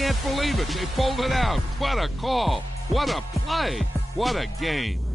can't believe it. They pulled it out. What a call. What a play. What a game.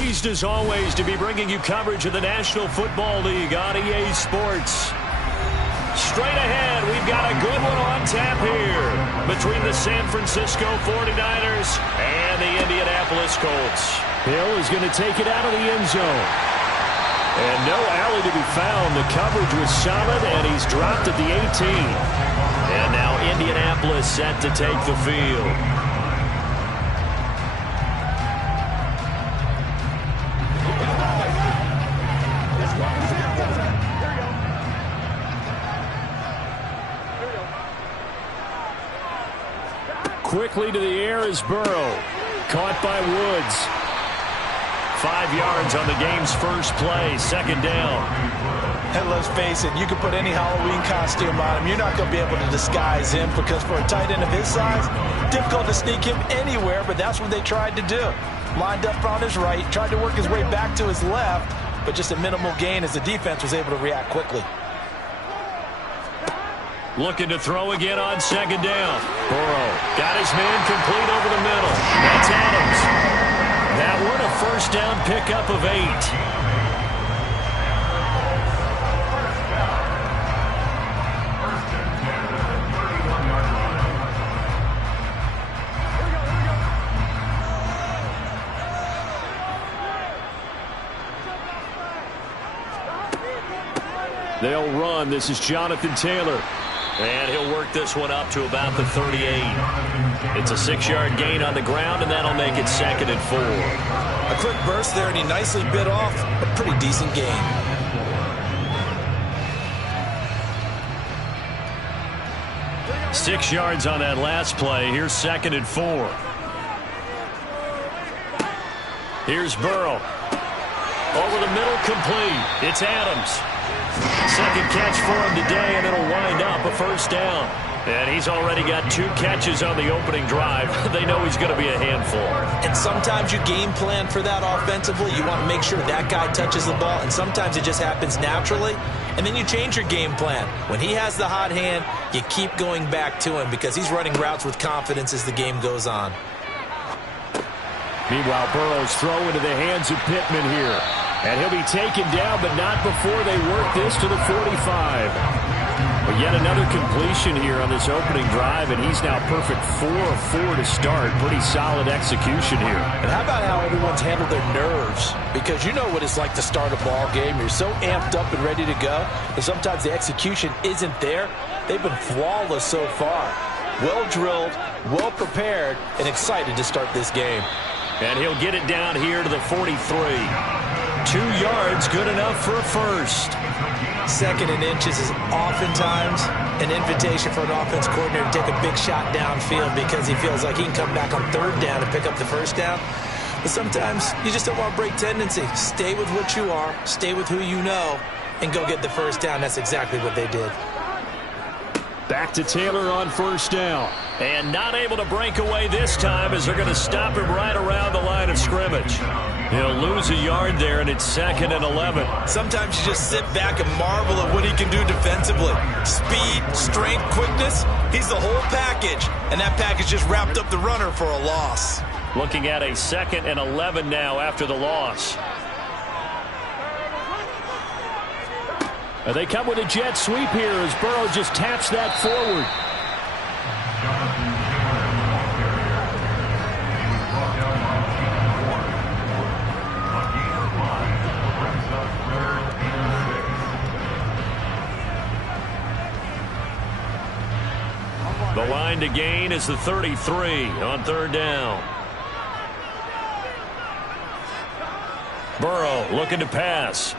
Pleased as always to be bringing you coverage of the National Football League on EA Sports. Straight ahead, we've got a good one on tap here between the San Francisco 49ers and the Indianapolis Colts. Hill is going to take it out of the end zone. And no alley to be found. The coverage was solid, and he's dropped at the 18. And now Indianapolis set to take the field. Quickly to the air is Burrow. Caught by Woods. 5 yards on the game's first play. Second down. And let's face it, you can put any Halloween costume on him. You're not going to be able to disguise him because for a tight end of his size, difficult to sneak him anywhere, but that's what they tried to do. Lined up on his right, tried to work his way back to his left, but just a minimal gain as the defense was able to react quickly. Looking to throw again on second down. Burrow got his man complete over the middle. That's Adams. That one a first down pickup of 8. They'll run. This is Jonathan Taylor. And he'll work this one up to about the 38. It's a 6-yard gain on the ground, and that'll make it 2nd and 4. A quick burst there, and he nicely bit off a pretty decent gain. Six yards on that last play. Here's 2nd and 4. Here's Burrow. Over the middle, complete. It's Adams. Second catch for him today, and it'll wind up a first down. And he's already got 2 catches on the opening drive. They know he's going to be a handful. And sometimes you game plan for that offensively. You want to make sure that guy touches the ball, and sometimes it just happens naturally. And then you change your game plan. When he has the hot hand, you keep going back to him because he's running routes with confidence as the game goes on. Meanwhile, Burrow's throw into the hands of Pittman here. And he'll be taken down, but not before they work this to the 45. But yet another completion here on this opening drive, and he's now perfect 4 of 4 to start. Pretty solid execution here. And how about how everyone's handled their nerves? Because you know what it's like to start a ball game. You're so amped up and ready to go, and sometimes the execution isn't there. They've been flawless so far. Well drilled, well prepared, and excited to start this game. And he'll get it down here to the 43. 2 yards, good enough for a first. 2nd and inches is oftentimes an invitation for an offense coordinator to take a big shot downfield because he feels like he can come back on 3rd down and pick up the first down. But sometimes you just don't want to break tendency. Stay with what you are, stay with who you know, and go get the first down. That's exactly what they did. Back to Taylor on first down. And not able to break away this time as they're going to stop him right around the line of scrimmage. He'll lose a yard there, and it's 2nd and 11. Sometimes you just sit back and marvel at what he can do defensively. Speed, strength, quickness, he's the whole package. And that package just wrapped up the runner for a loss. Looking at a 2nd and 11 now after the loss. They come with a jet sweep here as Burrow just taps that forward. The line to gain is the 33 on 3rd down. Burrow looking to pass.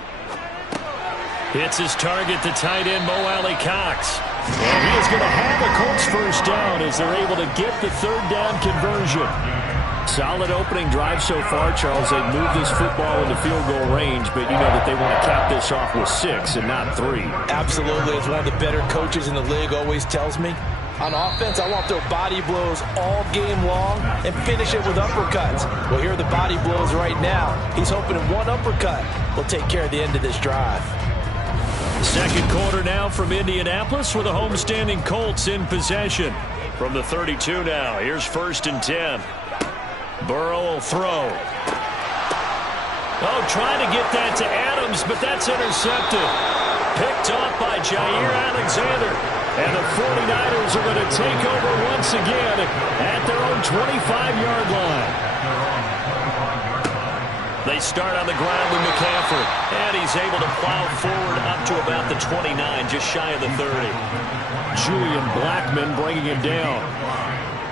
Hits his target, the tight end, Mo Alley-Cox. And he is going to have a Colts first down as they're able to get the 3rd down conversion. Solid opening drive so far, Charles. They've moved this football into field goal range, but you know that they want to cap this off with 6 and not 3. Absolutely. As one of the better coaches in the league always tells me, on offense, I want their body blows all game long and finish it with uppercuts. Well, here are the body blows right now. He's hoping that one uppercut will take care of the end of this drive. Second quarter now from Indianapolis with the homestanding Colts in possession. From the 32 now, here's 1st and 10. Burrow will throw. Oh, trying to get that to Adams, but that's intercepted. Picked off by Jair Alexander. And the 49ers are going to take over once again at their own 25-yard line. They start on the ground with McCaffrey. And he's able to plow forward up to about the 29, just shy of the 30. Julian Blackmon bringing him down.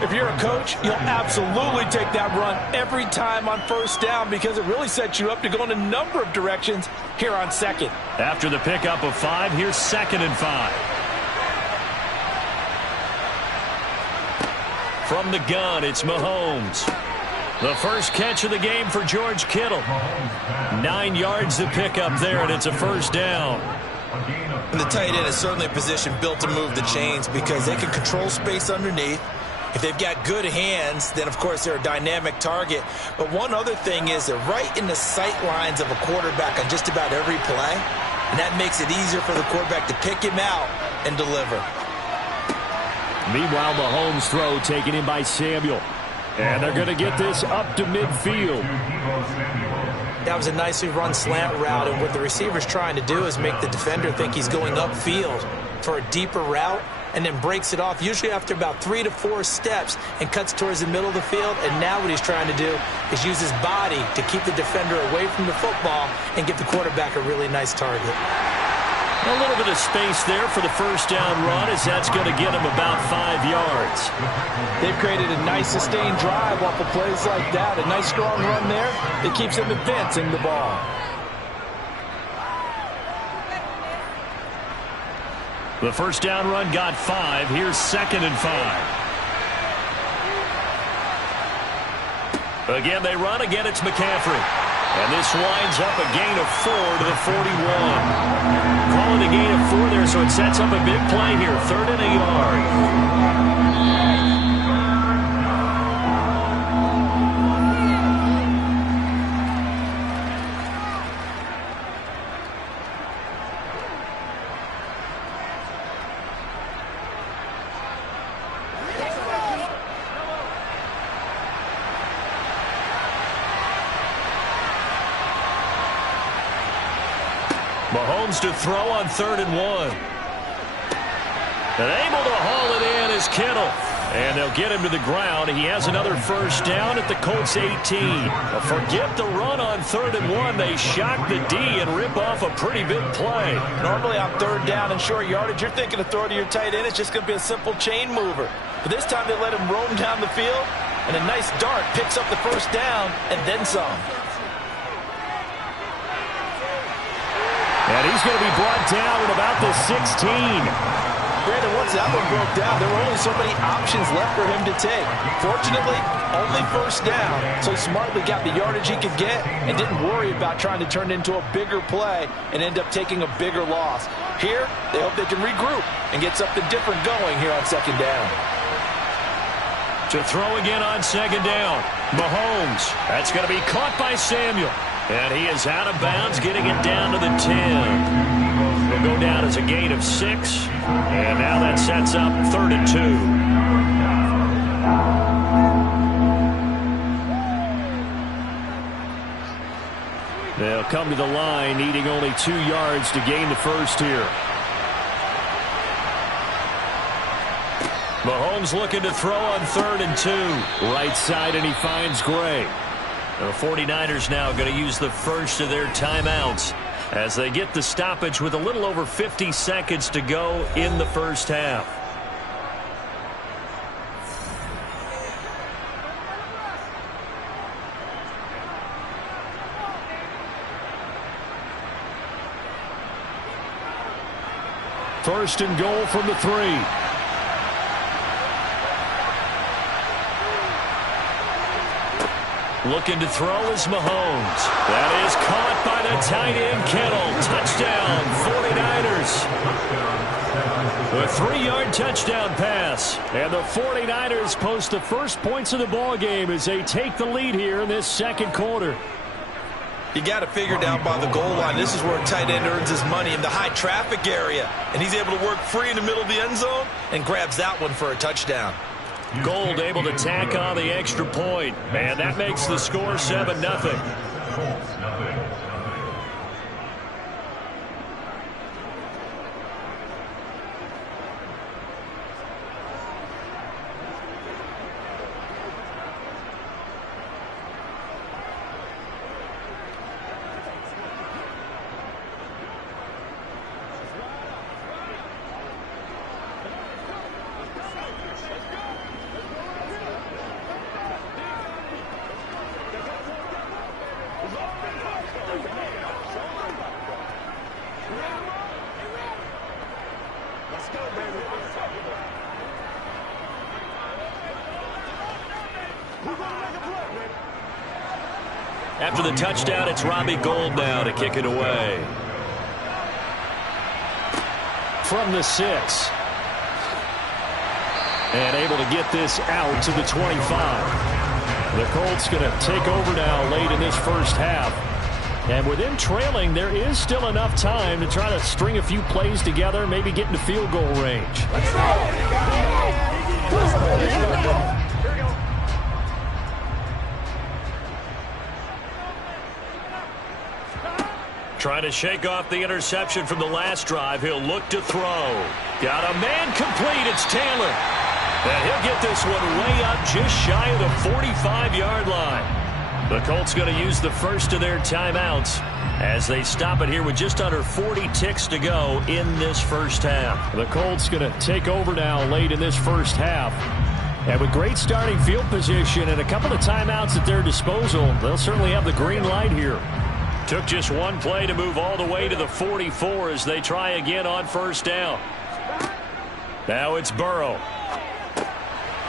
If you're a coach, you'll absolutely take that run every time on first down because it really sets you up to go in a number of directions here on second. After the pickup of 5, here's 2nd and 5. From the gun, it's Mahomes. The first catch of the game for George Kittle. 9 yards to pick up there, and it's a first down. And the tight end is certainly a position built to move the chains because they can control space underneath. If they've got good hands, then, of course, they're a dynamic target. But one other thing is they're right in the sight lines of a quarterback on just about every play, and that makes it easier for the quarterback to pick him out and deliver. Meanwhile, Mahomes' throw taken in by Samuel. And they're going to get this up to midfield. That was a nicely run slant route, and what the receiver's trying to do is make the defender think he's going upfield for a deeper route, and then breaks it off, usually after about 3 to 4 steps, and cuts towards the middle of the field. And now what he's trying to do is use his body to keep the defender away from the football and give the quarterback a really nice target. A little bit of space there for the first down run, as that's going to get him about 5 yards. They've created a nice sustained drive off of plays like that. A nice strong run there that keeps them advancing the ball. The first down run got 5. Here's 2nd and 5. Again, they run. Again, it's McCaffrey. And this winds up a gain of 4 to the 41. Calling a gain of 4 there, so it sets up a big play here. 3rd and a yard. Mahomes to throw on 3rd and 1. And able to haul it in is Kittle. And they'll get him to the ground. He has another first down at the Colts 18. Forget the run on 3rd and 1. They shock the D and rip off a pretty big play. Normally on 3rd down and short yardage, you're thinking of throwing to your tight end. It's just going to be a simple chain mover. But this time they let him roam down the field, and a nice dart picks up the first down and then some. And he's going to be brought down at about the 16. Brandon, once that one broke down, there were only so many options left for him to take. Fortunately, only first down, so he smartly got the yardage he could get and didn't worry about trying to turn it into a bigger play and end up taking a bigger loss. Here, they hope they can regroup and get something different going here on 2nd down. To throw again on 2nd down. Mahomes. That's going to be caught by Samuel. And he is out of bounds, getting it down to the 10. It'll go down as a gain of 6. And now that sets up 3rd and 2. They'll come to the line, needing only 2 yards to gain the first here. Mahomes looking to throw on 3rd and 2. Right side, and he finds Gray. The 49ers now going to use the first of their timeouts as they get the stoppage with a little over 50 seconds to go in the first half. First and goal from the 3. Looking to throw is Mahomes. That is caught by the tight end, Kittle. Touchdown, 49ers. A 3-yard touchdown pass. And the 49ers post the first points of the ball game as they take the lead here in this second quarter. You got to figure down by the goal line. This is where a tight end earns his money, in the high traffic area. And he's able to work free in the middle of the end zone and grabs that one for a touchdown. Gold able to tack on the extra point. And that makes the score 7-0. After the touchdown, it's Robbie Gould now to kick it away. From the 6. And able to get this out to the 25. The Colts going to take over now late in this first half. And with them trailing, there is still enough time to try to string a few plays together, maybe get into field goal range. Trying to shake off the interception from the last drive. He'll look to throw. Got a man complete. It's Taylor. And he'll get this one way up just shy of the 45-yard line. The Colts going to use the first of their timeouts as they stop it here with just under 40 ticks to go in this first half. The Colts going to take over now late in this first half. And with great starting field position and a couple of timeouts at their disposal, they'll certainly have the green light here. Took just one play to move all the way to the 44 as they try again on first down. Now it's Burrow.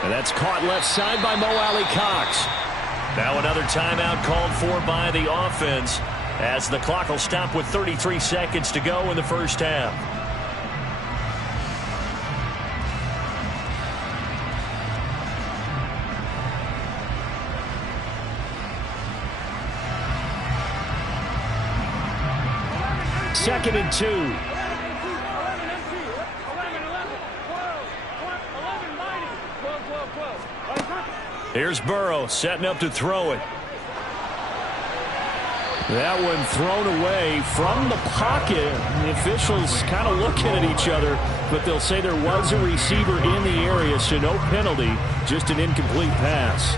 And that's caught left side by Mo Alley-Cox. Now another timeout called for by the offense as the clock will stop with 33 seconds to go in the first half. Second and 2. Here's Burrow setting up to throw it. That one thrown away from the pocket. The officials kind of looking at each other, but they'll say there was a receiver in the area, so no penalty, just an incomplete pass.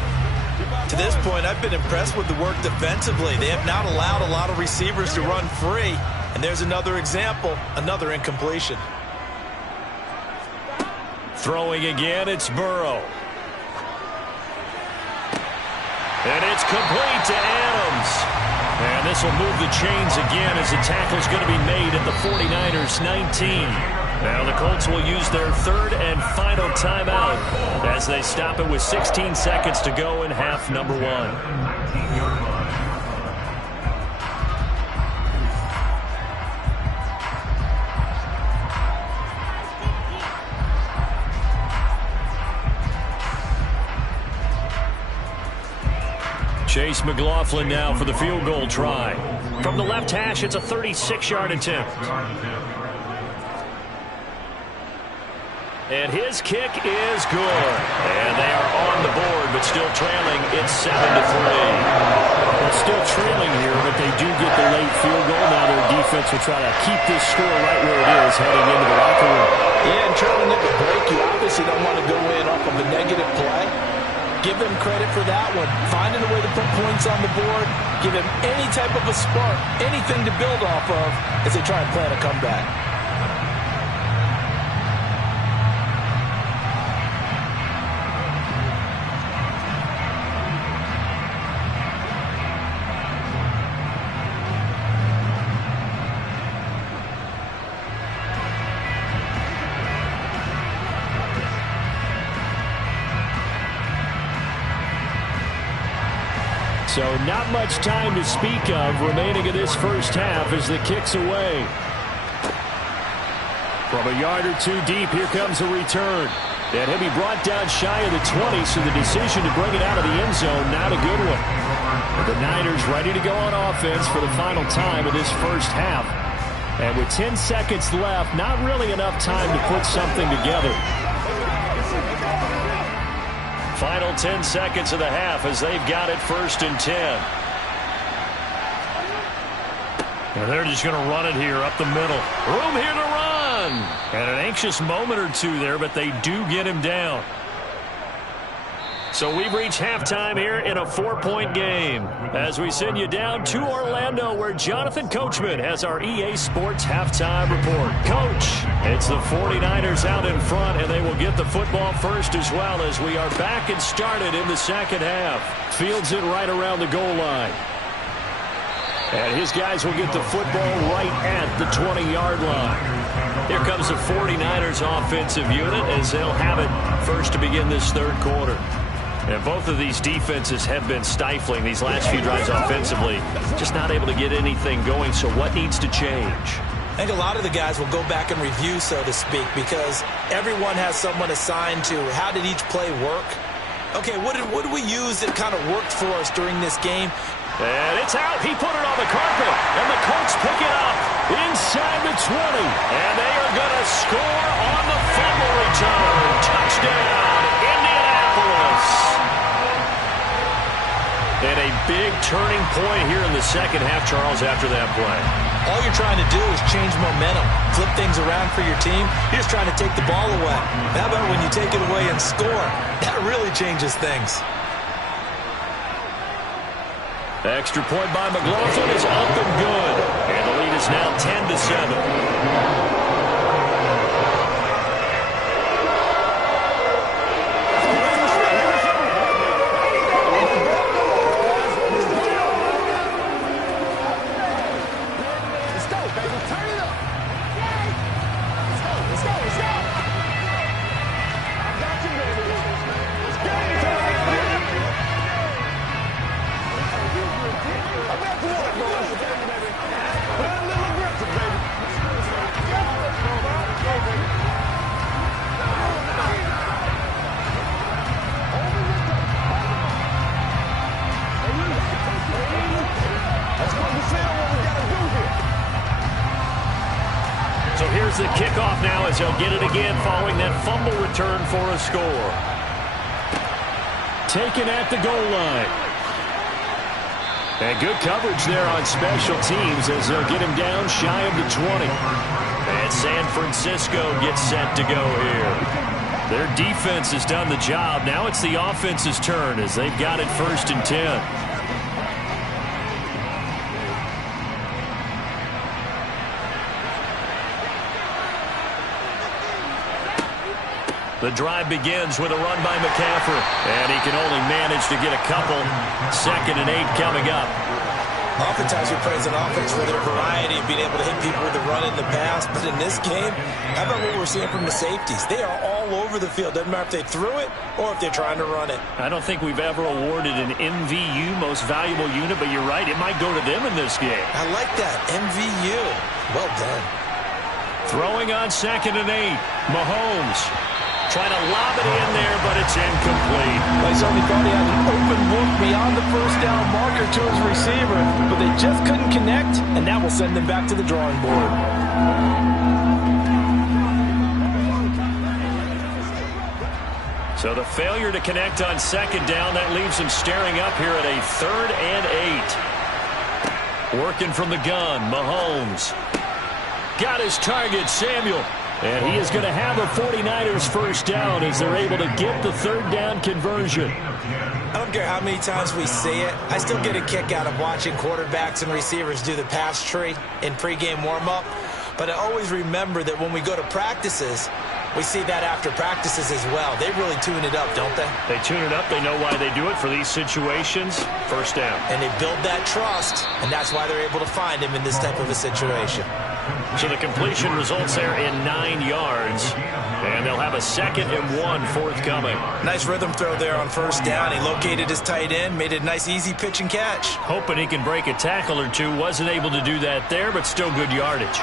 To this point, I've been impressed with the work defensively. They have not allowed a lot of receivers to run free. And there's another example, another incompletion. Throwing again, it's Burrow. And it's complete to Adams. And this will move the chains again as the tackle's going to be made at the 49ers 19. Now the Colts will use their third and final timeout as they stop it with 16 seconds to go in half number 1. Chase McLaughlin now for the field goal try. From the left hash, it's a 36-yard attempt. And his kick is good. And they are on the board, but still trailing. It's 7-3. They're still trailing here, but they do get the late field goal. Now their defense will try to keep this score right where it is heading into the locker room. Yeah, and trailing at the break, you obviously don't want to go in off of a negative play. Give them credit for that one. Finding a way to put points on the board. Give them any type of a spark, anything to build off of as they try and plan a comeback. So not much time to speak of remaining in this first half as the kick's away. From a yard or two deep, here comes a return. And he'll be brought down shy of the 20, so the decision to bring it out of the end zone, not a good one. And the Niners ready to go on offense for the final time of this first half. And with 10 seconds left, not really enough time to put something together. Final 10 seconds of the half as they've got it 1st and 10. And they're just going to run it here up the middle. Room here to run. And an anxious moment or two there, but they do get him down. So we've reached halftime here in a 4-point game as we send you down to Orlando where Jonathan Coachman has our EA Sports halftime report. Coach, it's the 49ers out in front, and they will get the football first as well as we are back and started in the second half. Fields it right around the goal line. And his guys will get the football right at the 20-yard line. Here comes the 49ers offensive unit as they'll have it first to begin this third quarter. And both of these defenses have been stifling these last few drives offensively. Just not able to get anything going, so what needs to change? I think a lot of the guys will go back and review, so to speak, because everyone has someone assigned to how did each play work. Okay, what did we use that kind of worked for us during this game? And it's out. He put it on the carpet, and the Colts pick it up inside the 20. And they are going to score on the fumble return. Touchdown, Indianapolis. And a big turning point here in the second half, Charles, after that play. All you're trying to do is change momentum, flip things around for your team. You're just trying to take the ball away. How about when you take it away and score? That really changes things. Extra point by McLaughlin is up and good. And the lead is now 10-7. So here's the kickoff now as they'll get it again following that fumble return for a score. Taken at the goal line. And good coverage there on special teams as they'll get him down shy of the 20. And San Francisco gets set to go here. Their defense has done the job. Now it's the offense's turn as they've got it 1st and 10. The drive begins with a run by McCaffrey. And he can only manage to get a couple. 2nd and 8 coming up. Oftentimes we praise an offense for their variety of being able to hit people with the run in the pass. But in this game, how about what we're seeing from the safeties? They are all over the field. Doesn't matter if they threw it or if they're trying to run it. I don't think we've ever awarded an MVU, most valuable unit, but you're right. It might go to them in this game. I like that. MVU. Well done. Throwing on 2nd and 8. Mahomes. Trying to lob it in there, but it's incomplete. They certainly thought he had an open look beyond the 1st down marker to his receiver, but they just couldn't connect, and that will send them back to the drawing board. So the failure to connect on 2nd down, that leaves him staring up here at a 3rd and 8. Working from the gun, Mahomes. Got his target, Samuel. And he is going to have a 49ers 1st down as they're able to get the 3rd down conversion. I don't care how many times we see it. I still get a kick out of watching quarterbacks and receivers do the pass tree in pregame warm-up. But I always remember that when we go to practices, we see that after practices as well. They really tune it up, don't they? They tune it up. They know why they do it for these situations. 1st down. And they build that trust, and that's why they're able to find him in this type of a situation. So the completion results there in 9 yards. And they'll have a 2nd and 1 forthcoming. Nice rhythm throw there on 1st down. He located his tight end, made it a nice easy pitch and catch. Hoping he can break a tackle or two. Wasn't able to do that there, but still good yardage.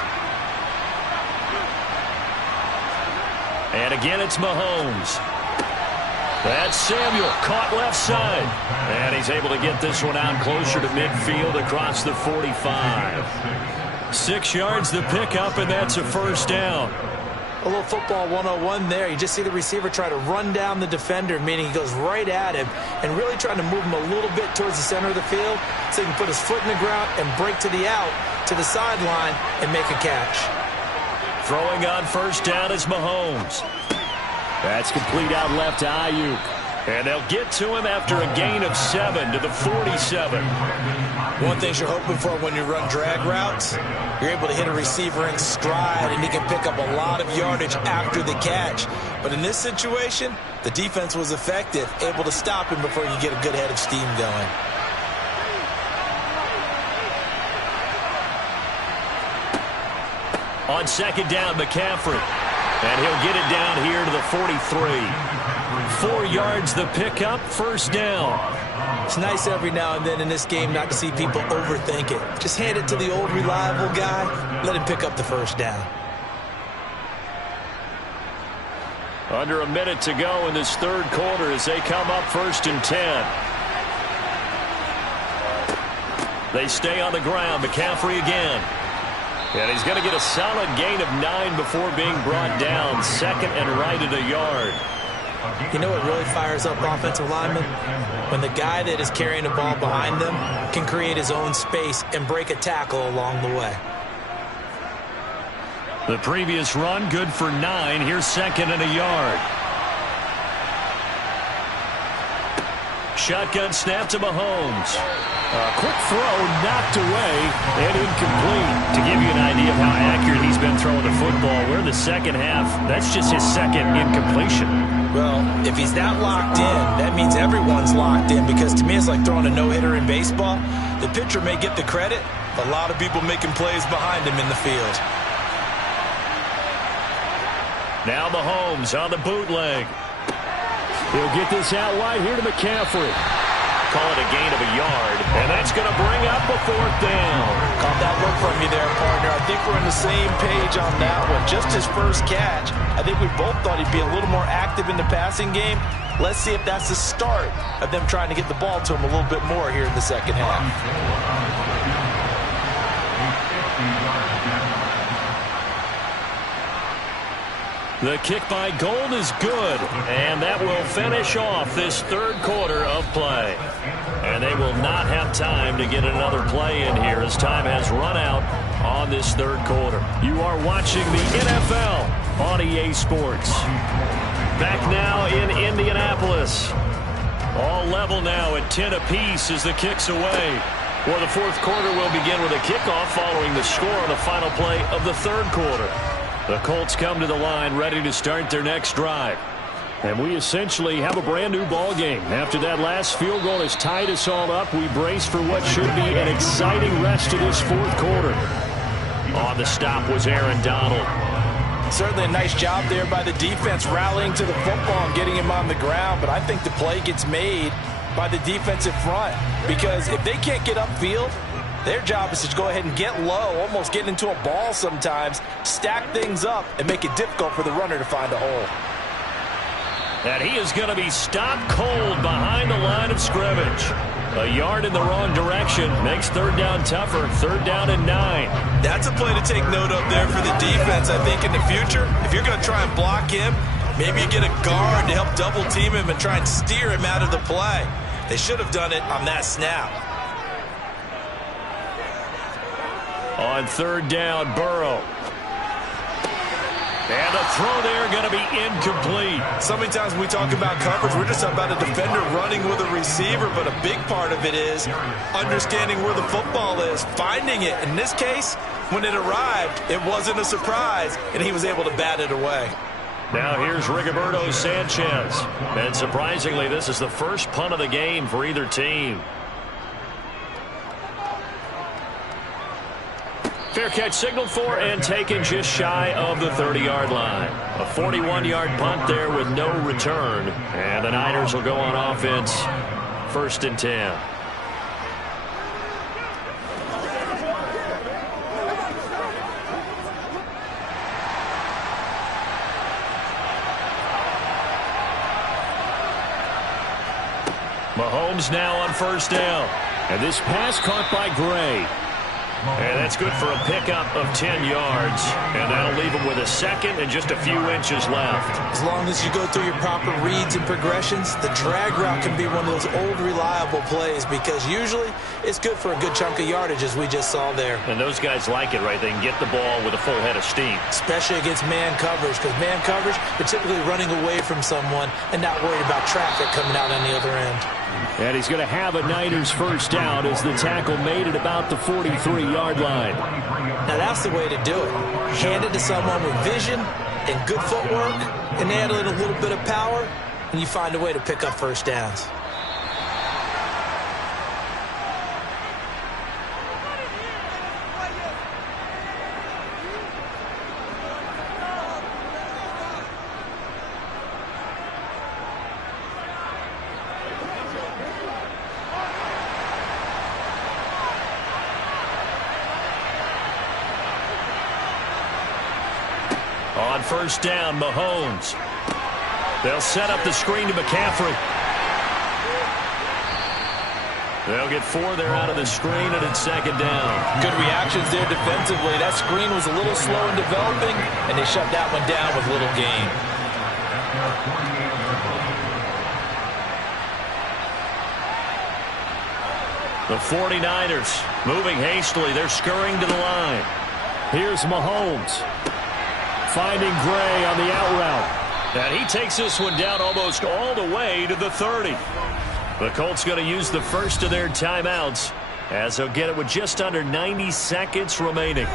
And again, it's Mahomes. That's Samuel, caught left side. And he's able to get this one out closer to midfield across the 45. 6 yards the pickup, and that's a 1st down. A little football 101 there. You just see the receiver try to run down the defender, meaning he goes right at him and really trying to move him a little bit towards the center of the field so he can put his foot in the ground and break to the out, to the sideline, and make a catch. Throwing on 1st down is Mahomes. That's complete out left to Ayuk. And they'll get to him after a gain of 7 to the 47. One thing you're hoping for when you run drag routes, you're able to hit a receiver in stride, and he can pick up a lot of yardage after the catch. But in this situation, the defense was effective, able to stop him before you get a good head of steam going. On 2nd down, McCaffrey. And he'll get it down here to the 43. 4 yards the pickup, first down. It's nice every now and then in this game not to see people overthink it. Just hand it to the old reliable guy, let him pick up the first down. Under a minute to go in this third quarter as they come up 1st and 10. They stay on the ground. McCaffrey again. And he's going to get a solid gain of 9 before being brought down. 2nd and right at a yard. You know what really fires up offensive linemen? When the guy that is carrying the ball behind them can create his own space and break a tackle along the way. The previous run, good for 9. Here's 2nd and a yard. Shotgun snap to Mahomes. Quick throw, knocked away, and incomplete. To give you an idea of how accurate he's been throwing the football, we're in the second half. That's just his 2nd incompletion. Well, if he's that locked in, that means everyone's locked in, because to me it's like throwing a no-hitter in baseball. The pitcher may get the credit, but a lot of people making plays behind him in the field. Now Mahomes on the bootleg. He'll get this out wide here to McCaffrey. Call it a gain of a yard, and that's going to bring up a 4th down. Caught that look from you there, partner. I think we're on the same page on that one. Just his first catch. I think we both thought he'd be a little more active in the passing game. Let's see if that's the start of them trying to get the ball to him a little bit more here in the second half. The kick by Gold is good, and that will finish off this third quarter of play. And they will not have time to get another play in here as time has run out on this third quarter. You are watching the NFL on EA Sports. Back now in Indianapolis. All level now at 10 apiece as the kick's away. Well, the fourth quarter will begin with a kickoff following the score on the final play of the third quarter. The Colts come to the line ready to start their next drive. And we essentially have a brand new ball game. After that last field goal has tied us all up, we brace for what should be an exciting rest of this fourth quarter. On the stop was Aaron Donald. Certainly a nice job there by the defense rallying to the football and getting him on the ground. But I think the play gets made by the defensive front, because if they can't get upfield, their job is to go ahead and get low, almost get into a ball sometimes, stack things up, and make it difficult for the runner to find a hole. And he is going to be stopped cold behind the line of scrimmage. A yard in the wrong direction makes third down tougher. 3rd down and 9. That's a play to take note of there for the defense, I think, in the future. If you're going to try and block him, maybe you get a guard to help double team him and try and steer him out of the play. They should have done it on that snap. On 3rd down, Burrow. And the throw there going to be incomplete. So many times when we talk about coverage, we're just about a defender running with a receiver, but a big part of it is understanding where the football is, finding it. In this case, when it arrived, it wasn't a surprise, and he was able to bat it away. Now here's Rigoberto Sanchez. And surprisingly, this is the first punt of the game for either team. Fair catch signaled for and taken just shy of the 30-yard line. A 41-yard punt there with no return. And the Niners will go on offense. 1st and 10. Mahomes now on 1st down. And this pass caught by Gray. And that's good for a pickup of 10 yards. And that'll leave him with a 2nd and just a few inches left. As long as you go through your proper reads and progressions, the drag route can be one of those old reliable plays, because usually it's good for a good chunk of yardage, as we just saw there. And those guys like it, right? They can get the ball with a full head of steam. Especially against man coverage, because man coverage, they're typically running away from someone and not worried about traffic coming out on the other end. And he's going to have a Niners 1st down as the tackle made it about the 43-yard line. Now that's the way to do it. Hand it to someone with vision and good footwork, and add in a little bit of power, and you find a way to pick up 1st downs. On first down, Mahomes. They'll set up the screen to McCaffrey. They'll get 4 there out of the screen, and it's second down. Good reactions there defensively. That screen was a little slow in developing, and they shut that one down with little gain. The 49ers moving hastily. They're scurrying to the line. Here's Mahomes. Finding Gray on the out route. And he takes this one down almost all the way to the 30. The Colts going to use the first of their timeouts as they'll get it with just under 90 seconds remaining.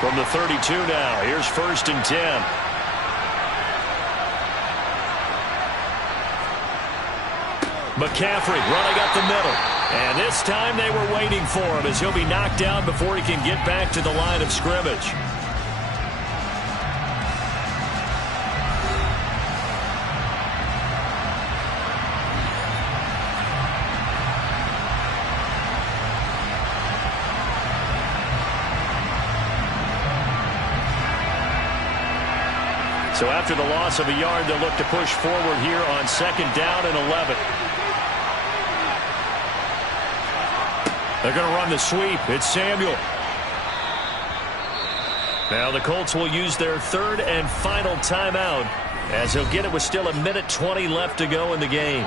From the 32 now, here's first and 10. McCaffrey running up the middle. And this time they were waiting for him as he'll be knocked down before he can get back to the line of scrimmage. So after the loss of a yard, they'll look to push forward here on second down and 11. They're going to run the sweep. It's Samuel. Now the Colts will use their third and final timeout as they'll get it with still 1:20 left to go in the game.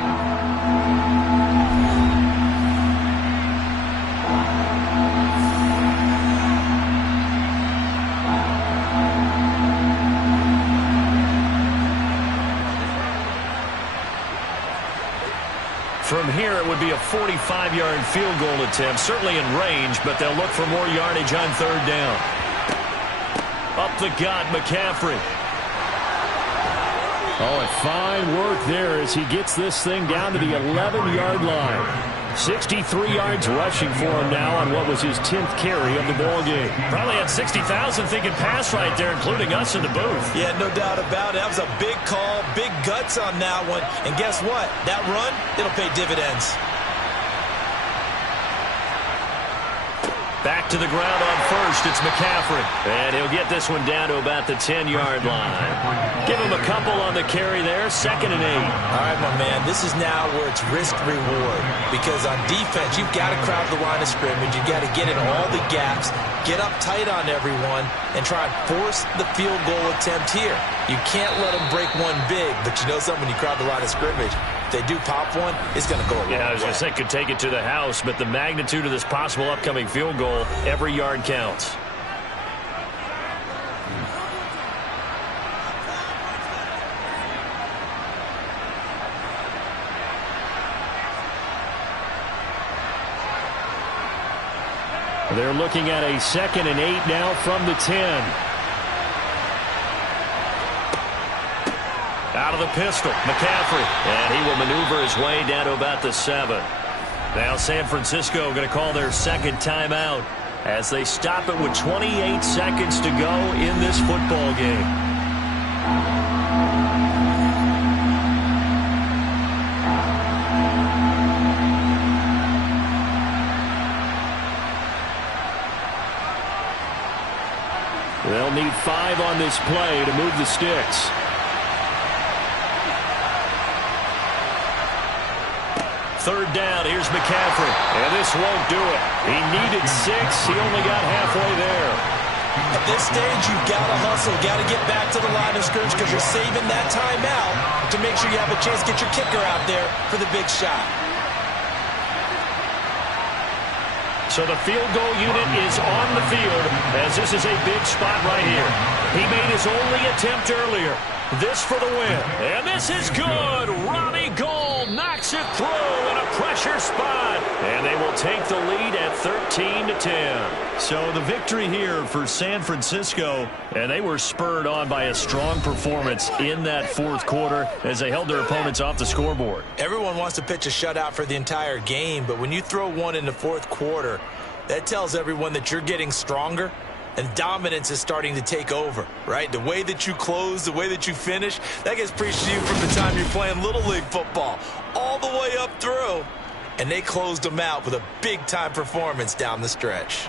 From here, it would be a 45-yard field goal attempt, certainly in range, but they'll look for more yardage on third down. Up the gut, McCaffrey. Oh, and fine work there as he gets this thing down to the 11-yard line. 63 yards rushing for him now on what was his 10th carry of the ball game. Probably had 60,000 thinking pass right there, including us in the booth. Yeah, no doubt about it. That was a big call, big guts on that one. And guess what? That run, it'll pay dividends. Back to the ground on first. It's McCaffrey. And he'll get this one down to about the 10-yard line. Give him a couple on the carry there. Second and 8. All right, my man. This is now where it's risk-reward. Because on defense, you've got to crowd the line of scrimmage. You've got to get in all the gaps, get up tight on everyone, and try and force the field goal attempt here. You can't let them break one big, but you know something, when you crowd the line of scrimmage, if they do pop one, it's going to go a long way. Yeah, I was going to say could take it to the house, but the magnitude of this possible upcoming field goal, every yard counts. They're looking at a 2nd and 8 now from the 10. Out of the pistol, McCaffrey. And he will maneuver his way down to about the 7. Now San Francisco going to call their second timeout as they stop it with 28 seconds to go in this football game. They'll need 5 on this play to move the sticks. Third down, here's McCaffrey. And this won't do it. He needed 6. He only got halfway there. At this stage, you've got to hustle, got to get back to the line of scrimmage because you're saving that timeout to make sure you have a chance to get your kicker out there for the big shot. So the field goal unit is on the field as this is a big spot right here. He made his only attempt earlier. This for the win. And this is good. Robbie Gould knocks it through in a pressure spot. And they will take the lead at 13-10. So the victory here for San Francisco. And they were spurred on by a strong performance in that fourth quarter as they held their opponents off the scoreboard. Everyone wants to pitch a shutout for the entire game, but when you throw one in the fourth quarter, that tells everyone that you're getting stronger And dominance is starting to take over, right? The way that you close, the way that you finish, that gets preached to you from the time you're playing Little League football all the way up through. And they closed them out with a big-time performance down the stretch.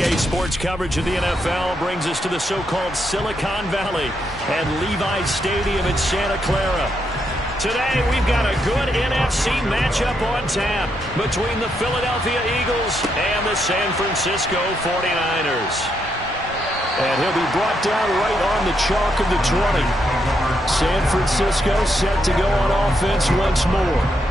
EA Sports coverage of the NFL brings us to the so-called Silicon Valley and Levi's Stadium in Santa Clara. Today, we've got a good NFC matchup on tap between the Philadelphia Eagles and the San Francisco 49ers. And he'll be brought down right on the chalk of the 20. San Francisco set to go on offense once more.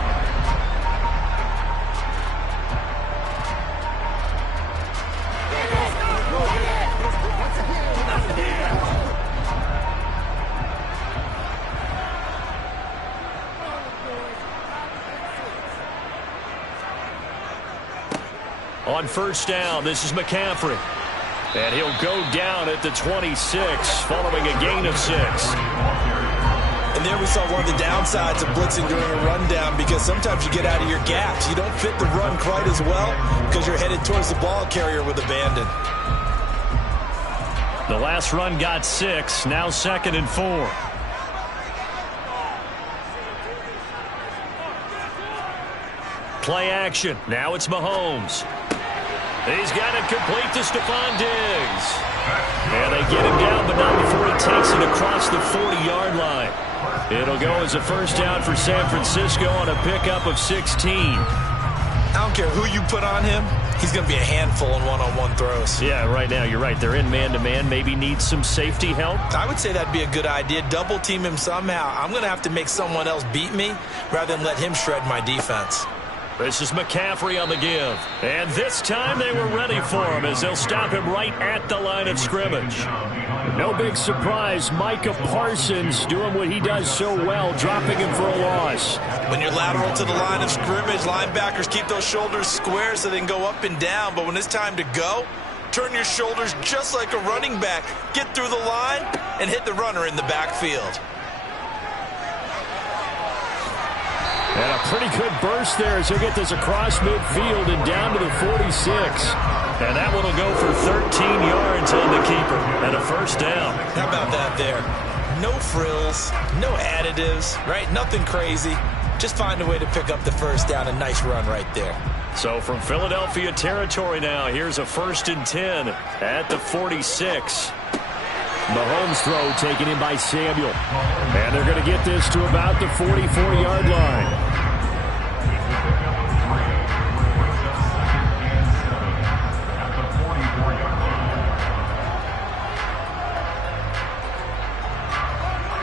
On first down, this is McCaffrey. And he'll go down at the 26, following a gain of 6. And there we saw one of the downsides of blitzing during a rundown, because sometimes you get out of your gaps. You don't fit the run quite as well because you're headed towards the ball carrier with abandon. The last run got 6, now 2nd and 4. Play action. Now it's Mahomes. He's got it complete to Stephon Diggs. And they get him down, but not before he takes it across the 40-yard line. It'll go as a first down for San Francisco on a pickup of 16. I don't care who you put on him. He's going to be a handful in one-on-one throws. Yeah, right now, you're right. They're in man-to-man. Maybe needs some safety help. I would say that'd be a good idea. Double team him somehow. I'm going to have to make someone else beat me rather than let him shred my defense. This is McCaffrey on the give. And this time they were ready for him as they'll stop him right at the line of scrimmage. No big surprise. Micah Parsons doing what he does so well, dropping him for a loss. When you're lateral to the line of scrimmage, linebackers keep those shoulders square so they can go up and down. But when it's time to go, turn your shoulders just like a running back. Get through the line and hit the runner in the backfield. And a pretty good burst there as he'll get this across midfield and down to the 46. And that one will go for 13 yards on the keeper and a first down. How about that there? No frills, no additives, right? Nothing crazy. Just find a way to pick up the first down. A nice run right there. So from Philadelphia territory now, here's a 1st and 10 at the 46. Mahomes throw taken in by Samuel. And they're going to get this to about the 44-yard line.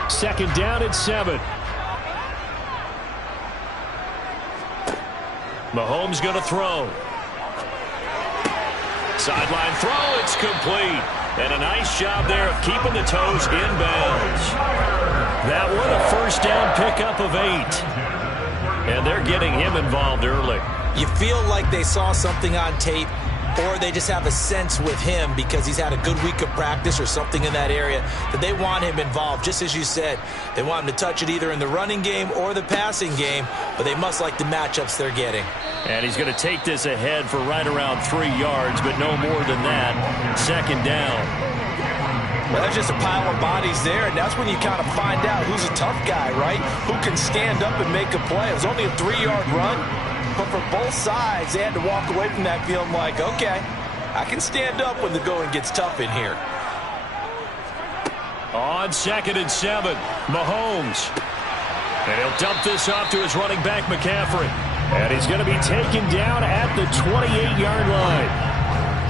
Second down at 7. Mahomes going to throw. Sideline throw, it's complete. And a nice job there of keeping the toes inbounds. That one a first down pickup of 8. And they're getting him involved early. You feel like they saw something on tape, or they just have a sense with him because he's had a good week of practice or something in that area that they want him involved. Just as you said, they want him to touch it either in the running game or the passing game, but they must like the matchups they're getting. And he's going to take this ahead for right around 3 yards, but no more than that. Second down. Well, that's just a pile of bodies there, and that's when you kind of find out who's a tough guy, right? Who can stand up and make a play. It was only a 3-yard run, but for both sides, they had to walk away from that feeling like, okay, I can stand up when the going gets tough in here. On 2nd and 7, Mahomes. And he'll dump this off to his running back, McCaffrey. And he's going to be taken down at the 28-yard line.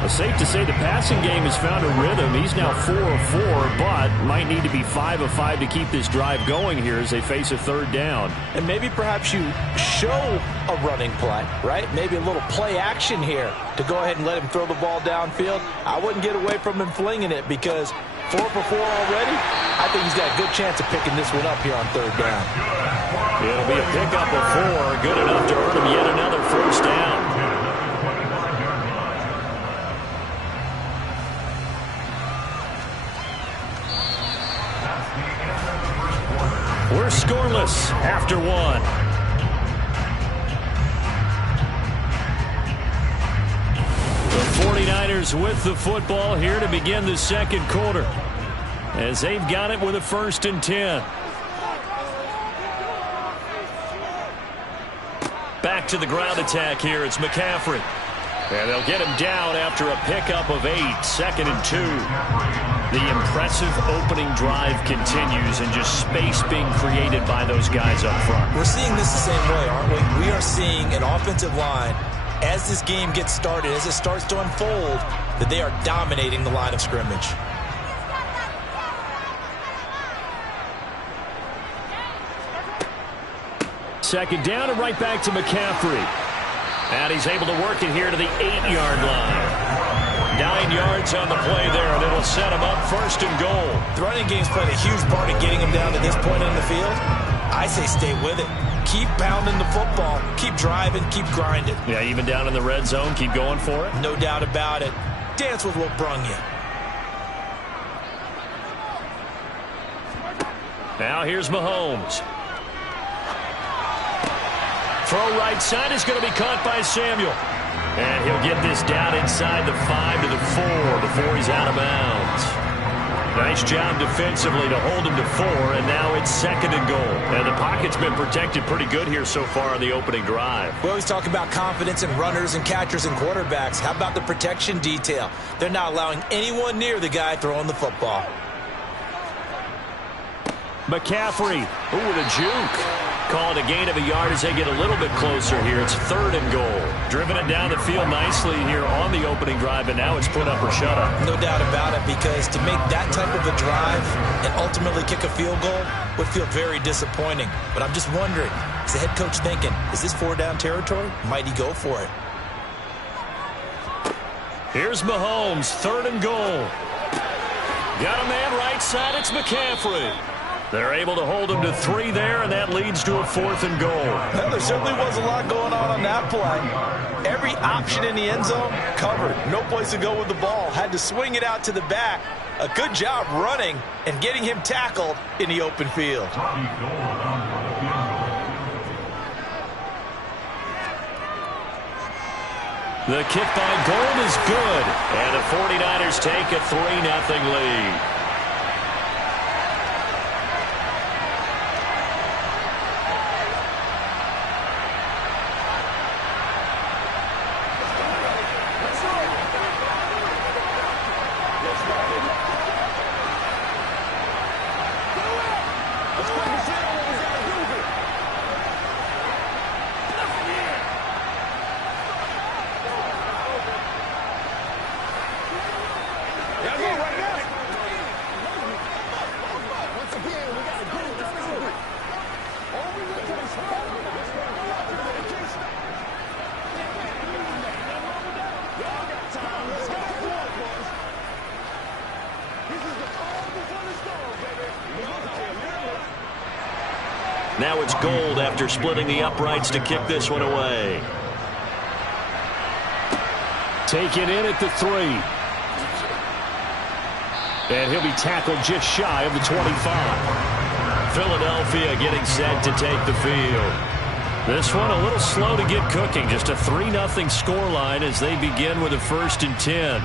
It's safe to say the passing game has found a rhythm. He's now 4 of 4, but might need to be 5 of 5 to keep this drive going here as they face a third down. And maybe perhaps you show a running play, right? Maybe a little play action here to go ahead and let him throw the ball downfield. I wouldn't get away from him flinging it because 4 for 4 already. I think he's got a good chance of picking this one up here on third down. It'll be a pickup of 4, good enough to earn him yet another first down. We're scoreless after 1. The 49ers with the football here to begin the second quarter, as they've got it with a 1st and 10. Back to the ground attack here. It's McCaffrey. And they'll get him down after a pickup of 8, 2nd and 2. The impressive opening drive continues, and just space being created by those guys up front. We're seeing this the same way, aren't we? We are seeing an offensive line, as this game gets started, as it starts to unfold, that they are dominating the line of scrimmage. Second down and right back to McCaffrey. And he's able to work it here to the 8-yard line. 9 yards on the play there, and it'll set him up 1st and goal. The running game's played a huge part in getting him down to this point in the field. I say stay with it. Keep pounding the football. Keep driving. Keep grinding. Yeah, even down in the red zone, keep going for it. No doubt about it. Dance with what brung you. Now here's Mahomes. Throw right side is going to be caught by Samuel. And he'll get this down inside the 5 to the 4 before he's out of bounds. Nice job defensively to hold him to 4, and now it's 2nd and goal. And the pocket's been protected pretty good here so far on the opening drive. We always talk about confidence in runners and catchers and quarterbacks. How about the protection detail? They're not allowing anyone near the guy throwing the football. McCaffrey, with a juke. Call it a gain of a yard as they get a little bit closer here. It's 3rd and goal. Driven it down the field nicely here on the opening drive, and now it's put up or shut up. No doubt about it, because to make that type of a drive and ultimately kick a field goal would feel very disappointing. But I'm just wondering, is the head coach thinking, is this 4-down territory? Might he go for it? Here's Mahomes, 3rd and goal. Got a man right side, it's McCaffrey. They're able to hold him to 3 there, and that leads to a 4th and goal. Well, there certainly was a lot going on that play. Every option in the end zone covered. No place to go with the ball. Had to swing it out to the back. A good job running and getting him tackled in the open field. The kick by Gold is good, and the 49ers take a 3-0 lead. Now it's Gold after splitting the uprights to kick this one away. Taken in at the 3. And he'll be tackled just shy of the 25. Philadelphia getting set to take the field. This one a little slow to get cooking. Just a 3-0 scoreline as they begin with a 1st and 10.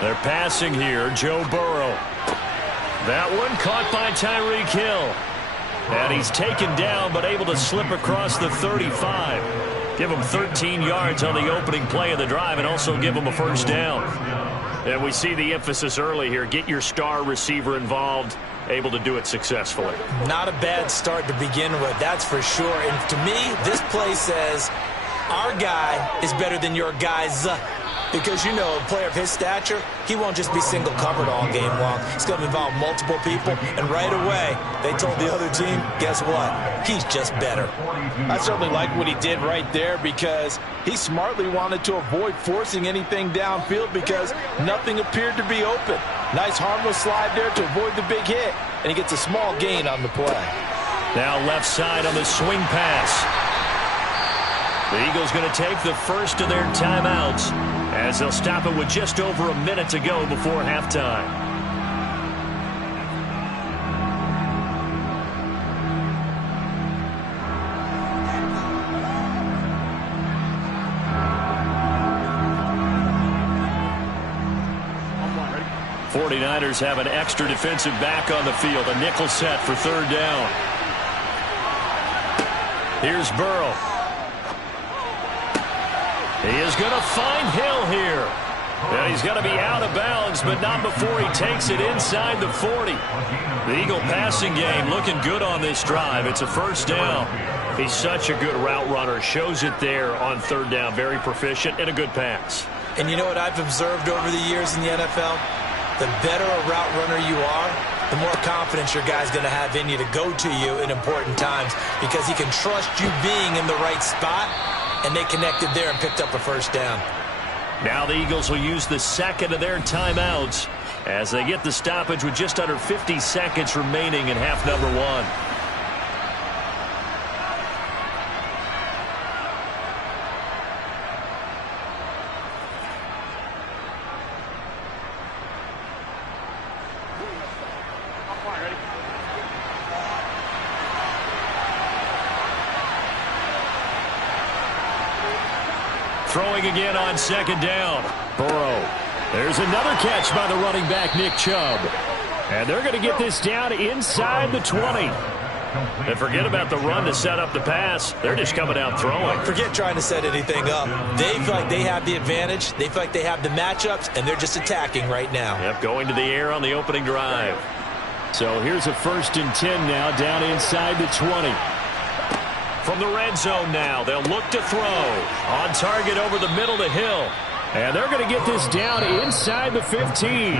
They're passing here, Joe Burrow. That one caught by Tyreek Hill. And he's taken down but able to slip across the 35. Give him 13 yards on the opening play of the drive and also give him a 1st down. And we see the emphasis early here. Get your star receiver involved. Able to do it successfully. Not a bad start to begin with, that's for sure. And to me, this play says our guy is better than your guys. Because, you know, a player of his stature, he won't just be single covered all game long. He's going to involve multiple people, and right away, they told the other team, guess what? He's just better. I certainly like what he did right there because he smartly wanted to avoid forcing anything downfield because nothing appeared to be open. Nice harmless slide there to avoid the big hit, and he gets a small gain on the play. Now left side on the swing pass. The Eagles going to take the first of their timeouts as they'll stop it with just over a minute to go before halftime. 49ers have an extra defensive back on the field. A nickel set for third down. Here's Burrow. He is going to find Hill here. And he's going to be out of bounds, but not before he takes it inside the 40. The Eagle passing game looking good on this drive. It's a first down. He's such a good route runner. Shows it there on third down. Very proficient and a good pass. And you know what I've observed over the years in the NFL? The better a route runner you are, the more confidence your guy's going to have in you to go to you in important times because he can trust you being in the right spot, and they connected there and picked up a first down. Now the Eagles will use the second of their timeouts as they get the stoppage with just under 50 seconds remaining in half number one. Throwing again on second down. Burrow. There's another catch by the running back, Nick Chubb. And they're going to get this down inside the 20. And forget about the run to set up the pass. They're just coming out throwing. Forget trying to set anything up. They feel like they have the advantage. They feel like they have the matchups, and they're just attacking right now. Yep, going to the air on the opening drive. So here's a 1st and 10 now down inside the 20. From the red zone now, they'll look to throw. On target over the middle to Hill. And they're going to get this down inside the 15.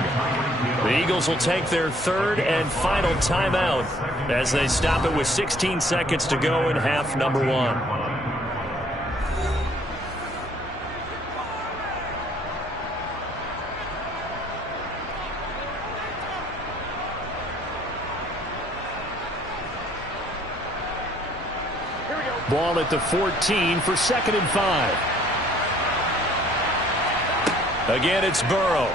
The Eagles will take their third and final timeout as they stop it with 16 seconds to go in half number one. Ball at the 14 for 2nd and 5. Again, it's Burrow.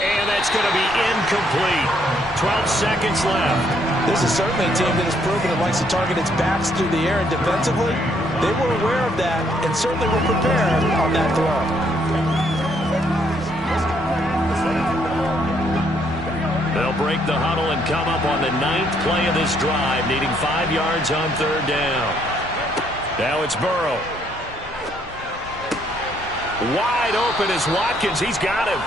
And that's going to be incomplete. 12 seconds left. This is certainly a team that has proven it likes to target its backs through the air, and defensively, they were aware of that and certainly were prepared on that throw. They'll break the huddle and come up on the 9th play of this drive, needing 5 yards on third down. Now it's Burrow. Wide open is Watkins. He's got him.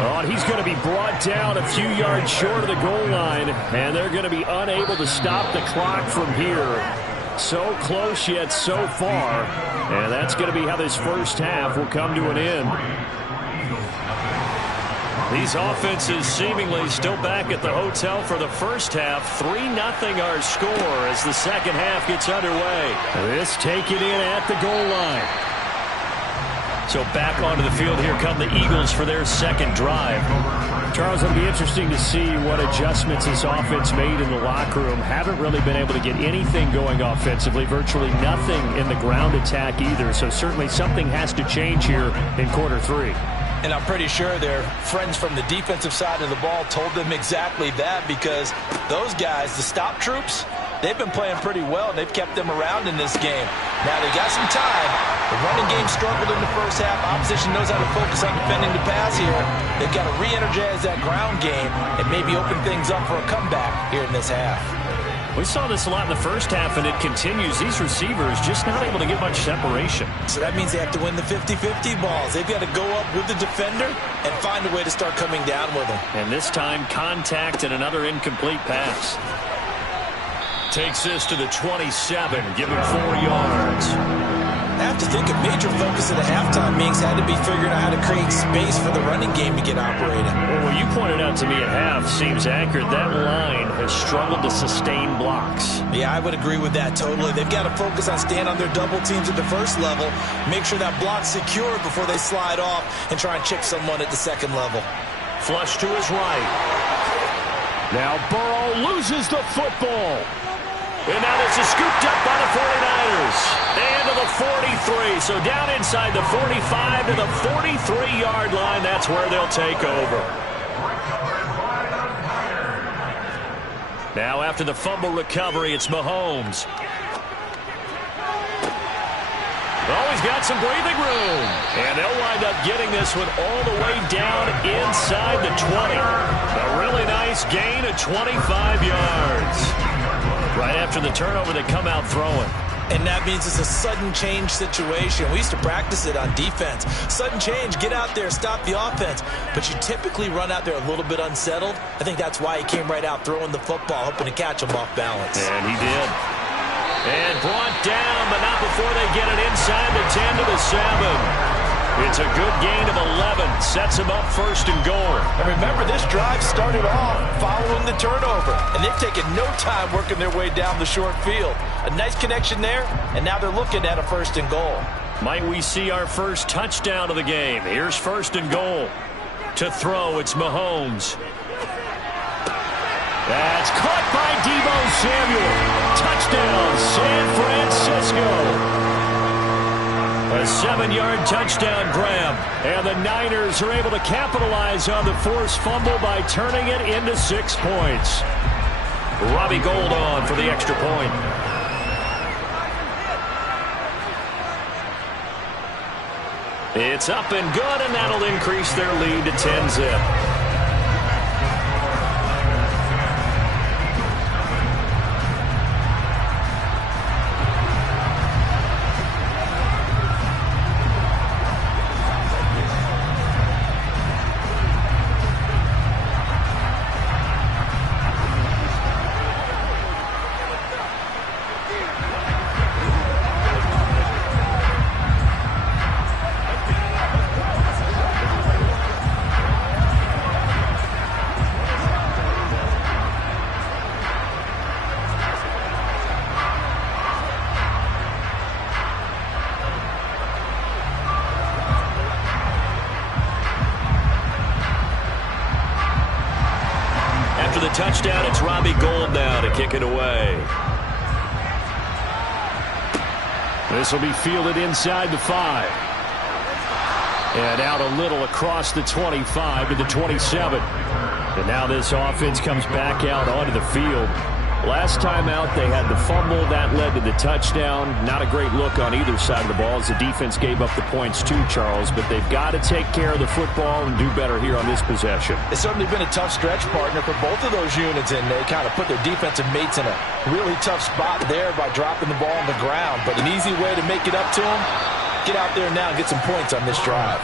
Oh, and he's going to be brought down a few yards short of the goal line, and they're going to be unable to stop the clock from here. So close yet so far, and that's going to be how this first half will come to an end. These offenses seemingly still back at the hotel for the first half. 3-0 our score as the second half gets underway. This taken in at the goal line. So back onto the field, here come the Eagles for their second drive. Charles, it'll be interesting to see what adjustments this offense made in the locker room. Haven't really been able to get anything going offensively, virtually nothing in the ground attack either. So certainly something has to change here in quarter 3. And I'm pretty sure their friends from the defensive side of the ball told them exactly that, because those guys, the stop troops, they've been playing pretty well. They've kept them around in this game. Now they got some time. The running game struggled in the first half. Opposition knows how to focus on defending the pass here. They've got to re-energize that ground game and maybe open things up for a comeback here in this half. We saw this a lot in the first half, and it continues. These receivers just not able to get much separation. So that means they have to win the 50-50 balls. They've got to go up with the defender and find a way to start coming down with them. And this time, contact and another incomplete pass. Takes this to the 27, give him 4 yards. I have to think a major focus of the halftime means had to be figuring out how to create space for the running game to get operating. Well, what you pointed out to me at half seems accurate. That line has struggled to sustain blocks. Yeah, I would agree with that totally. They've got to focus on staying on their double teams at the first level, make sure that block's secure before they slide off and try and chip someone at the second level. Flush to his right. Now Burrow loses the football. And now this is scooped up by the 49ers. And to the 43. So down inside the 45 to the 43-yard line. That's where they'll take over. Now after the fumble recovery, it's Mahomes. Oh, he's got some breathing room. And they'll wind up getting this one all the way down inside the 20. A really nice gain of 25 yards. Right after the turnover, they come out throwing. And that means it's a sudden change situation. We used to practice it on defense. Sudden change, get out there, stop the offense. But you typically run out there a little bit unsettled. I think that's why he came right out throwing the football, hoping to catch him off balance. And he did. And brought down, but not before they get it inside the 10 to the 7. It's a good gain of 11. Sets him up first and goal. And remember, this drive started off following the turnover. And they've taken no time working their way down the short field. A nice connection there, and now they're looking at a first and goal. Might we see our first touchdown of the game? Here's first and goal. To throw, it's Mahomes. That's caught by Deebo Samuel. Touchdown, San Francisco. A 7-yard touchdown grab. And the Niners are able to capitalize on the forced fumble by turning it into 6 points. Robbie Gould on for the extra point. It's up and good, and that'll increase their lead to 10-zip. Touchdown, it's Robbie Gould now to kick it away. This will be fielded inside the 5. And out a little across the 25 to the 27. And now this offense comes back out onto the field. Last time out, they had the fumble. That led to the touchdown. Not a great look on either side of the ball as the defense gave up the points too, Charles. But they've got to take care of the football and do better here on this possession. It's certainly been a tough stretch, partner, for both of those units, and they kind of put their defensive mates in a really tough spot there by dropping the ball on the ground. But an easy way to make it up to them, get out there now and get some points on this drive.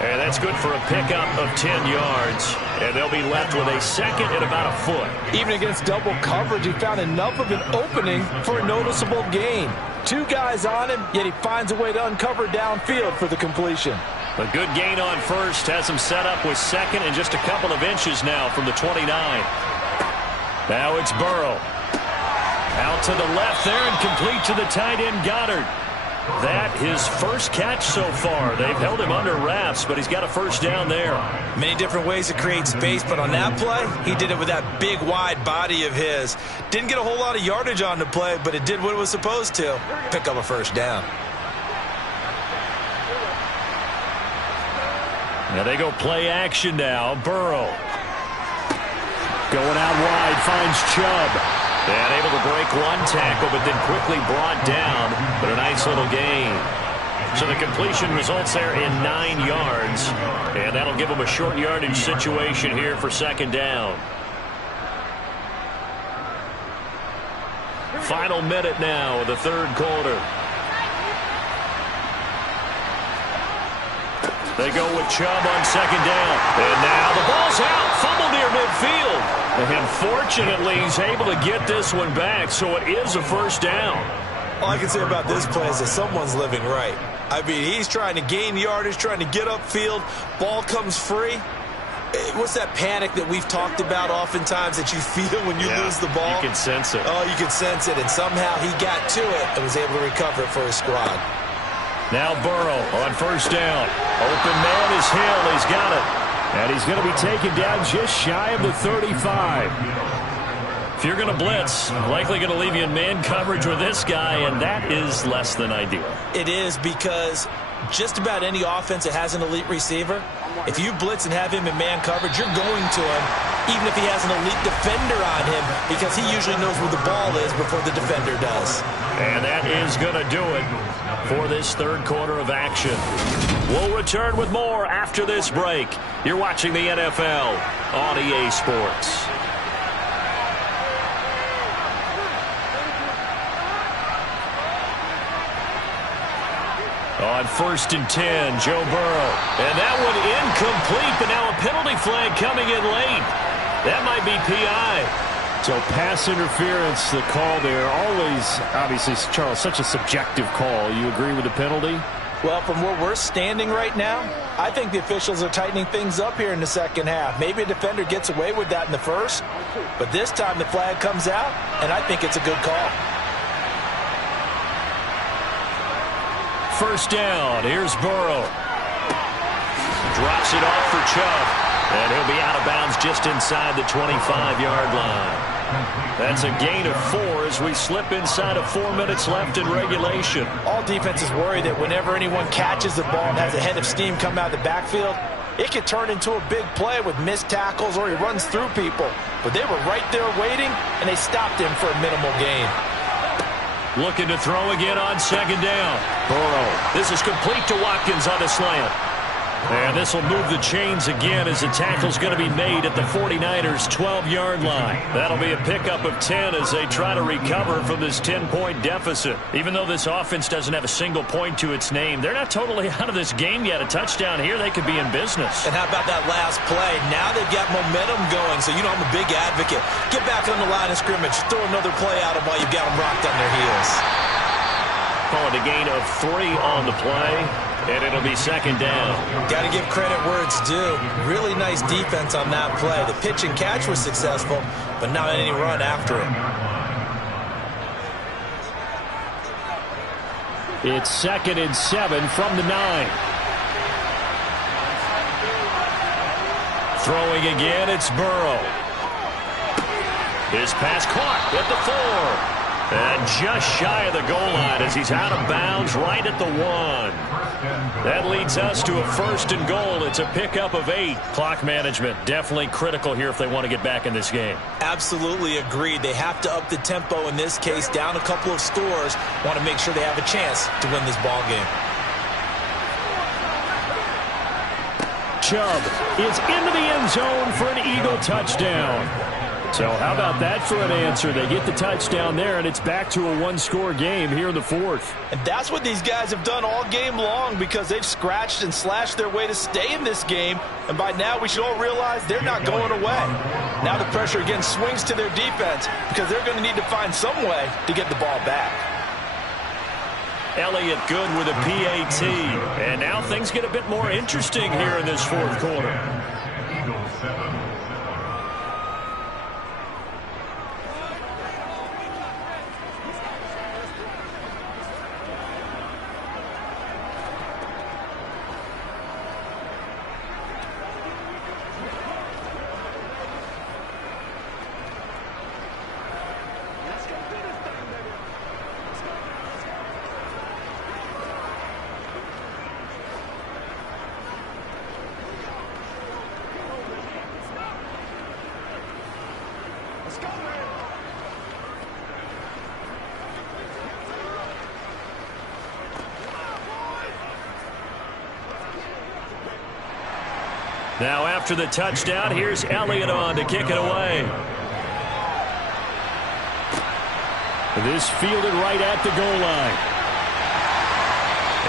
And that's good for a pickup of 10 yards. And they'll be left with a second and about a foot. Even against double coverage, he found enough of an opening for a noticeable gain. 2 guys on him, yet he finds a way to uncover downfield for the completion. A good gain on first has him set up with second and just a couple of inches now from the 29. Now it's Burrow. Out to the left there and complete to the tight end Goddard. That his first catch so far. They've held him under wraps, but he's got a first down there. Many different ways to create space, but on that play, he did it with that big, wide body of his. Didn't get a whole lot of yardage on the play, but it did what it was supposed to. Pick up a first down. Now they go play action now. Burrow. Going out wide, finds Chubb. And able to break one tackle, but then quickly brought down. But a nice little gain. So the completion results there in 9 yards. And that'll give them a short yardage situation here for second down. Final minute now of the third quarter. They go with Chubb on second down. And now the ball's out. Fumble near midfield. And fortunately, he's able to get this one back, so it is a first down. All I can say about this play is that someone's living right. I mean, he's trying to gain yardage, trying to get upfield. Ball comes free. What's that panic that we've talked about oftentimes that you feel when you lose the ball? You can sense it. Oh, you can sense it, and somehow he got to it and was able to recover it for his squad. Now Burrow on first down. Open man is Hill. He's got it. And he's going to be taken down just shy of the 35. If you're going to blitz, likely going to leave you in man coverage with this guy, and that is less than ideal. It is, because just about any offense that has an elite receiver, if you blitz and have him in man coverage, you're going to him, even if he has an elite defender on him, because he usually knows where the ball is before the defender does. And that is going to do it for this third quarter of action. We'll return with more after this break. You're watching the NFL on EA Sports. On 1st and 10, Joe Burrow. And that one incomplete, but now a penalty flag coming in late. That might be PI. So pass interference, the call there. Always, obviously, Charles, such a subjective call. You agree with the penalty? Well, from where we're standing right now, I think the officials are tightening things up here in the second half. Maybe a defender gets away with that in the first, but this time the flag comes out, and I think it's a good call. First down, here's Burrow. Drops it off for Chubb, and he'll be out of bounds just inside the 25-yard line. That's a gain of 4 as we slip inside of 4 minutes left in regulation. All defenses worry that whenever anyone catches the ball and has a head of steam come out of the backfield, it could turn into a big play with missed tackles or he runs through people. But they were right there waiting, and they stopped him for a minimal gain. Looking to throw again on second down. Burrow. This is complete to Watkins on the slant. And this will move the chains again as the tackle's going to be made at the 49ers' 12-yard line. That'll be a pickup of 10 as they try to recover from this 10-point deficit. Even though this offense doesn't have a single point to its name, they're not totally out of this game yet. A touchdown here, they could be in business. And how about that last play? Now they've got momentum going, so you know I'm a big advocate. Get back on the line of scrimmage. Throw another play out of while you've got them rocked on their heels. Call it a gain of 3 on the play, and it'll be second down. Got to give credit where it's due. Really nice defense on that play. The pitch and catch was successful, but not any run after it. It's 2nd and 7 from the 9. Throwing again, it's Burrow. His pass caught at the 4. And just shy of the goal line as he's out of bounds right at the 1. That leads us to a 1st and goal. It's a pickup of 8. Clock management definitely critical here if they want to get back in this game. Absolutely agreed. They have to up the tempo in this case, down a couple of scores. Want to make sure they have a chance to win this ball game. Chubb is into the end zone for an Eagle touchdown. So how about that for an answer? They get the touchdown there, and it's back to a 1-score game here in the 4th. And that's what these guys have done all game long because they've scratched and slashed their way to stay in this game. And by now, we should all realize they're not going away. Now the pressure again swings to their defense because they're going to need to find some way to get the ball back. Elliott good with a PAT. And now things get a bit more interesting here in this 4th quarter. Now after the touchdown, here's Elliott on to kick it away. This fielded right at the goal line.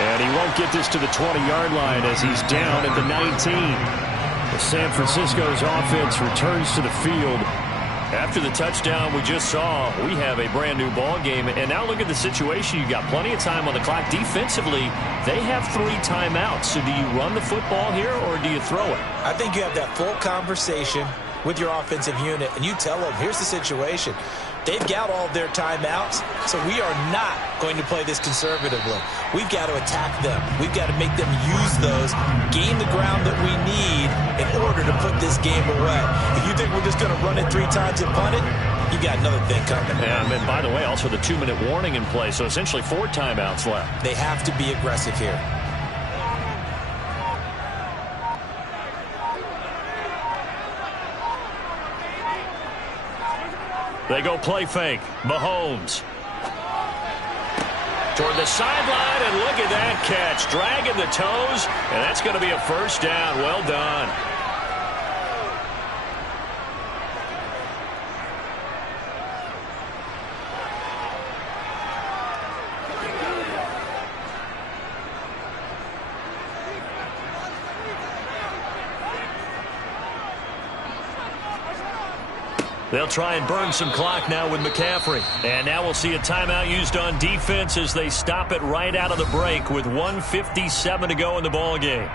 And he won't get this to the 20-yard line as he's down at the 19. San Francisco's offense returns to the field. After the touchdown we just saw, we have a brand new ball game. And now look at the situation. You got plenty of time on the clock. Defensively, they have 3 timeouts. So do you run the football here or do you throw it? I think you have that full conversation with your offensive unit, and you tell them, here's the situation. They've got all of their timeouts, so we are not going to play this conservatively. We've got to attack them. We've got to make them use those, gain the ground that we need in order to put this game away. If you think we're just going to run it 3 times and punt it, you got another thing coming. And by the way, also the 2-minute warning in play, so essentially 4 timeouts left. They have to be aggressive here. They go play fake. Mahomes. Toward the sideline, and look at that catch. Dragging the toes, and that's going to be a first down. Well done. They'll try and burn some clock now with McCaffrey. And now we'll see a timeout used on defense as they stop it right out of the break with 1:57 to go in the ball game.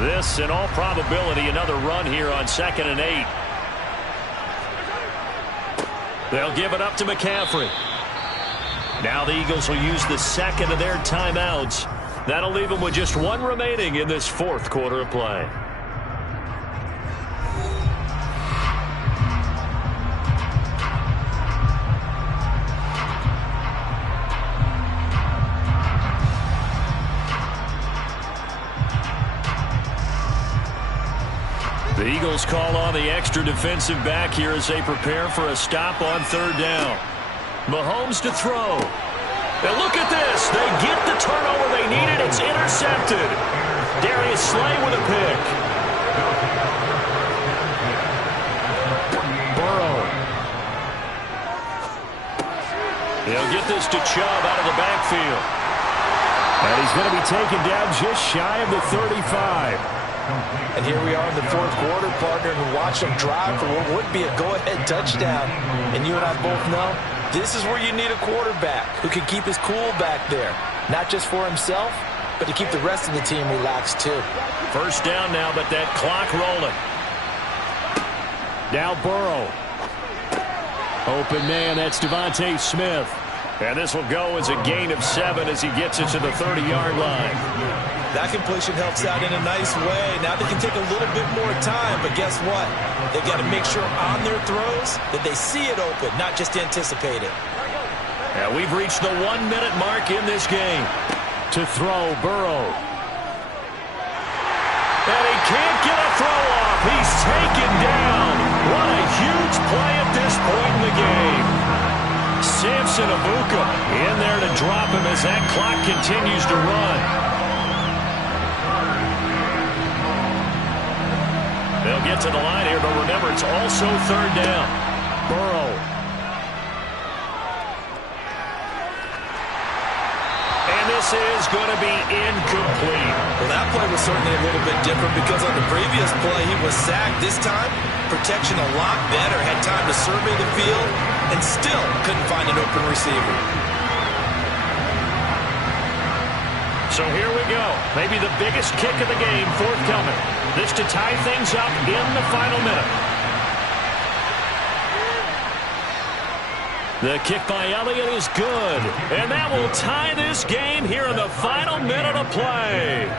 This, in all probability, another run here on 2nd and 8. They'll give it up to McCaffrey. Now the Eagles will use the second of their timeouts. That'll leave them with just one remaining in this fourth quarter of play. The Eagles call on the extra defensive back here as they prepare for a stop on 3rd down. Mahomes to throw. And look at this. They get the turnover they needed. It's intercepted. Darius Slay with a pick. Burrow. They'll get this to Chubb out of the backfield. And he's going to be taken down just shy of the 35. And here we are in the fourth quarter, partner, and watch them drive for what would be a go-ahead touchdown. And you and I both know this is where you need a quarterback who can keep his cool back there. Not just for himself, but to keep the rest of the team relaxed too. First down now, but that clock rolling. Now Burrow. Open man, that's Devontae Smith. And this will go as a gain of 7 as he gets it to the 30-yard line. That completion helps out in a nice way. Now they can take a little bit more time, but guess what? They've got to make sure on their throws that they see it open, not just anticipate it. And we've reached the 1-minute mark in this game. To throw, Burrow. And he can't get a throw off. He's taken down. What a huge play at this point in the game. Samson Abuka in there to drop him as that clock continues to run. They'll get to the line here, but remember, it's also 3rd down. Burrow. And this is going to be incomplete. Well, that play was certainly a little bit different because on the previous play, he was sacked. This time, protection a lot better. Had time to survey the field and still couldn't find an open receiver. So here we go. Maybe the biggest kick of the game forthcoming. This to tie things up in the final minute. The kick by Elliott is good. And that will tie this game here in the final minute of play.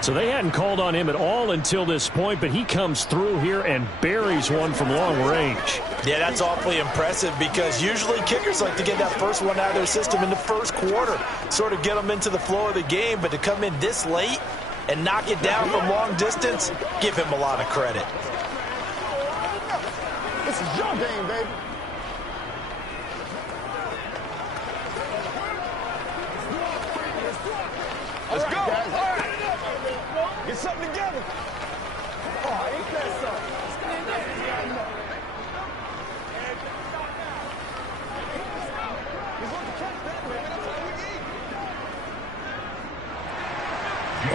So they hadn't called on him at all until this point, but he comes through here and buries one from long range. Yeah, that's awfully impressive because usually kickers like to get that first one out of their system in the first quarter, sort of get them into the flow of the game, but to come in this late and knock it down from long distance, give him a lot of credit. This is your game, baby. Let's go. Guys. All right. Get something together. Oh, ain't that something?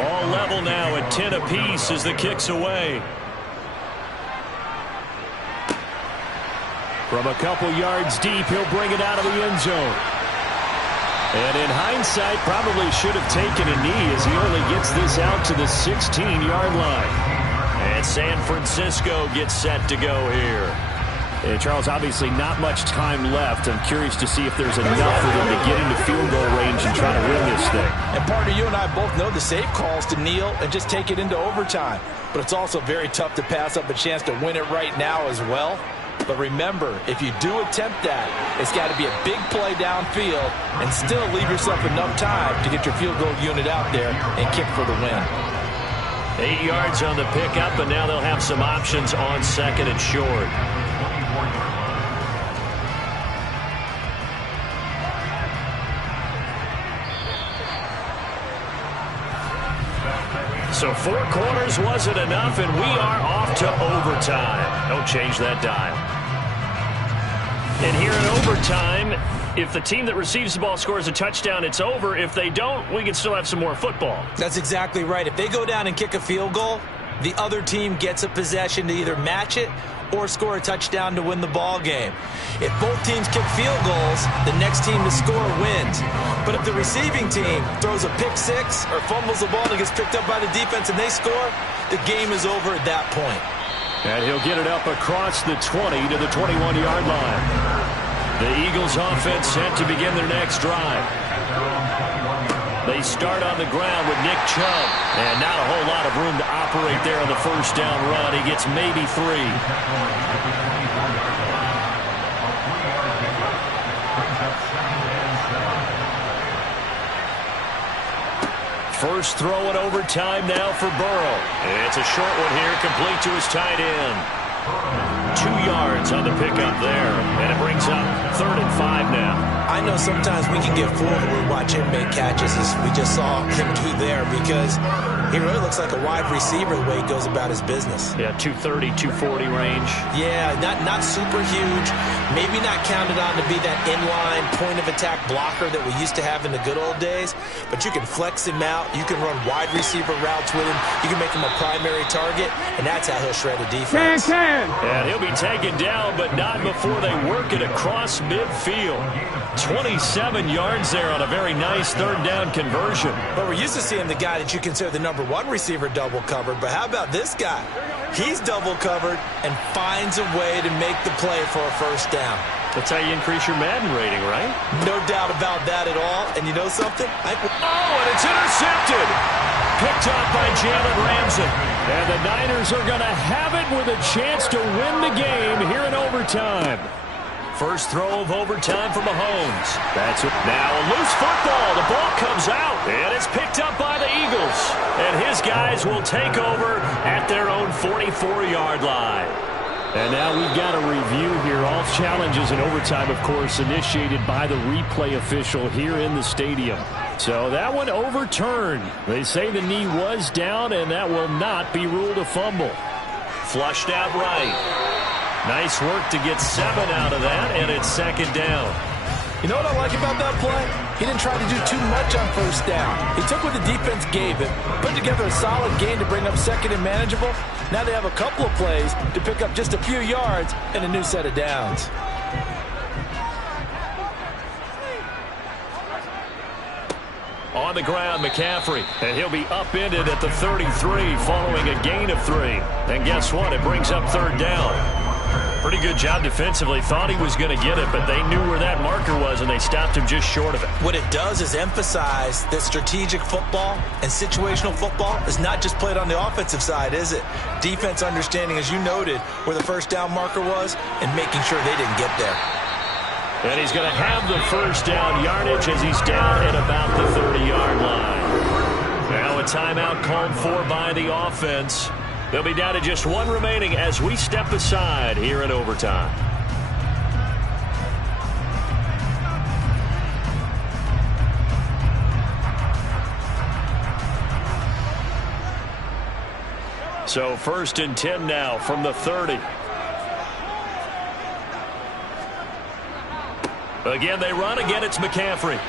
All level now at 10 apiece as the kick's away. From a couple yards deep, he'll bring it out of the end zone. And in hindsight, probably should have taken a knee as he only gets this out to the 16-yard line. And San Francisco gets set to go here. And Charles, obviously not much time left. I'm curious to see if there's enough for them to get into field goal range and try to win this thing. And partner, you and I both know the safe calls to kneel and just take it into overtime. But it's also very tough to pass up a chance to win it right now as well. But remember, if you do attempt that, it's got to be a big play downfield and still leave yourself enough time to get your field goal unit out there and kick for the win. 8 yards on the pickup, and now they'll have some options on second and short. So 4 quarters wasn't enough, and we are off to overtime. Don't change that dial. And here in overtime, if the team that receives the ball scores a touchdown, it's over. If they don't, we can still have some more football. That's exactly right. If they go down and kick a field goal, the other team gets a possession to either match it or score a touchdown to win the ball game. If both teams kick field goals, the next team to score wins. But if the receiving team throws a pick six or fumbles the ball and gets picked up by the defense and they score, the game is over at that point. And he'll get it up across the 20 to the 21-yard line. The Eagles offense set to begin their next drive. They start on the ground with Nick Chubb. And not a whole lot of room to operate there on the first down run. He gets maybe 3. First throw in overtime now for Burrow. It's a short one here, complete to his tight end. 2 yards on the pickup there, and it brings up 3rd and 5 now. I know sometimes we can get fooled when we watch him make catches, as we just saw him do there, because he really looks like a wide receiver the way he goes about his business. Yeah, 230, 240 range. Yeah, not super huge. Maybe not counted on to be that inline point-of-attack blocker that we used to have in the good old days, but you can flex him out. You can run wide receiver routes with him. You can make him a primary target, and that's how he'll shred a defense. And he'll be taken down, but not before they work it across midfield. 27 yards there on a very nice 3rd down conversion. But we're used to seeing the guy that you consider the number 1 receiver double covered, but how about this guy? He's double covered and finds a way to make the play for a first down. That's how you increase your Madden rating, right? No doubt about that at all. And you know something? And it's intercepted. Picked up by Jalen Ramsey. And the Niners are going to have it with a chance to win the game here in overtime. First throw of overtime for Mahomes. That's it. Now a loose football. The ball comes out, and it's picked up by the Eagles. And his guys will take over at their own 44-yard line. And now we've got a review here. All challenges in overtime, of course, initiated by the replay official here in the stadium. So that one overturned. They say the knee was down, and that will not be ruled a fumble. Flushed out right. Nice work to get 7 out of that, and it's 2nd down. You know what I like about that play? He didn't try to do too much on first down. He took what the defense gave him, put together a solid game to bring up 2nd and manageable. Now they have a couple of plays to pick up just a few yards and a new set of downs. On the ground, McCaffrey, and he'll be upended at the 33 following a gain of 3. And guess what? It brings up 3rd down. Pretty good job defensively. Thought he was going to get it, but they knew where that marker was, and they stopped him just short of it. What it does is emphasize that strategic football and situational football is not just played on the offensive side, is it? Defense understanding, as you noted, where the first down marker was and making sure they didn't get there. And he's going to have the first down yardage as he's down at about the 30-yard line. Now a timeout called for by the offense. They'll be down to just 1 remaining as we step aside here in overtime. So 1st and 10 now from the 30. Again, they run. Again, it's McCaffrey.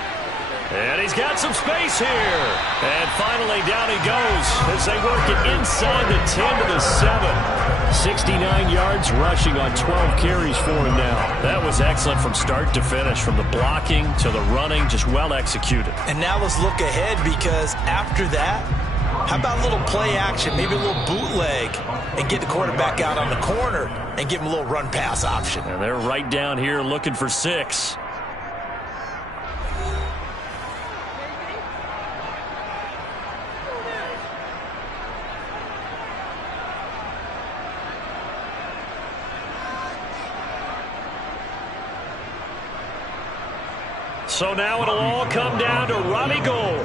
And he's got some space here. And finally, down he goes as they work it inside the 10 to the 7. 69 yards rushing on 12 carries for him now. That was excellent from start to finish, from the blocking to the running, just well executed. And now let's look ahead, because after that, how about a little play action, maybe a little bootleg, and get the quarterback out on the corner and give him a little run-pass option. And they're right down here looking for 6. So now it'll all come down to Robbie Gould.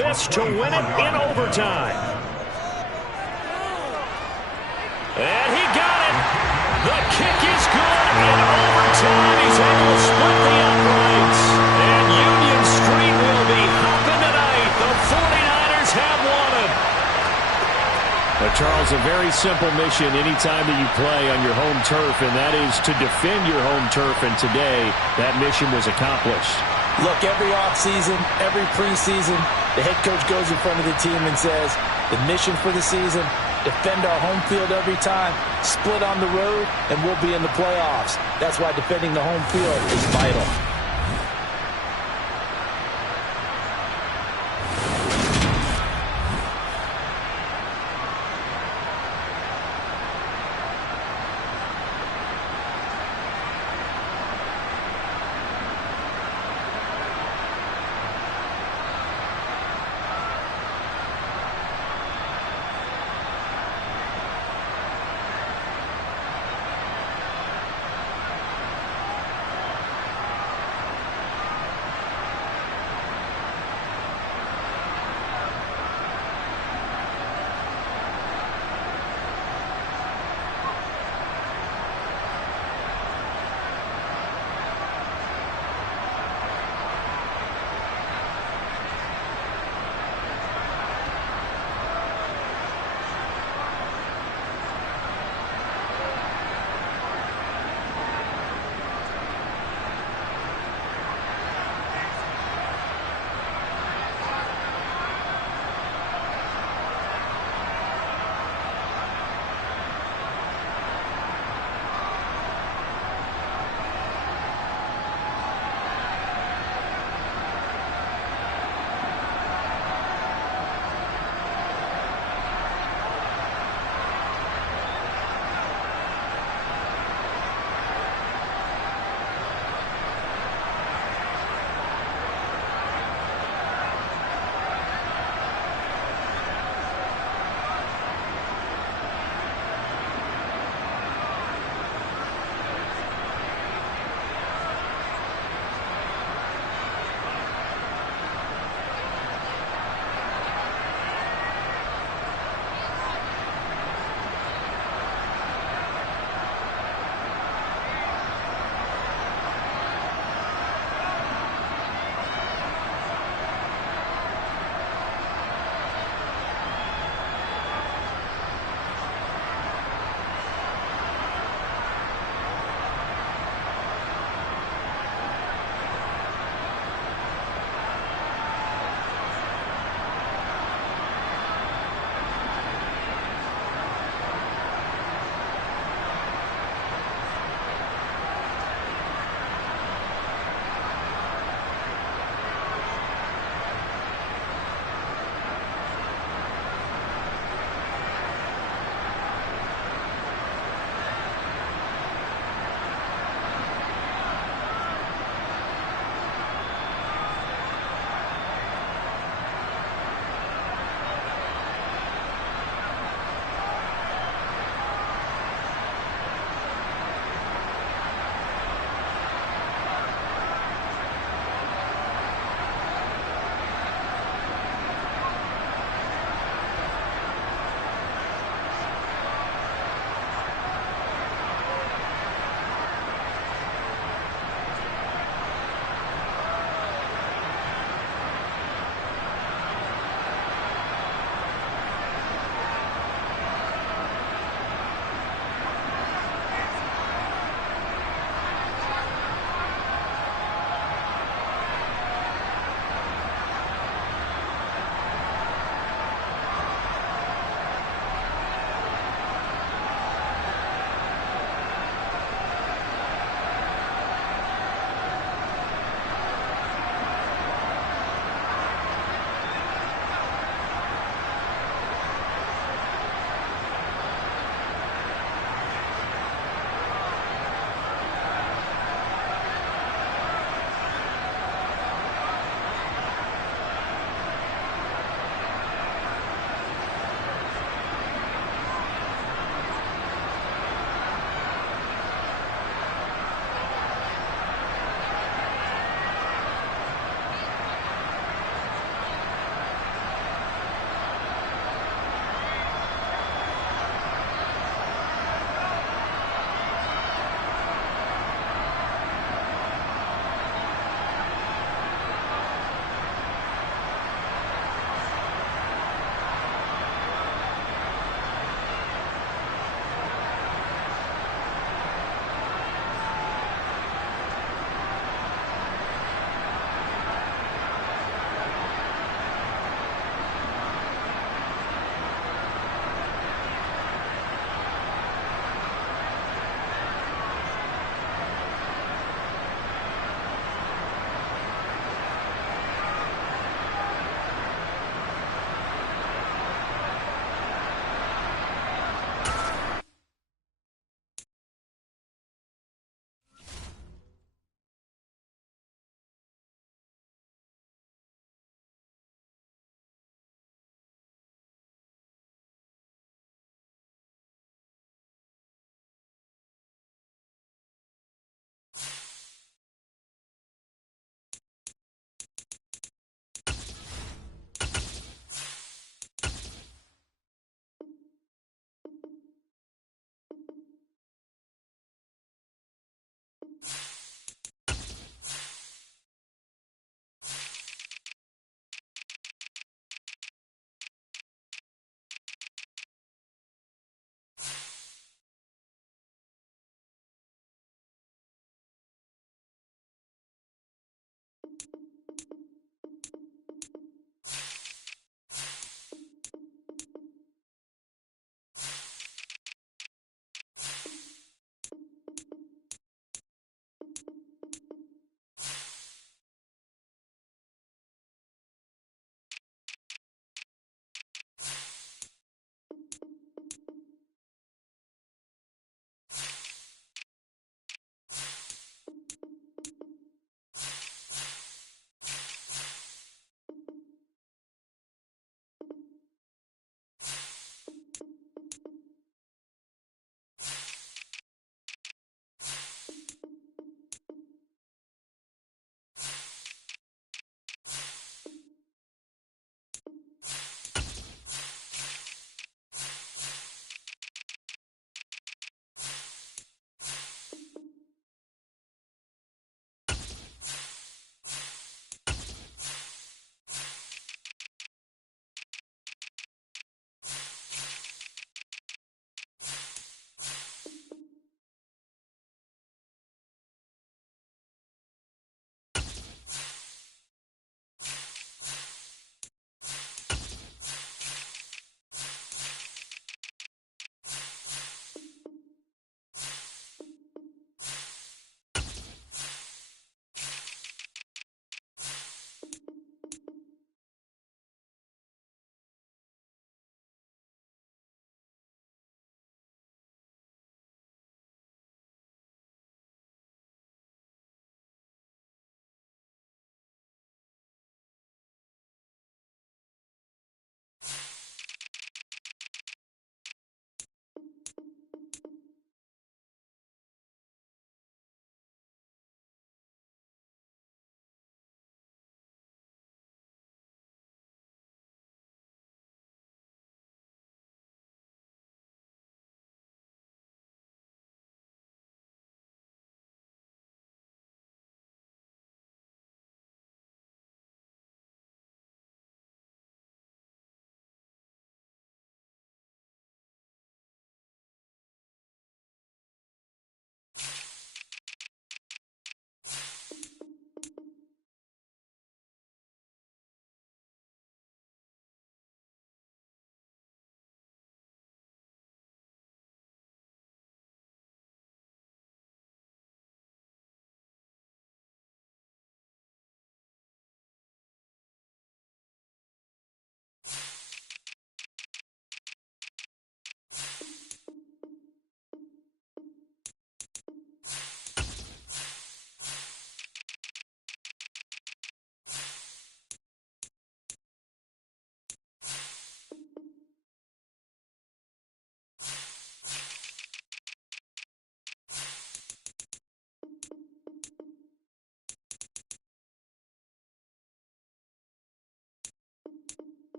This to win it in overtime. And he got it. The kick is good in overtime. He's able to split the uprights. And Union Street will be hopping tonight. The 49ers have won it. But Charles, a very simple mission anytime that you play on your home turf, and that is to defend your home turf. And today, that mission was accomplished. Look, every offseason, every preseason, the head coach goes in front of the team and says, the mission for the season, defend our home field every time, split on the road, and we'll be in the playoffs. That's why defending the home field is vital.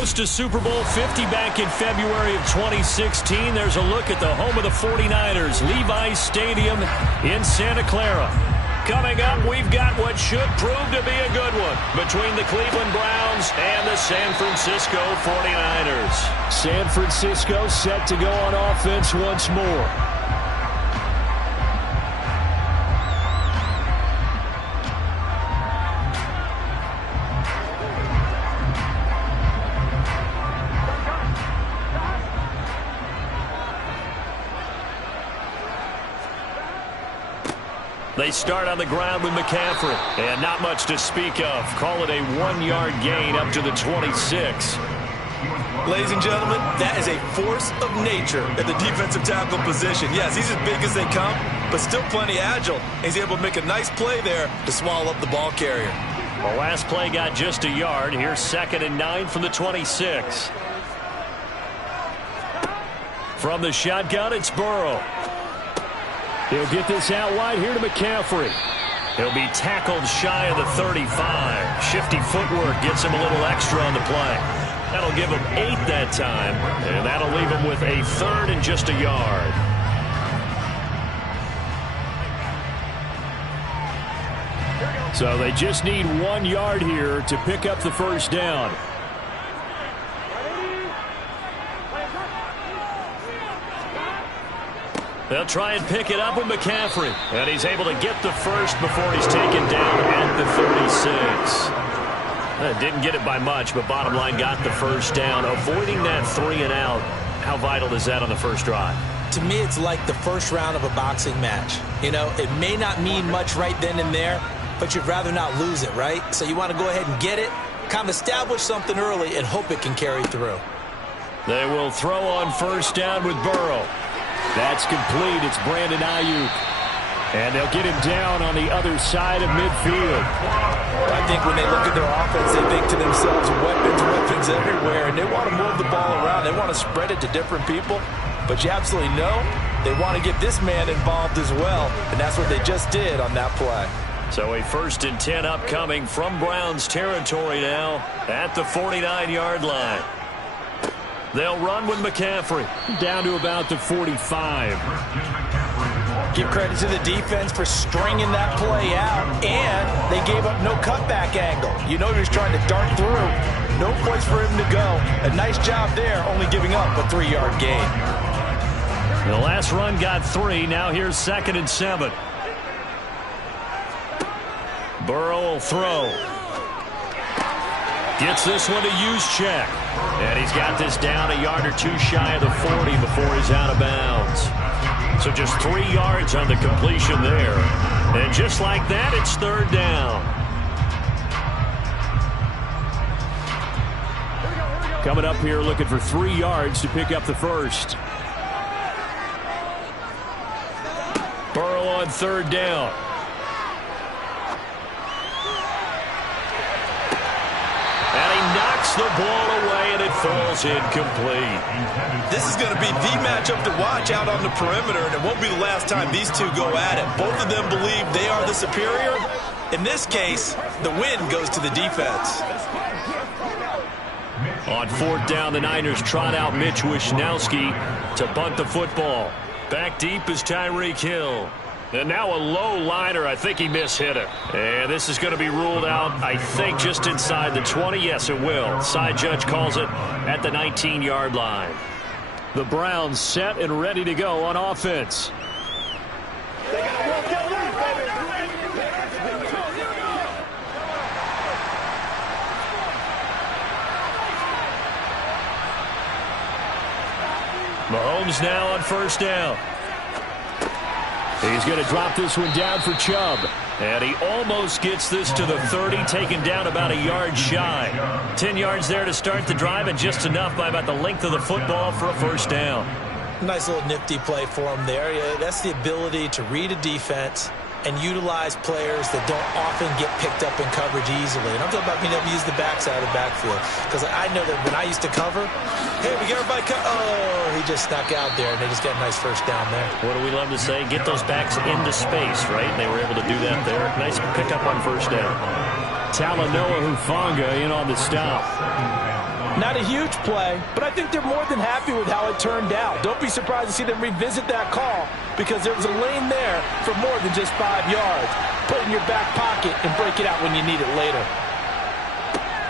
host to Super Bowl 50 back in February of 2016. There's a look at the home of the 49ers, Levi's Stadium in Santa Clara. Coming up, we've got what should prove to be a good one between the Cleveland Browns and the San Francisco 49ers. San Francisco set to go on offense once more. They start on the ground with McCaffrey, and not much to speak of. Call it a 1-yard gain up to the 26. Ladies and gentlemen, that is a force of nature at the defensive tackle position. Yes, he's as big as they come, but still plenty agile. He's able to make a nice play there to swallow up the ball carrier. The last play got just a yard. Here's 2nd and 9 from the 26. From the shotgun, it's Burrow. He'll get this out wide here to McCaffrey. He'll be tackled shy of the 35. Shifty footwork gets him a little extra on the play. That'll give him 8 that time, and that'll leave him with a 3rd and just a yard. So they just need 1 yard here to pick up the first down. They'll try and pick it up with McCaffrey. And he's able to get the first before he's taken down at the 36. Didn't get it by much, but bottom line got the first down. Avoiding that 3 and out. How vital is that on the first drive? To me, it's like the first round of a boxing match. You know, it may not mean much right then and there, but you'd rather not lose it, right? So you want to go ahead and get it, kind of establish something early, and hope it can carry through. They will throw on first down with Burrow. That's complete. It's Brandon Ayuk. And they'll get him down on the other side of midfield. I think when they look at their offense, they think to themselves, weapons everywhere, and they want to move the ball around. They want to spread it to different people. But you absolutely know they want to get this man involved as well, and that's what they just did on that play. So a 1st and 10 upcoming from Browns territory now at the 49-yard line. They'll run with McCaffrey. Down to about the 45. Give credit to the defense for stringing that play out, and they gave up no cutback angle. You know he was trying to dart through. No place for him to go. A nice job there, only giving up a 3-yard gain. The last run got 3. Now here's 2nd and 7. Burrow will throw. Gets this one to Juszczyk. And he's got this down a yard or 2 shy of the 40 before he's out of bounds. So just 3 yards on the completion there. And just like that, it's 3rd down. Coming up here looking for 3 yards to pick up the first. Burrow on 3rd down. The ball away, and it falls incomplete. This is going to be the matchup to watch out on the perimeter, and it won't be the last time these two go at it. Both of them believe they are the superior. In this case, the win goes to the defense. On 4th down, the Niners trot out Mitch Wishnowsky to bunt the football. Back deep is Tyreek Hill. And now a low liner. I think he mishit it. And this is going to be ruled out, I think, just inside the 20. Yes, it will. Side judge calls it at the 19-yard line. The Browns set and ready to go on offense. Mahomes now on 1st down. He's going to drop this one down for Chubb. And he almost gets this to the 30, taken down about a yard shy. 10 yards there to start the drive, and just enough by about the length of the football for a 1st down. Nice little nifty play for him there. Yeah, that's the ability to read a defense and utilize players that don't often get picked up in coverage easily. And I'm talking about being able to use the backside of the backfield. Because I know that when I used to cover, hey, we got everybody oh, he just snuck out there, and they just got a nice 1st down there. What do we love to say? Get those backs into space, right? And they were able to do that there. Nice pickup on 1st down. Talanoa Hufanga in on the stop. Not a huge play, but I think they're more than happy with how it turned out. Don't be surprised to see them revisit that call because there was a lane there for more than just 5 yards. Put it in your back pocket and break it out when you need it later.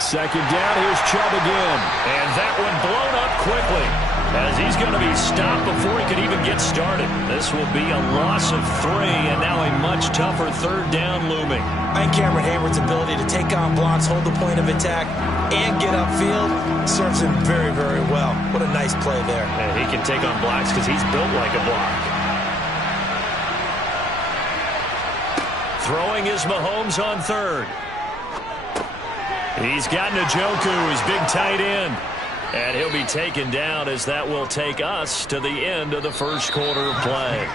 Second down, here's Chubb again. And that one blown up quickly as he's going to be stopped before he could even get started. This will be a loss of 3 and now a much tougher third down looming. I think Cameron Hayward's ability to take on blocks, hold the point of attack, and get upfield serves him very, very well. What a nice play there. And he can take on blocks because he's built like a block. Throwing is Mahomes on third. He's got Njoku, his big tight end. And he'll be taken down as that will take us to the end of the first quarter of play.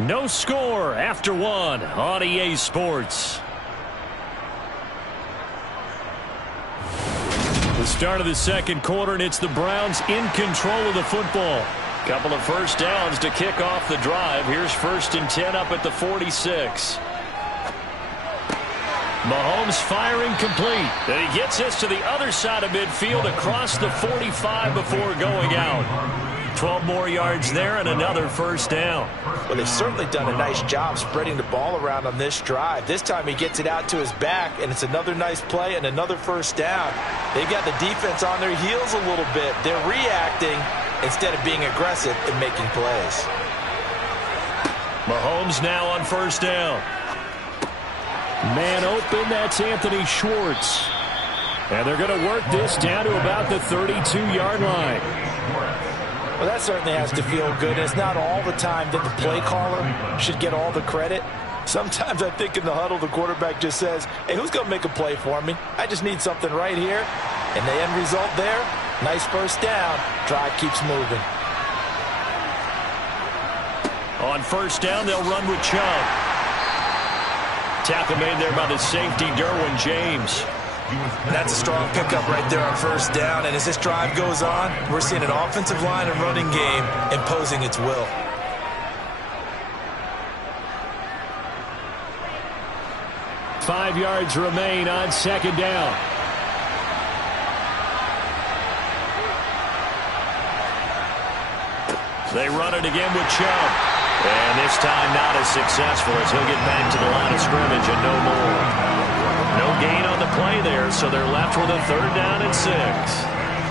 No score after 1 on EA Sports. The start of the second quarter, and it's the Browns in control of the football. Couple of first downs to kick off the drive. Here's 1st and 10 up at the 46. Mahomes firing complete. Then he gets this to the other side of midfield across the 45 before going out. 12 more yards there and another first down. Well, they've certainly done a nice job spreading the ball around on this drive. This time he gets it out to his back, and it's another nice play and another first down. They've got the defense on their heels a little bit. They're reacting instead of being aggressive and making plays. Mahomes now on first down. Man open, that's Anthony Schwartz. And they're going to work this down to about the 32-yard line. Well, that certainly has to feel good. It's not all the time that the play caller should get all the credit. Sometimes I think in the huddle, the quarterback just says, hey, who's going to make a play for me? I just need something right here. And the end result there, nice first down. Drive keeps moving. On first down, they'll run with Chubb. Tackle made there by the safety, Derwin James. That's a strong pickup right there on first down. And as this drive goes on, we're seeing an offensive line and running game imposing its will. Five yards remain on second down. They run it again with Chubb. And this time not as successful as he'll get back to the line of scrimmage and no more. No gain on the play there, so they're left with a 3rd down and 6.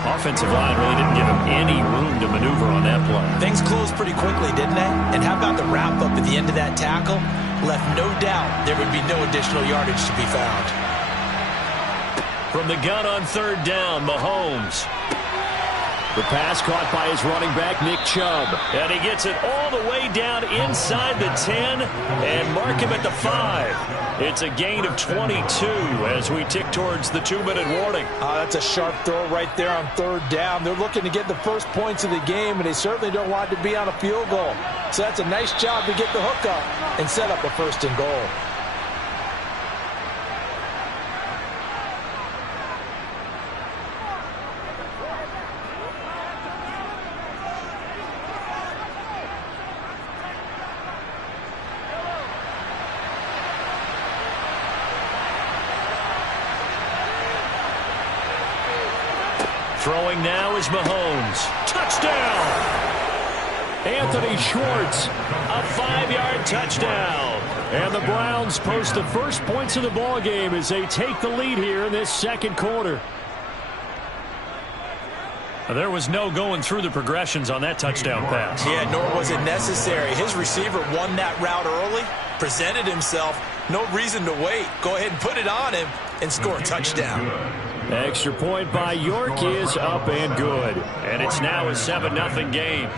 Offensive line really didn't give him any room to maneuver on that play. Things closed pretty quickly, didn't they? And how about the wrap-up at the end of that tackle? Left no doubt there would be no additional yardage to be found. From the gun on 3rd down, Mahomes. The pass caught by his running back, Nick Chubb. And he gets it all the way down inside the 10 and mark him at the 5. It's a gain of 22 as we tick towards the 2-minute warning. That's a sharp throw right there on 3rd down. They're looking to get the first points of the game, and they certainly don't want it to be on a field goal. So that's a nice job to get the hook up and set up a 1st and goal. Throwing now is Mahomes. Touchdown! Anthony Schwartz. A 5-yard touchdown. And the Browns post the first points of the ball game as they take the lead here in this second quarter. There was no going through the progressions on that touchdown pass. Yeah, nor was it necessary. His receiver won that route early, presented himself. No reason to wait. Go ahead and put it on him and score a touchdown. Extra point by York is up and good. And it's now a 7-0 game.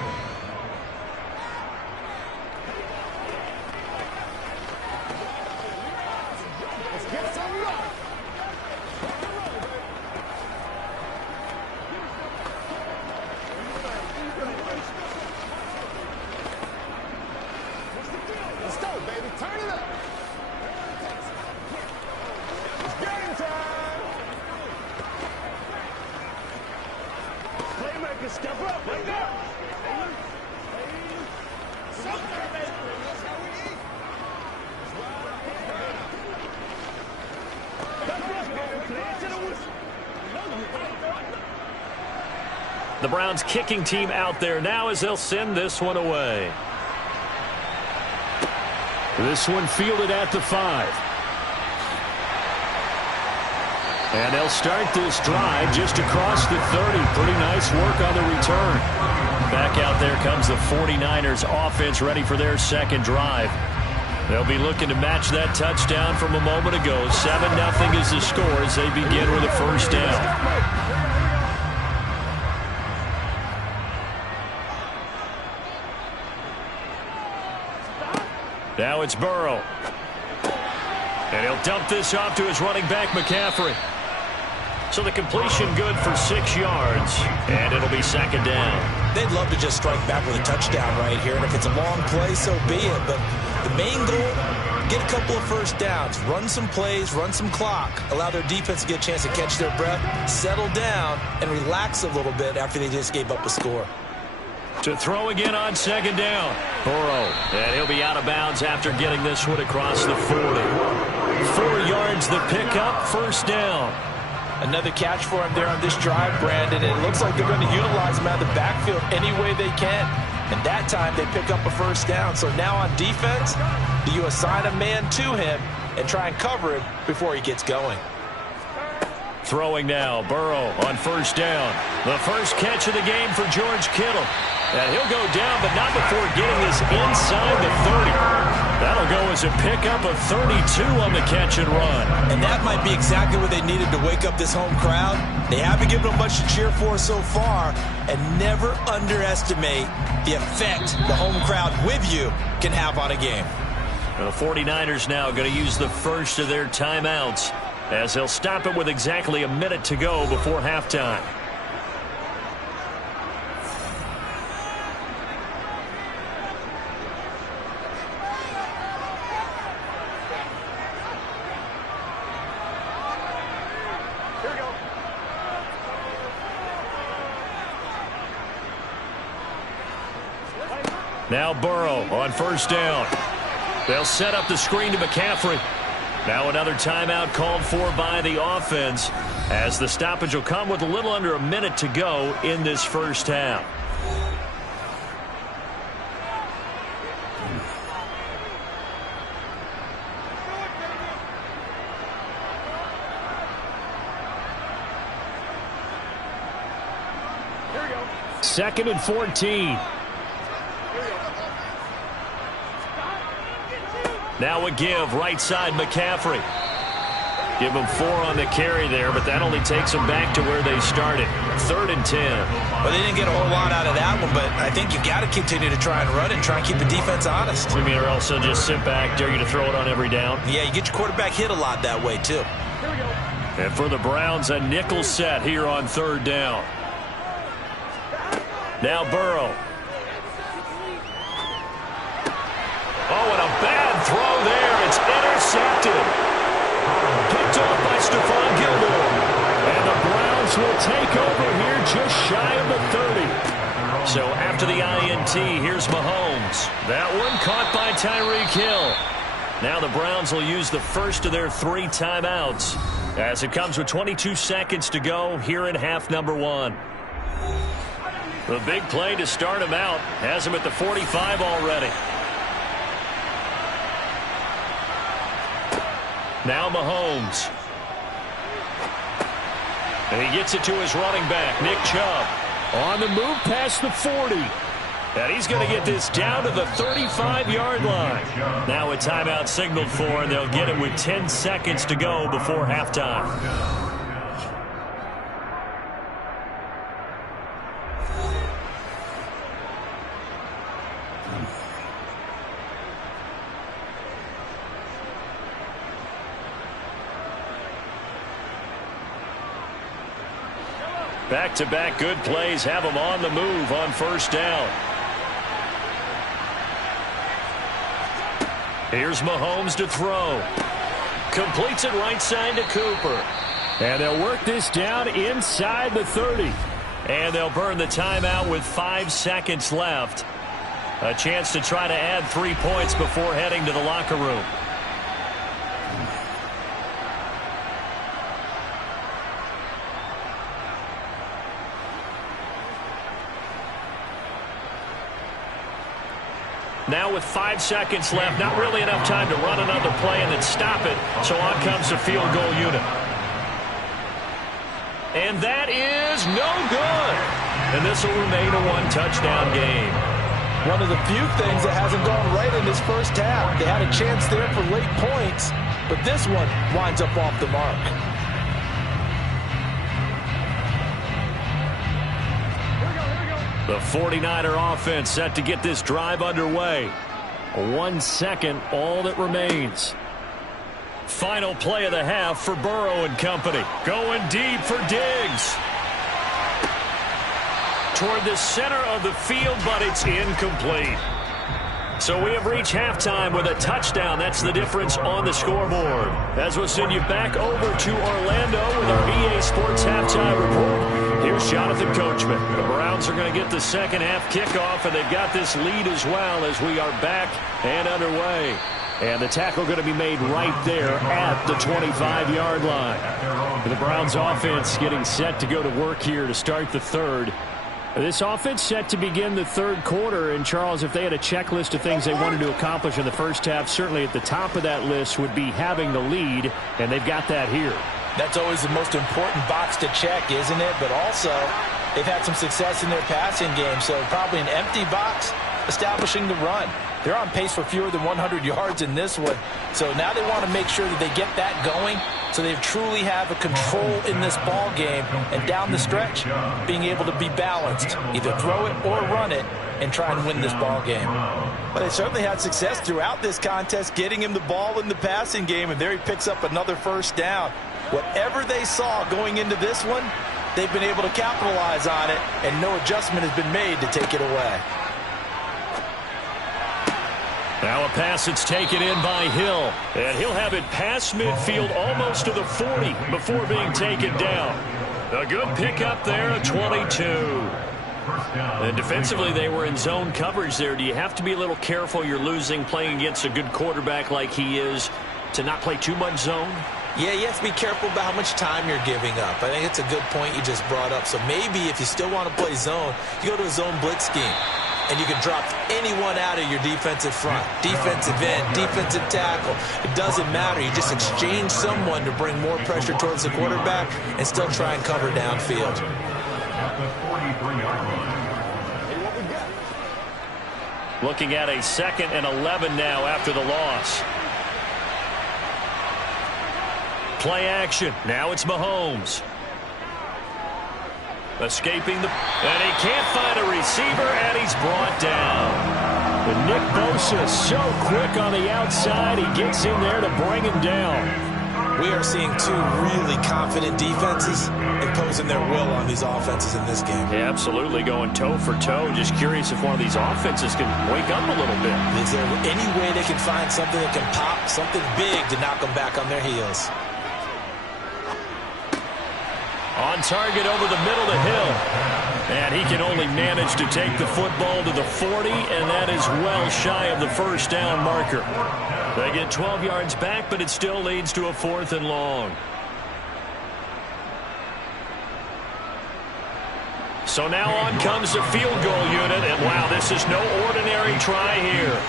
Let's go, baby. Turn it up. It's game time. Playmaker, step up. Bring it up. The Browns kicking team out there now as they'll send this one away. This one fielded at the 5. And they'll start this drive just across the 30. Pretty nice work on the return. Back out there comes the 49ers offense ready for their second drive. They'll be looking to match that touchdown from a moment ago. 7-0 is the score as they begin with a first down. Now it's Burrow. And he'll dump this off to his running back, McCaffrey. So the completion good for 6 yards, and it'll be second down. They'd love to just strike back with a touchdown right here, and if it's a long play, so be it. But the main goal, get a couple of first downs, run some plays, run some clock, allow their defense to get a chance to catch their breath, settle down, and relax a little bit after they just gave up a score. To throw again on second down. Burrow, and he'll be out of bounds after getting this one across the 40. 4 yards the pickup, first down. Another catch for him there on this drive, Brandon. It looks like they're going to utilize him out of the backfield any way they can. And that time they pick up a first down. So now on defense, do you assign a man to him and try and cover him before he gets going? Throwing now, Burrow on first down. The first catch of the game for George Kittle. And he'll go down, but not before getting this inside the 30. That'll go as a pickup of 32 on the catch and run. And that might be exactly what they needed to wake up this home crowd. They haven't given them much to cheer for so far, and never underestimate the effect the home crowd with you can have on a game. The 49ers now going to use the first of their timeouts as they'll stop it with exactly a minute to go before halftime. Now Burrow on first down. They'll set up the screen to McCaffrey. Now another timeout called for by the offense as the stoppage will come with a little under a minute to go in this first half. Second and 14. Now a give, right side McCaffrey. Give him 4 on the carry there, but that only takes them back to where they started. 3rd and 10. Well, they didn't get a whole lot out of that one, but I think you got to continue to try and run and try and keep the defense honest. I mean, or else they'll just sit back, dare you to throw it on every down. Yeah, you get your quarterback hit a lot that way, too. And for the Browns, a nickel set here on 3rd down. Now Burrow. Oh, and a bad throw there. It's intercepted. Picked off by Stephon Gilmore. And the Browns will take over here just shy of the 30. So after the INT, here's Mahomes. That one caught by Tyreek Hill. Now the Browns will use the first of their 3 timeouts as it comes with 22 seconds to go here in half number 1. The big play to start him out has him at the 45 already. Now Mahomes. And he gets it to his running back, Nick Chubb. On the move past the 40. And he's going to get this down to the 35-yard line. Now a timeout signaled for, and they'll get it with 10 seconds to go before halftime. Back-to-back good plays have them on the move on first down. Here's Mahomes to throw. Completes it right side to Cooper. And they'll work this down inside the 30. And they'll burn the timeout with 5 seconds left. A chance to try to add 3 points before heading to the locker room. Now with 5 seconds left, not really enough time to run another play and then stop it. So on comes the field goal unit. And that is no good. And this will remain a one-touchdown game. One of the few things that hasn't gone right in this first half. They had a chance there for late points, but this one winds up off the mark. The 49er offense set to get this drive underway. 1 second, all that remains. Final play of the half for Burrow and company. Going deep for Diggs. Toward the center of the field, but it's incomplete. So we have reached halftime with a touchdown. That's the difference on the scoreboard. As we'll send you back over to Orlando with our EA Sports Halftime Report. Here's Jonathan Coachman. The Browns are going to get the second half kickoff, and they've got this lead as well as we are back and underway. And the tackle going to be made right there at the 25-yard line. The Browns offense getting set to go to work here to start the third. This offense set to begin the third quarter, and Charles, if they had a checklist of things they wanted to accomplish in the first half, certainly at the top of that list would be having the lead, and they've got that here. That's always the most important box to check, isn't it? But also, they've had some success in their passing game, so probably an empty box establishing the run. They're on pace for fewer than 100 yards in this one, so now they want to make sure that they get that going so they truly have a control in this ball game, and down the stretch, being able to be balanced, either throw it or run it, and try and win this ball game. But they certainly had success throughout this contest, getting him the ball in the passing game, and there he picks up another first down. Whatever they saw going into this one, they've been able to capitalize on it, and no adjustment has been made to take it away. Now a pass that's taken in by Hill, and he'll have it past midfield almost to the 40 before being taken down. A good pickup there at 22. And defensively, they were in zone coverage there. Do you have to be a little careful? You're losing playing against a good quarterback like he is to not play too much zone? Yeah, you have to be careful about how much time you're giving up. I think it's a good point you just brought up. So maybe if you still want to play zone, you go to a zone blitz scheme. And you can drop anyone out of your defensive front, defensive end, defensive tackle. It doesn't matter. You just exchange someone to bring more pressure towards the quarterback and still try and cover downfield. Looking at a 2nd and 11 now after the loss. Play action. Now it's Mahomes. Escaping and he can't find a receiver, and he's brought down. And Nick Bosa so quick on the outside, he gets in there to bring him down. We are seeing two really confident defenses imposing their will on these offenses in this game. Yeah, absolutely, going toe for toe. Just curious if one of these offenses can wake up a little bit. Is there any way they can find something that can pop, something big to knock them back on their heels? On target over the middle to Hill. And he can only manage to take the football to the 40, and that is well shy of the first down marker. They get 12 yards back, but it still leads to a 4th and long. So now on comes the field goal unit, and wow, this is no ordinary try here.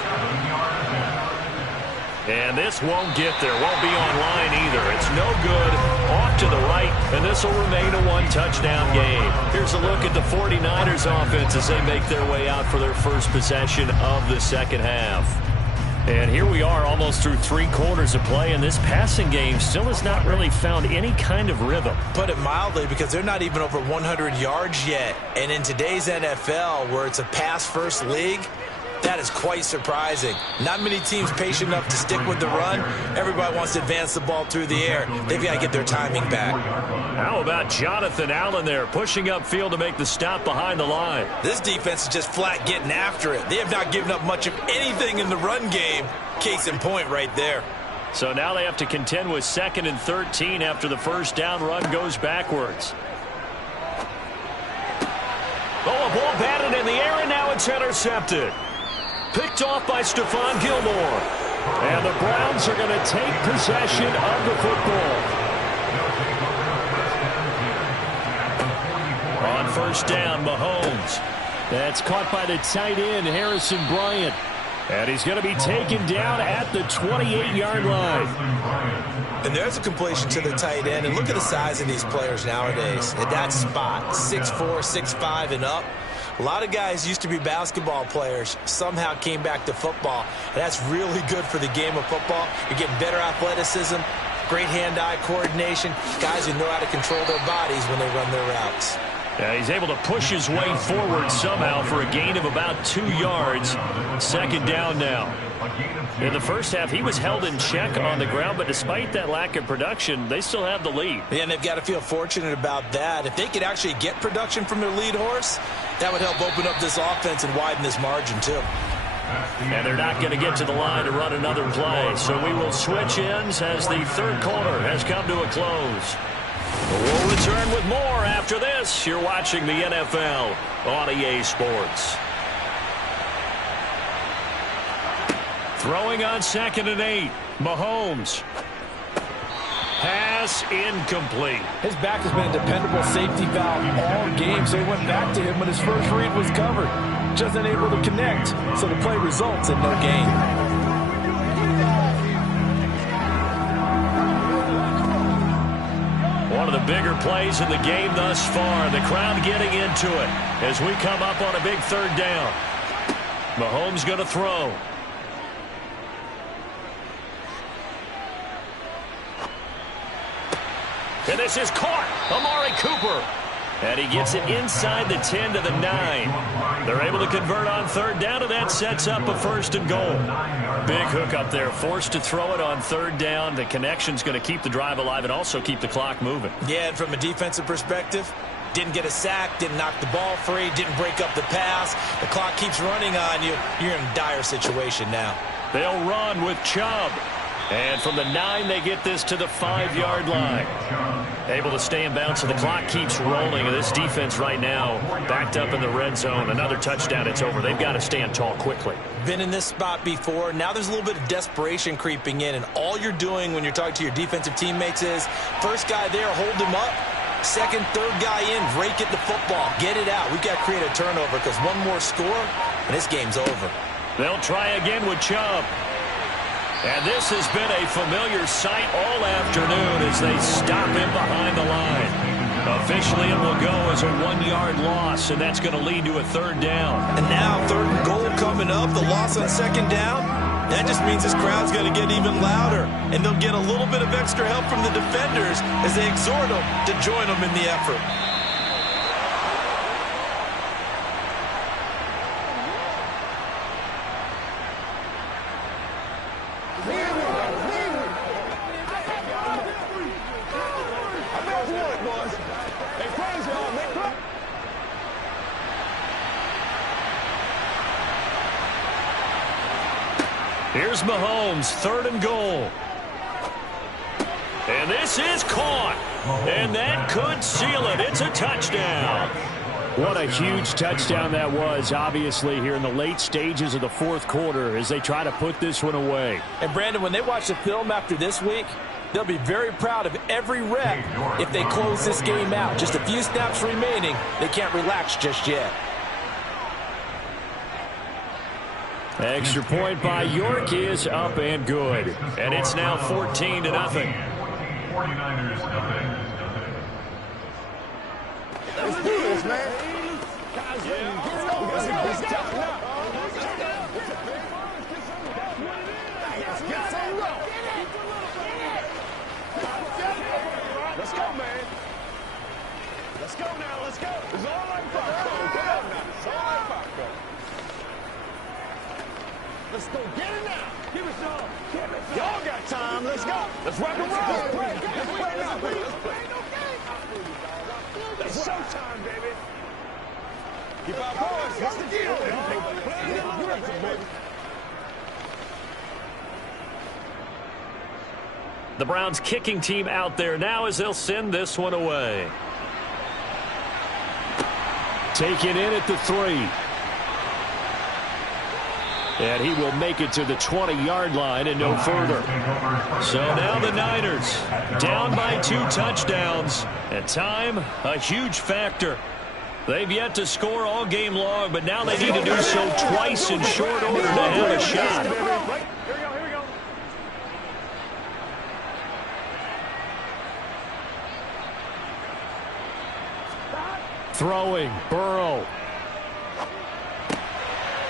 And this won't get there, won't be online either. It's no good, off to the right, and this will remain a one-touchdown game. Here's a look at the 49ers offense as they make their way out for their first possession of the second half. And here we are almost through 3 quarters of play, and this passing game still has not really found any kind of rhythm. Put it mildly, because they're not even over 100 yards yet. And in today's NFL, where it's a pass-first league, that is quite surprising. Not many teams patient enough to stick with the run. Everybody wants to advance the ball through the air. They've got to get their timing back. How about Jonathan Allen there, pushing upfield to make the stop behind the line? This defense is just flat getting after it. They have not given up much of anything in the run game. Case in point right there. So now they have to contend with 2nd and 13 after the first down run goes backwards. Oh, a ball batted in the air, and now it's intercepted. Picked off by Stephon Gilmore. And the Browns are going to take possession of the football. On first down, Mahomes. That's caught by the tight end, Harrison Bryant. And he's going to be taken down at the 28-yard line. And there's a completion to the tight end. And look at the size of these players nowadays. At that spot, 6'4", 6'5", and up. A lot of guys used to be basketball players, somehow came back to football. And that's really good for the game of football. You're getting better athleticism, great hand-eye coordination, guys who know how to control their bodies when they run their routes. Yeah, he's able to push his way forward somehow for a gain of about 2 yards. Second down now. In the first half, he was held in check on the ground, but despite that lack of production, they still have the lead. Yeah, and they've got to feel fortunate about that. If they could actually get production from their lead horse, that would help open up this offense and widen this margin, too. And they're not going to get to the line to run another play, so we will switch ends as the third quarter has come to a close. We'll return with more after this. You're watching the NFL on EA Sports. Throwing on 2nd and 8. Mahomes. Pass incomplete. His back has been a dependable safety valve all game, so he went back to him when his first read was covered. Just unable to connect, so the play results in no gain. One of the bigger plays in the game thus far. The crowd getting into it as we come up on a big third down. Mahomes going to throw. And this is caught. Amari Cooper. And he gets it inside the 10 to the 9. They're able to convert on third down, and that sets up a 1st and goal. Big hook up there. Forced to throw it on third down. The connection's going to keep the drive alive and also keep the clock moving. Yeah, and from a defensive perspective, didn't get a sack, didn't knock the ball free, didn't break up the pass. The clock keeps running on you. You're in a dire situation now. They'll run with Chubb. And from the 9, they get this to the 5-yard line. Able to stay in bounds, so the clock keeps rolling. And this defense right now backed up in the red zone. Another touchdown, it's over. They've got to stand tall quickly. Been in this spot before. Now there's a little bit of desperation creeping in. And all you're doing when you're talking to your defensive teammates is, first guy there, hold him up. Second, third guy in, rake at the football. Get it out. We've got to create a turnover because one more score, and this game's over. They'll try again with Chubb. And this has been a familiar sight all afternoon as they stop him behind the line. Officially, it will go as a 1-yard loss, and that's going to lead to a third down. And now 3rd and goal coming up, the loss on 2nd down. That just means this crowd's going to get even louder, and they'll get a little bit of extra help from the defenders as they exhort them to join them in the effort. Here's Mahomes, 3rd and goal. And this is caught. And that could seal it. It's a touchdown. What a huge touchdown that was, obviously, here in the late stages of the 4th quarter as they try to put this one away. And, Brandon, when they watch the film after this week, they'll be very proud of every rep if they close this game out. Just a few snaps remaining. They can't relax just yet. Extra point by York is up and good. And it's now 14-0. 49ers, nothing. Let's do this, man. Let's go, man. Let's go now. Let's go. It's all like popcorn. Come on now. It's all like popcorn. Let's go. Get it now. Give it some. Y'all got time. Let's go. Let's rock and roll. Let's play. Let's play now, baby. Let's play. It's showtime, baby. Keep our boys. What's the deal? Baby. The Browns kicking team out there now as they'll send this one away. Taken in at the 3. And he will make it to the 20-yard line and no further. So now the Niners down by 2 touchdowns. And time, a huge factor. They've yet to score all game long, but now they need to do so twice in short order to have a shot. Here we go. Throwing, Burrow.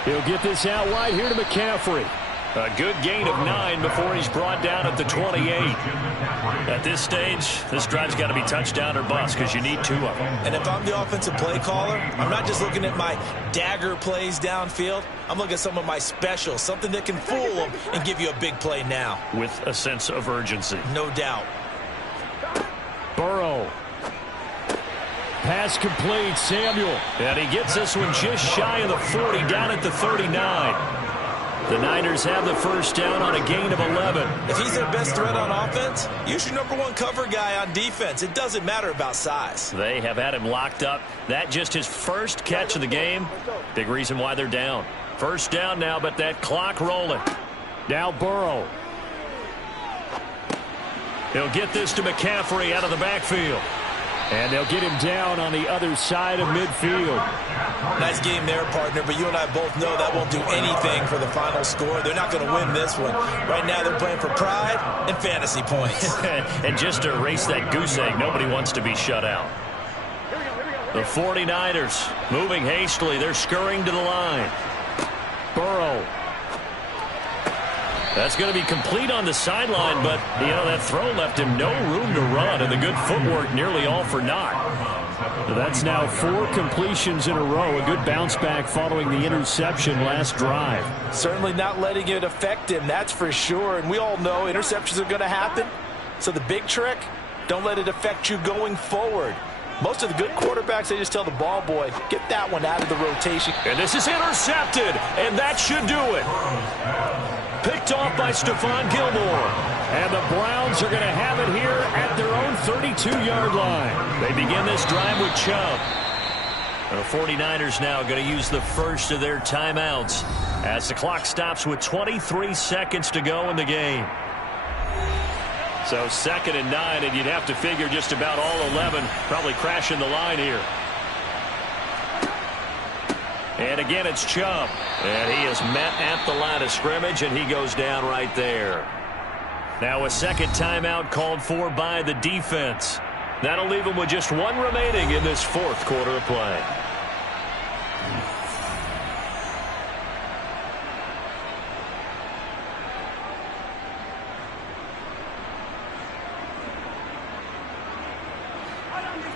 He'll get this out wide here to McCaffrey. A good gain of 9 before he's brought down at the 28. At this stage, this drive's got to be touchdown or bust because you need 2 of them. And if I'm the offensive play caller, I'm not just looking at my dagger plays downfield. I'm looking at some of my specials, something that can fool them and give you a big play now. With a sense of urgency. No doubt. Burrow. Pass complete, Samuel. And he gets this one just shy of the 40, down at the 39. The Niners have the first down on a gain of 11. If he's their best threat on offense, use your #1 cover guy on defense. It doesn't matter about size. They have had him locked up. That just his first catch of the game. Big reason why they're down. First down now, but that clock rolling. Now Burrow. He'll get this to McCaffrey out of the backfield. And they'll get him down on the other side of midfield. Nice game there, partner, but you and I both know that won't do anything for the final score. They're not going to win this one. Right now they're playing for pride and fantasy points. And just to erase that goose egg, nobody wants to be shut out. The 49ers moving hastily. They're scurrying to the line. Burrow. That's going to be complete on the sideline, but, you know, that throw left him no room to run, and the good footwork nearly all for naught. So that's now 4 completions in a row. A good bounce back following the interception last drive. Certainly not letting it affect him, that's for sure. And we all know interceptions are going to happen. So the big trick, don't let it affect you going forward. Most of the good quarterbacks, they just tell the ball boy, get that one out of the rotation. And this is intercepted, and that should do it. Picked off by Stephon Gilmore. And the Browns are going to have it here at their own 32-yard line. They begin this drive with Chubb. The 49ers now going to use the first of their timeouts as the clock stops with 23 seconds to go in the game. So 2nd and 9, and you'd have to figure just about all 11 probably crashing the line here. And again, it's Chubb. And he is met at the line of scrimmage, and he goes down right there. Now a second timeout called for by the defense. That'll leave them with just 1 remaining in this 4th quarter of play.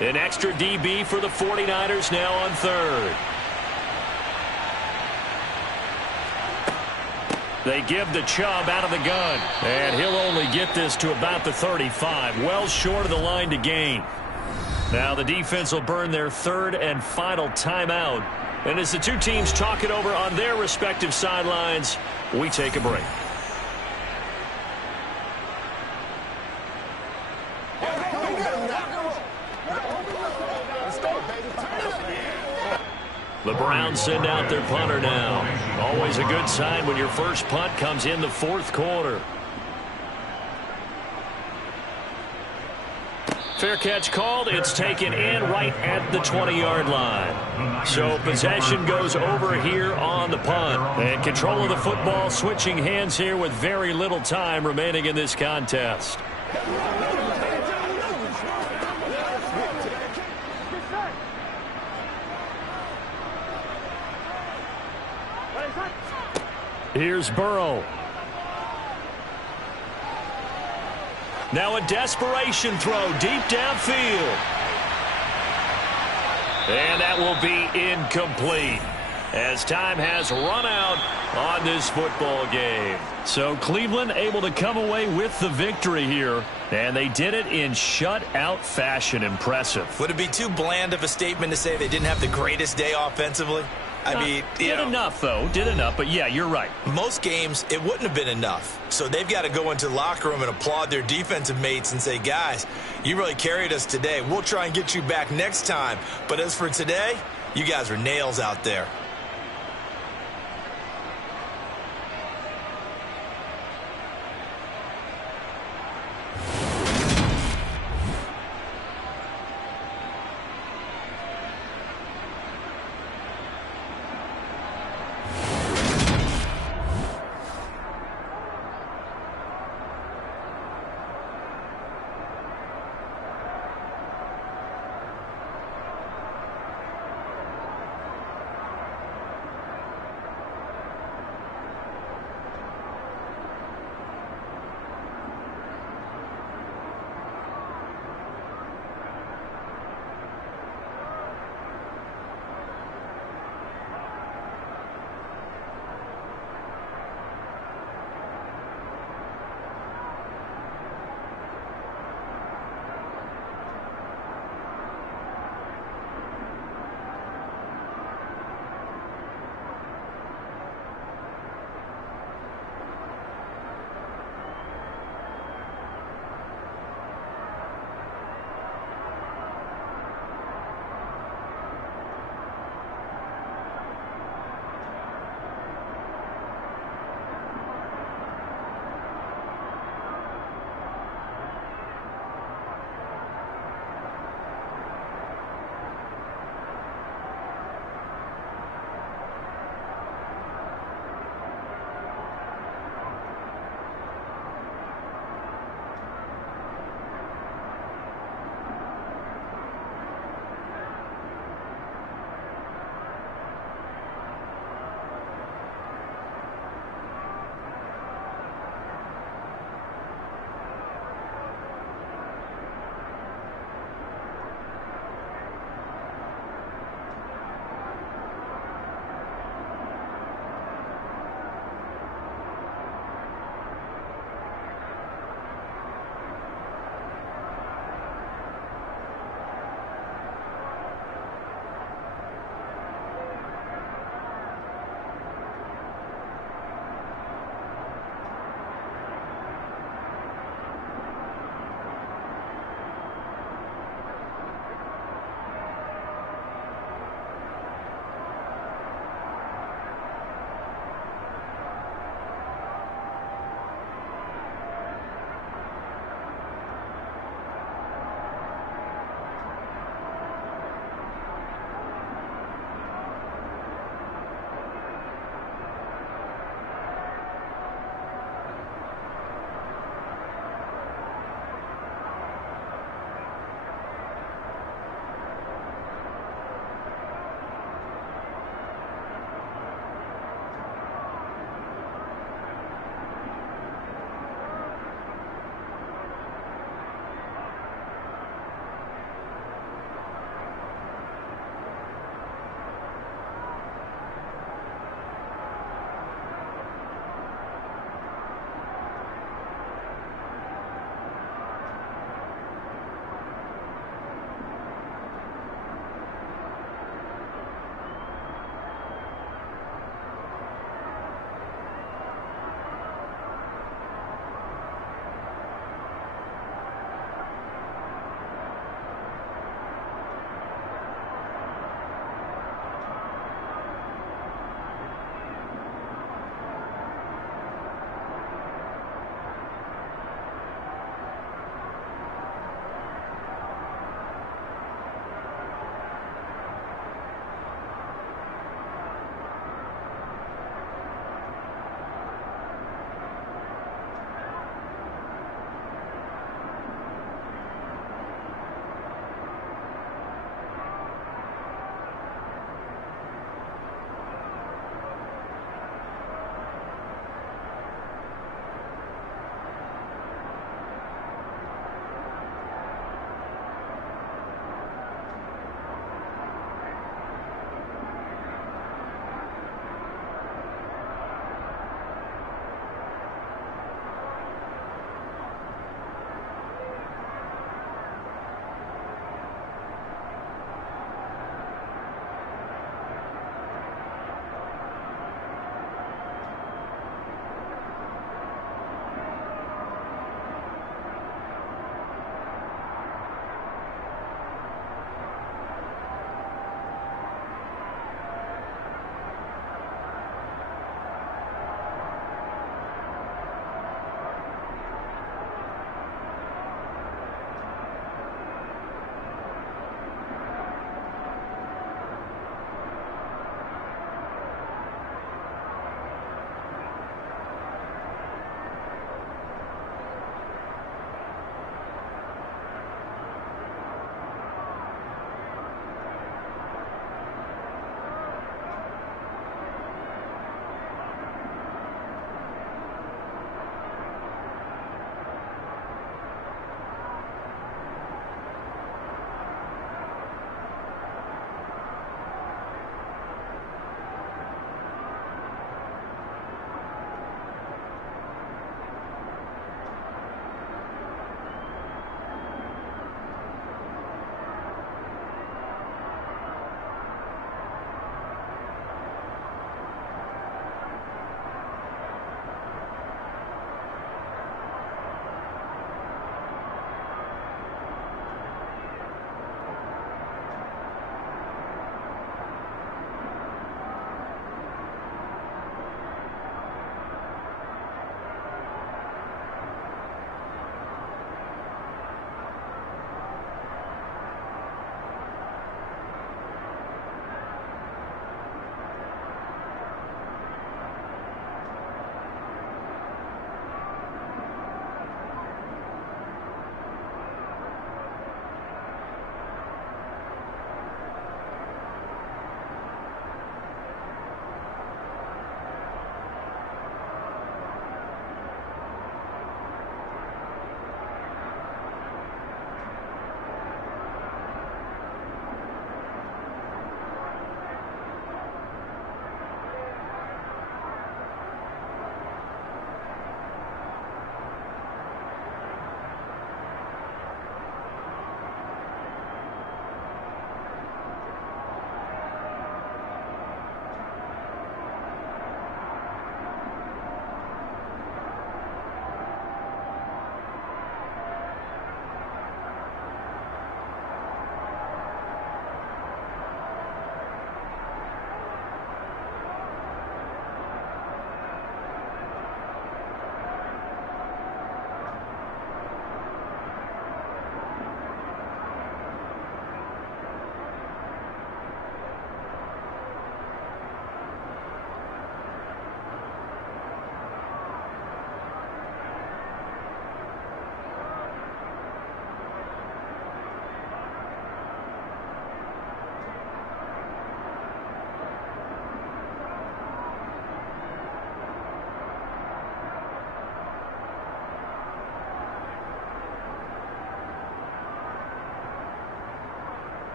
An extra DB for the 49ers now on 3rd. They give the Chubb out of the gun. And he'll only get this to about the 35. Well short of the line to gain. Now the defense will burn their 3rd and final timeout. And as the two teams talk it over on their respective sidelines, we take a break. The Browns send out their punter now. Always a good sign when your first punt comes in the 4th quarter. Fair catch called. It's taken in right at the 20-yard line. So possession goes over here on the punt. And control of the football switching hands here with very little time remaining in this contest. Here's Burrow. Now a desperation throw deep downfield. And that will be incomplete as time has run out on this football game. So Cleveland able to come away with the victory here, and they did it in shutout fashion. Impressive. Would it be too bland of a statement to say they didn't have the greatest day offensively? I mean, did enough, though. Did enough, but yeah, you're right. Most games, it wouldn't have been enough. So they've got to go into the locker room and applaud their defensive mates and say, guys, you really carried us today. We'll try and get you back next time. But as for today, you guys were nails out there.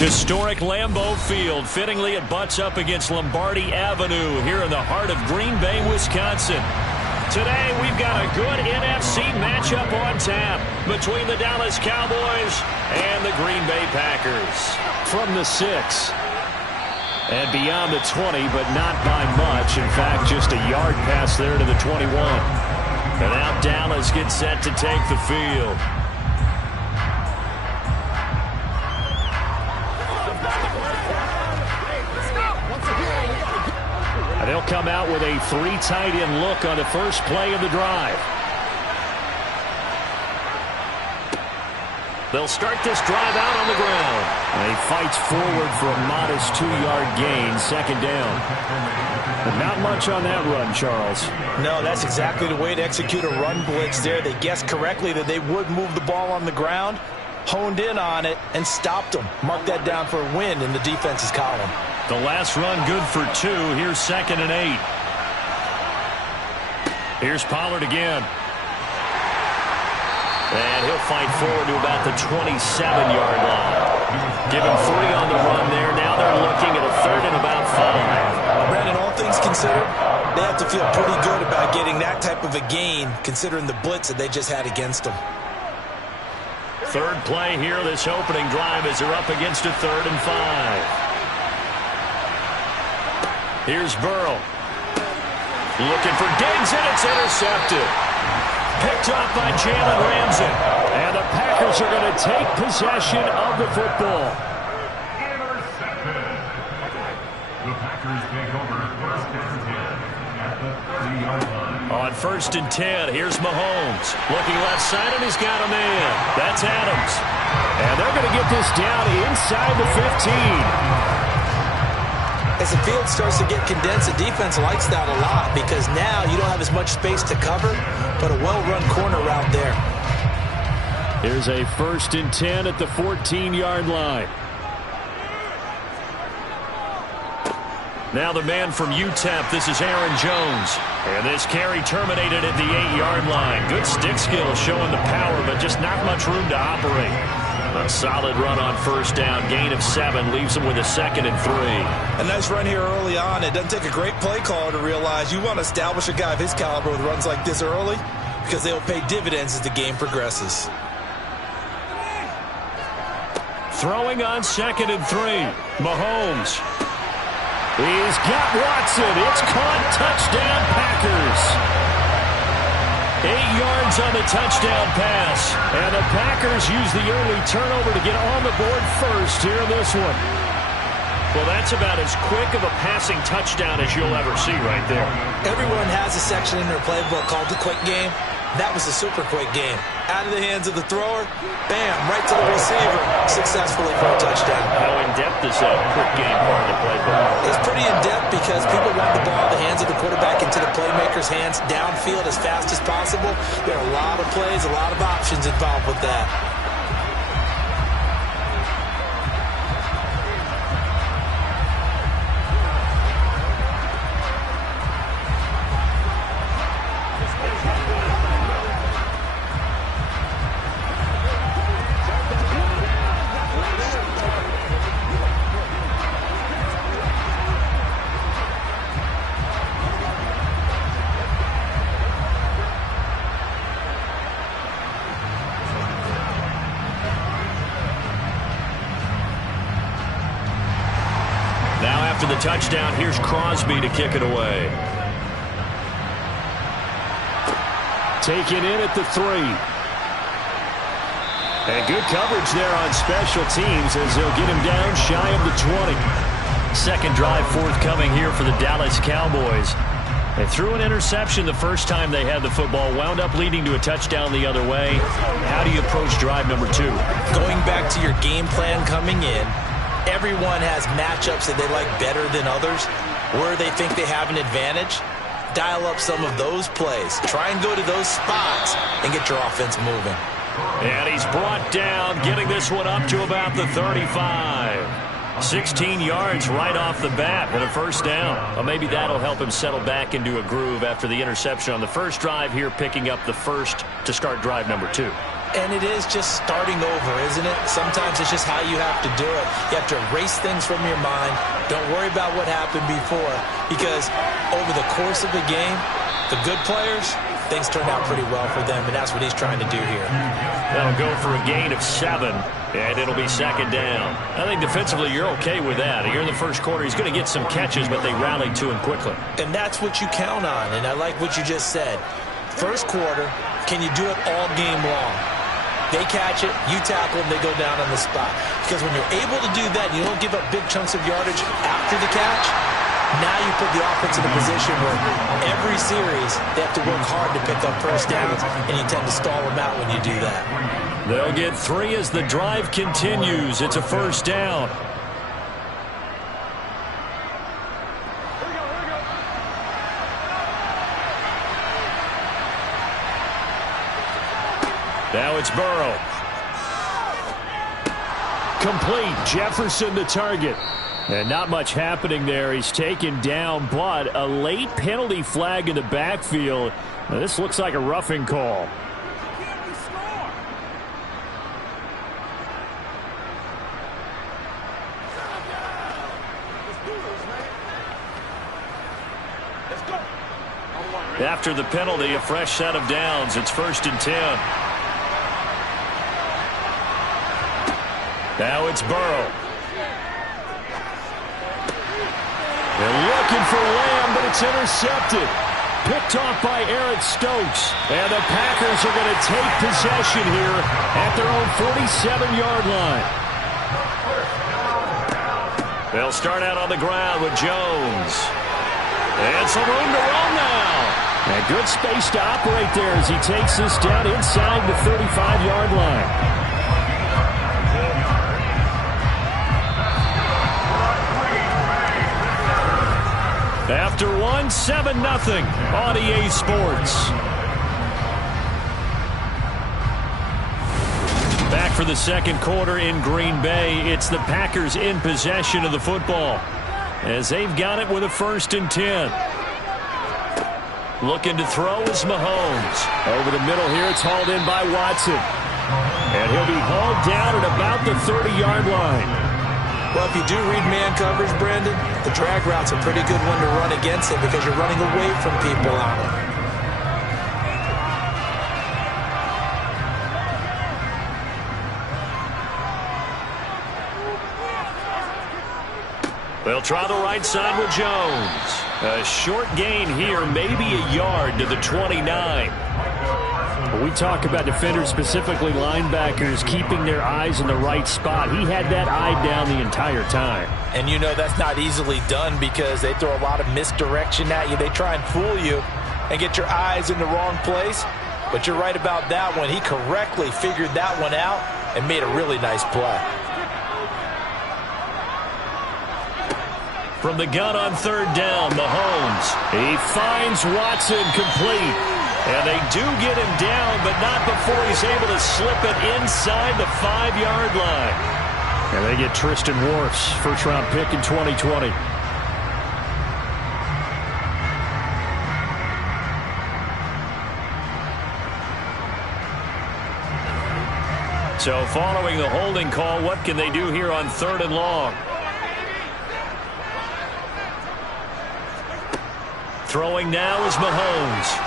Historic Lambeau Field. Fittingly, it butts up against Lombardi Avenue here in the heart of Green Bay, Wisconsin. Today, we've got a good NFC matchup on tap between the Dallas Cowboys and the Green Bay Packers. From the 6 and beyond the 20, but not by much. In fact, just a yard pass there to the 21. And now Dallas gets set to take the field. And they'll come out with a 3 tight end look on the first play of the drive. They'll start this drive out on the ground. And he fights forward for a modest 2-yard gain, second down. But not much on that run, Charles. No, that's exactly the way to execute a run blitz there. They guessed correctly that they would move the ball on the ground, honed in on it, and stopped them. Mark that down for a win in the defense's column. The last run good for 2. Here's 2nd and 8. Here's Pollard again. And he'll fight forward to about the 27-yard line. Give him 3 on the run there. Now they're looking at a 3rd and about 5. Brandon, all things considered, they have to feel pretty good about getting that type of a gain, considering the blitz that they just had against them. Third play here, this opening drive, as they're up against a 3rd and 5. Here's Burrow. Looking for Diggs, and it's intercepted. Picked off by Jalen Ramsey. And the Packers are going to take possession of the football. The Packers take over first and 10 at the 30-yard line. On 1st and 10, here's Mahomes. Looking left side, and he's got a man. That's Adams. And they're going to get this down inside the 15. As the field starts to get condensed, the defense likes that a lot because now you don't have as much space to cover, but a well-run corner route there. Here's a 1st and 10 at the 14-yard line. Now the man from UTEP, this is Aaron Jones. And this carry terminated at the 8-yard line. Good stick skills showing the power, but just not much room to operate. A solid run on 1st down. Gain of 7 leaves them with a 2nd and 3. A nice run here early on. It doesn't take a great play caller to realize you want to establish a guy of his caliber with runs like this early because they will pay dividends as the game progresses. Throwing on 2nd and 3. Mahomes. He's got Watson. It's caught. Touchdown, Packers. 8 yards on the touchdown pass. And the Packers use the early turnover to get on the board first here in this one. Well, that's about as quick of a passing touchdown as you'll ever see right there. Everyone has a section in their playbook called the quick game. That was the super quick game. Out of the hands of the thrower, bam, right to the receiver, successfully for a touchdown. How in-depth is that quick game part of the playbook? It's pretty in-depth because people want the ball in the hands of the quarterback into the playmaker's hands downfield as fast as possible. There are a lot of plays, a lot of options involved with that. After the touchdown, here's Crosby to kick it away. Taken in at the 3. And good coverage there on special teams as they'll get him down shy of the 20. Second drive forthcoming here for the Dallas Cowboys. They threw an interception the first time they had the football, wound up leading to a touchdown the other way. How do you approach drive number 2? Going back to your game plan coming in, everyone has matchups that they like better than others, where they think they have an advantage. Dial up some of those plays. Try and go to those spots and get your offense moving. And he's brought down, getting this one up to about the 35. 16 yards right off the bat and a first down. Well, maybe that'll help him settle back into a groove after the interception on the first drive here, picking up the first to start drive number 2. And it is just starting over, isn't it? Sometimes it's just how you have to do it. You have to erase things from your mind. Don't worry about what happened before, because over the course of the game, the good players, things turn out pretty well for them, and that's what he's trying to do here. That'll go for a gain of 7, and it'll be second down. I think defensively you're okay with that. Here in the first quarter, he's going to get some catches, but they rallied to him quickly. And that's what you count on, and I like what you just said. First quarter, can you do it all game long? They catch it, you tackle them, they go down on the spot. Because when you're able to do that, you don't give up big chunks of yardage after the catch, now you put the offense in a position where every series they have to work hard to pick up first downs, and you tend to stall them out when you do that. They'll get 3 as the drive continues. It's a first down. Now it's Burrow. Complete. Jefferson the target. And not much happening there. He's taken down, but a late penalty flag in the backfield. Now, this looks like a roughing call. After the penalty, a fresh set of downs. It's 1st and 10. Now it's Burrow. They're looking for Lamb, but it's intercepted. Picked off by Eric Stokes. And the Packers are going to take possession here at their own 47-yard line. They'll start out on the ground with Jones. And some room to run now. And good space to operate there as he takes this down inside the 35-yard line. After 1, 7-0 on EA Sports. Back for the second quarter in Green Bay. It's the Packers in possession of the football as they've got it with a 1st and 10. Looking to throw is Mahomes. Over the middle here, it's hauled in by Watson. And he'll be hauled down at about the 30-yard line. Well, if you do read man coverage, Brandon, the drag route's a pretty good one to run against it because you're running away from people on it. They'll try the right side with Jones. A short gain here, maybe a yard to the 29. We talk about defenders, specifically linebackers, keeping their eyes in the right spot. He had that eye down the entire time. And you know that's not easily done because they throw a lot of misdirection at you. They try and fool you and get your eyes in the wrong place. But you're right about that one. He correctly figured that one out and made a really nice play. From the gun on 3rd down, Mahomes. He finds Watson complete. And they do get him down, but not before he's able to slip it inside the 5-yard line. And they get Tristan Wirfs, first-round pick in 2020. So following the holding call, what can they do here on 3rd and long? Throwing now is Mahomes.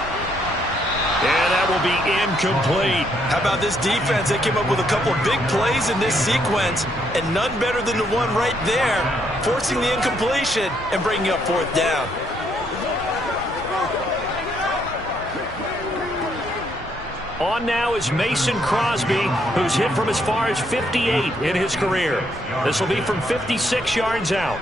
And that will be incomplete. How about this defense? They came up with a couple of big plays in this sequence, and none better than the one right there, forcing the incompletion and bringing up 4th down. On now is Mason Crosby, who's hit from as far as 58 in his career. This will be from 56 yards out.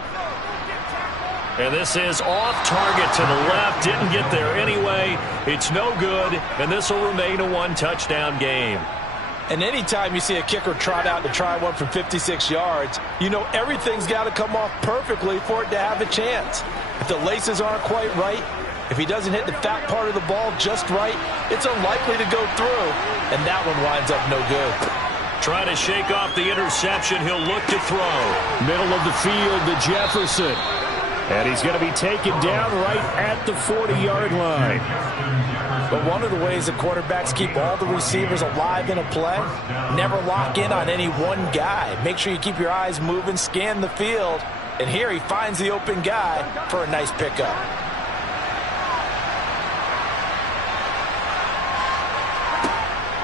And this is off target to the left. Didn't get there anyway. It's no good, and this will remain a 1-touchdown game. And anytime you see a kicker trot out to try one from 56 yards, you know everything's got to come off perfectly for it to have a chance. If the laces aren't quite right, if he doesn't hit the fat part of the ball just right, it's unlikely to go through, and that one winds up no good. Trying to shake off the interception. He'll look to throw. Middle of the field to Jefferson. And he's going to be taken down right at the 40-yard line. But one of the ways the quarterbacks keep all the receivers alive in a play, never lock in on any one guy. Make sure you keep your eyes moving, scan the field. And here he finds the open guy for a nice pickup.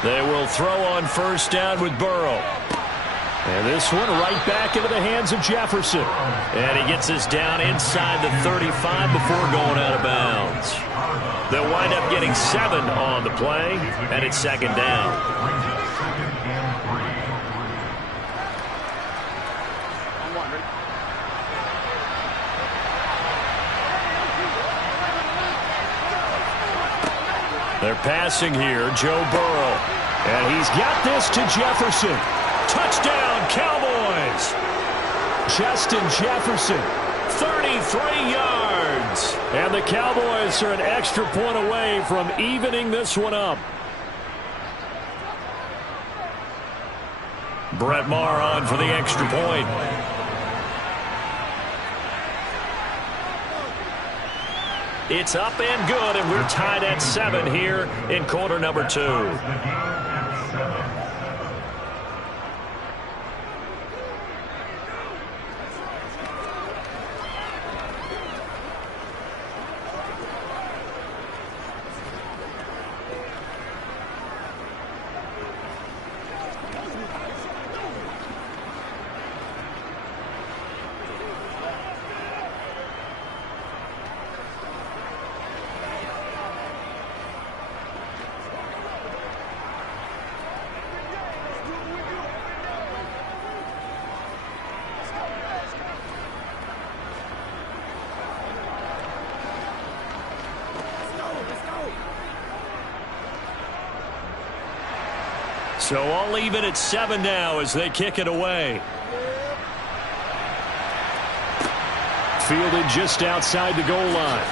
They will throw on first down with Burrow. And this one right back into the hands of Jefferson. And he gets this down inside the 35 before going out of bounds. They'll wind up getting 7 on the play, and it's second down. They're passing here, Joe Burrow. And he's got this to Jefferson. Touchdown, Cowboys! Justin Jefferson, 33 yards. And the Cowboys are an extra point away from evening this one up. Brett Maher on for the extra point. It's up and good, and we're tied at 7 here in quarter number 2. So all even at 7 now as they kick it away. Fielded just outside the goal line.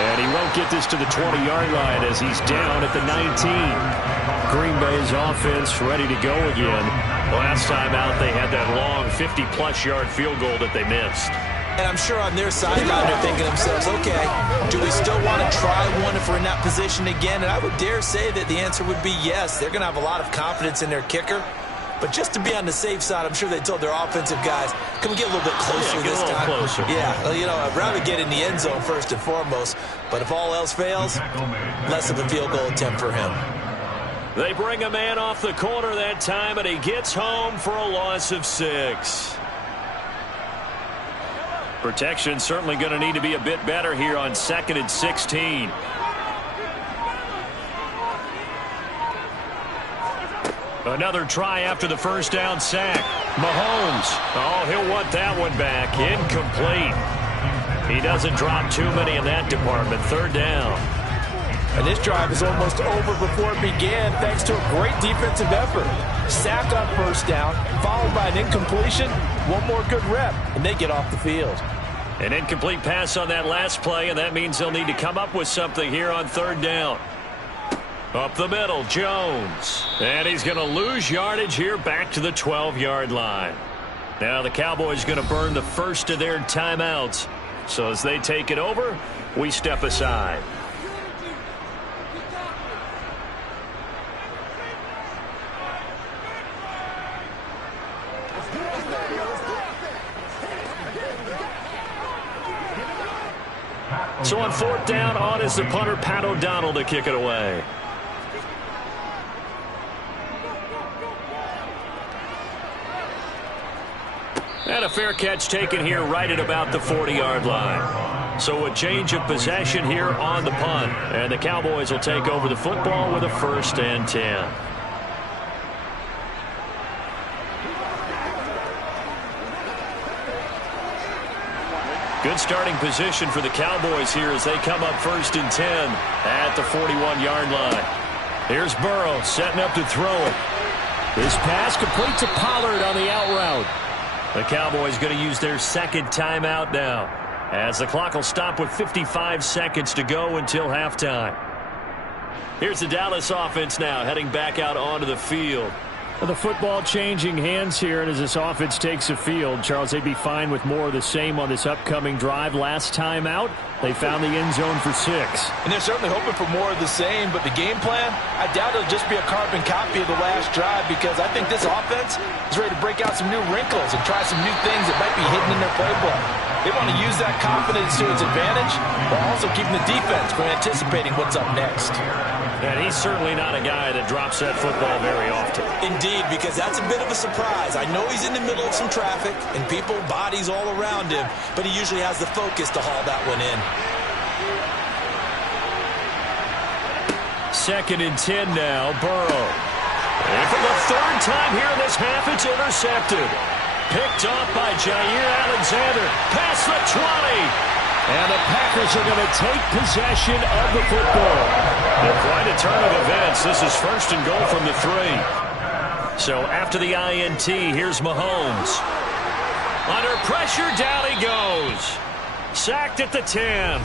And he won't get this to the 20-yard line as he's down at the 19. Green Bay's offense ready to go again. Last time out they had that long 50-plus yard field goal that they missed. And I'm sure on their sideline they're thinking to themselves, okay, do we still want to try one if we're in that position again? And I would dare say that the answer would be yes. They're going to have a lot of confidence in their kicker. But just to be on the safe side, I'm sure they told their offensive guys, can we get a little bit closer this time? Closer. Yeah, you know, I'd rather get in the end zone first and foremost. But if all else fails, less of a field goal attempt for him. They bring a man off the corner that time, and he gets home for a loss of 6. Protection certainly going to need to be a bit better here on 2nd and 16. Another try after the first down sack. Mahomes. Oh, he'll want that one back. Incomplete. He doesn't drop too many in that department. 3rd down. And this drive is almost over before it began thanks to a great defensive effort. Sack on first down, followed by an incompletion. One more good rep, and they get off the field. An incomplete pass on that last play, and that means they'll need to come up with something here on 3rd down. Up the middle, Jones. And he's going to lose yardage here back to the 12-yard line. Now the Cowboys going to burn the first of their timeouts. So as they take it over, we step aside. So on 4th down, on is the punter, Pat O'Donnell, to kick it away. And a fair catch taken here right at about the 40-yard line. So a change of possession here on the punt. And the Cowboys will take over the football with a 1st and 10. Good starting position for the Cowboys here as they come up 1st and 10 at the 41-yard line. Here's Burrow setting up to throw it. This pass complete to Pollard on the out route. The Cowboys going to use their 2nd timeout now as the clock will stop with 55 seconds to go until halftime. Here's the Dallas offense now heading back out onto the field. The football changing hands here, and as this offense takes the field, Charles, they'd be fine with more of the same on this upcoming drive. Last time out, they found the end zone for 6. And they're certainly hoping for more of the same, but the game plan, I doubt it'll just be a carbon copy of the last drive, because I think this offense is ready to break out some new wrinkles and try some new things that might be hidden in their playbook. They want to use that confidence to its advantage while also keeping the defense from anticipating what's up next. And he's certainly not a guy that drops that football very often. Indeed, because that's a bit of a surprise. I know he's in the middle of some traffic and people, bodies all around him, but he usually has the focus to haul that one in. 2nd and 10 now, Burrow. And for the 3rd time here in this half, it's intercepted. Picked off by Jair Alexander. Past the 20. And the Packers are going to take possession of the football. And quite a turn of events. This is 1st and goal from the 3. So after the INT, here's Mahomes. Under pressure, down he goes. Sacked at the 10.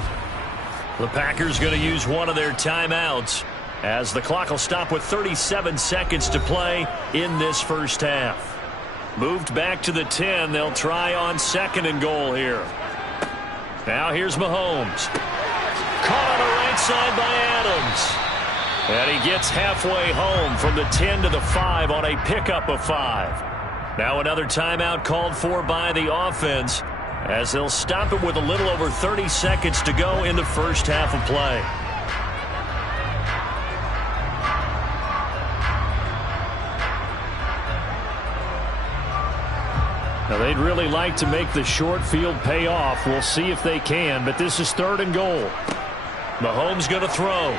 The Packers going to use one of their timeouts, as the clock will stop with 37 seconds to play in this first half. Moved back to the 10. They'll try on 2nd and goal here. Now here's Mahomes. Caught on the right side by Adams. And he gets halfway home from the 10 to the 5 on a pickup of 5. Now another timeout called for by the offense, as they'll stop it with a little over 30 seconds to go in the first half of play. Now, they'd really like to make the short field pay off. We'll see if they can, but this is 3rd and goal. Mahomes going to throw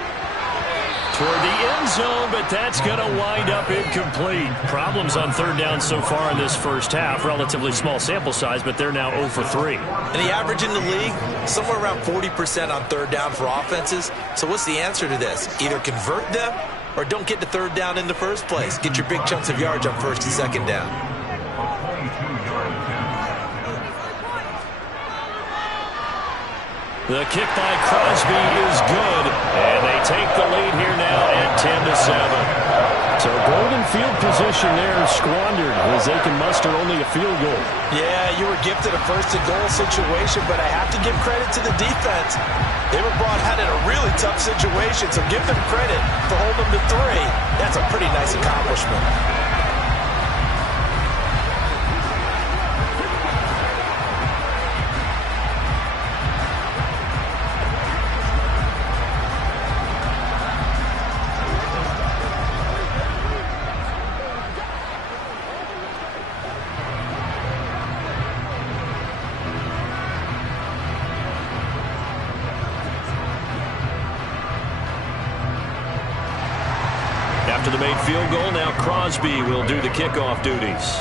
toward the end zone, but that's going to wind up incomplete. Problems on 3rd down so far in this first half. Relatively small sample size, but they're now 0 for 3. And the average in the league, somewhere around 40% on 3rd down for offenses. So what's the answer to this? Either convert them or don't get to 3rd down in the first place. Get your big chunks of yards on 1st and 2nd down. The kick by Crosby is good, and they take the lead here now at 10-7. So golden field position there squandered as they can muster only a field goal. Yeah, you were gifted a 1st and goal situation, but I have to give credit to the defense. They were brought out in a really tough situation, so give them credit for holding them to 3. That's a pretty nice accomplishment. After the made field goal, now Crosby will do the kickoff duties.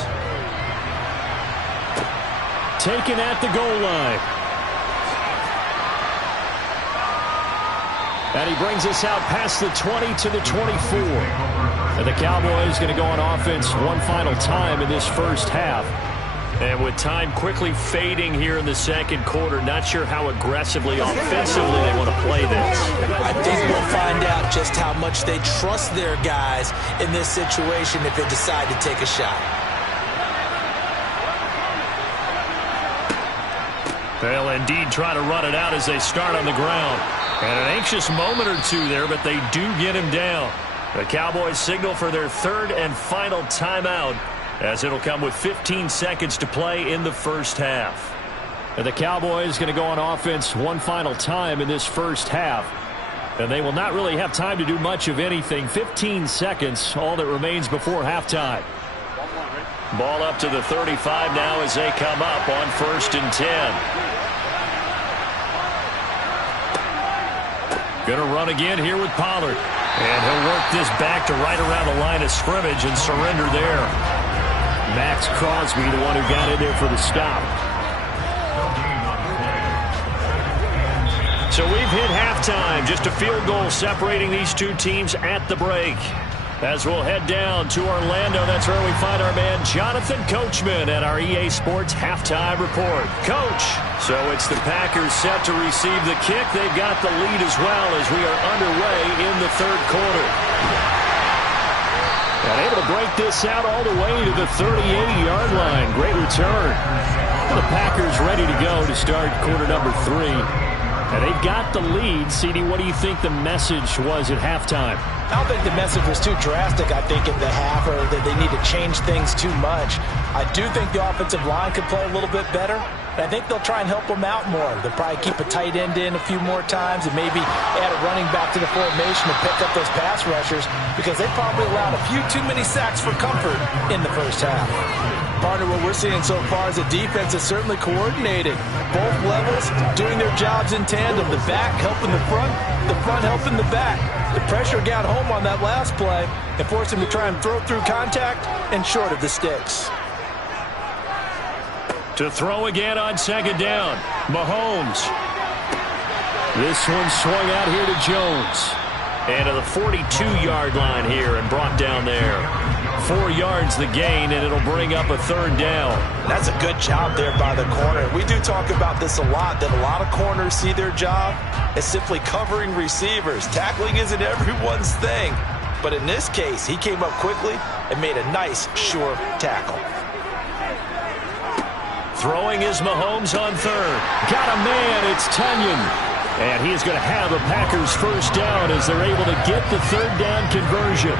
Taken at the goal line. And he brings us out past the 20 to the 24. And the Cowboys going to go on offense one final time in this first half. And with time quickly fading here in the 2nd quarter, not sure how aggressively, offensively they want to play this. I think we'll find out just how much they trust their guys in this situation if they decide to take a shot. They'll indeed try to run it out as they start on the ground. And an anxious moment or two there, but they do get him down. The Cowboys signal for their 3rd and final timeout, as it'll come with 15 seconds to play in the first half. And the Cowboys going to go on offense one final time in this first half. And they will not really have time to do much of anything. 15 seconds, all that remains before halftime. Ball up to the 35 now as they come up on 1st and 10. Going to run again here with Pollard. And he'll work this back to right around the line of scrimmage and surrender there. Max Crosby, the one who got in there for the stop. So we've hit halftime. Just a field goal separating these two teams at the break. As we'll head down to Orlando, that's where we find our man Jonathan Coachman at our EA Sports Halftime Report. Coach, so it's the Packers set to receive the kick. They've got the lead as well as we are underway in the 3rd quarter. And able to break this out all the way to the 38-yard line. Great return. The Packers ready to go to start quarter number 3. And they've got the lead. CD, what do you think the message was at halftime? I don't think the message was too drastic, I think, in the half, or that they need to change things too much. I do think the offensive line could play a little bit better. And I think they'll try and help them out more. They'll probably keep a tight end in a few more times and maybe add a running back to the formation to pick up those pass rushers, because they probably allowed a few too many sacks for comfort in the first half. Partner, what we're seeing so far is the defense is certainly coordinated. Both levels doing their jobs in tandem. The back helping the front helping the back. The pressure got home on that last play and forced him to try and throw through contact and short of the sticks. To throw again on second down, Mahomes. This one swung out here to Jones. And to the 42-yard line here and brought down there. 4 yards the gain, and it'll bring up a third down. That's a good job there by the corner. We do talk about this a lot, that a lot of corners see their job as simply covering receivers. Tackling isn't everyone's thing. But in this case, he came up quickly and made a nice, sure tackle. Throwing is Mahomes on third. Got a man, it's Tunyon. And he is going to have the Packers first down as they're able to get the third down conversion.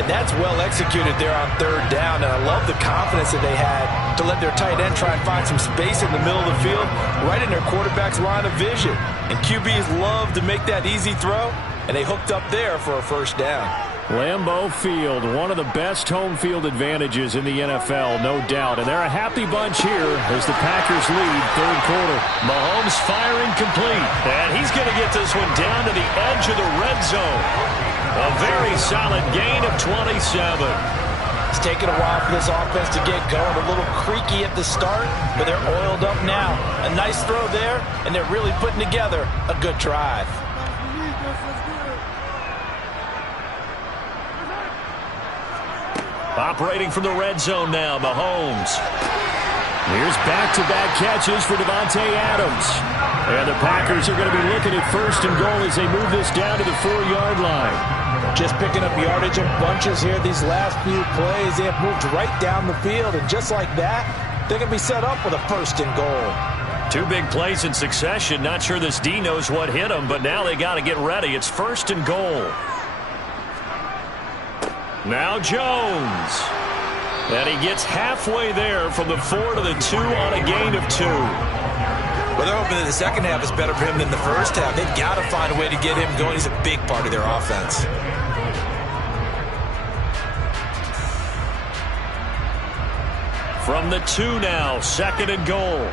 And that's well executed there on third down. And I love the confidence that they had to let their tight end try and find some space in the middle of the field, right in their quarterback's line of vision. And QBs love to make that easy throw, and they hooked up there for a first down. Lambeau Field, one of the best home field advantages in the NFL, no doubt. And they're a happy bunch here as the Packers lead third quarter. Mahomes firing complete. And he's going to get this one down to the edge of the red zone. A very solid gain of 27. It's taken a while for this offense to get going. A little creaky at the start, but they're oiled up now. A nice throw there, and they're really putting together a good drive. Operating from the red zone now, Mahomes. Here's back-to-back catches for Davante Adams. And the Packers are going to be looking at first and goal as they move this down to the 4-yard line. Just picking up yardage in bunches here these last few plays. They have moved right down the field, and just like that, they're going to be set up with a first and goal. 2 big plays in succession. Not sure this D knows what hit him, but now they got to get ready. It's first and goal. Now Jones. And he gets halfway there from the 4 to the 2 on a gain of 2. Well, they're hoping that the second half is better for him than the first half. They've got to find a way to get him going. He's a big part of their offense. From the 2 now, second and goal.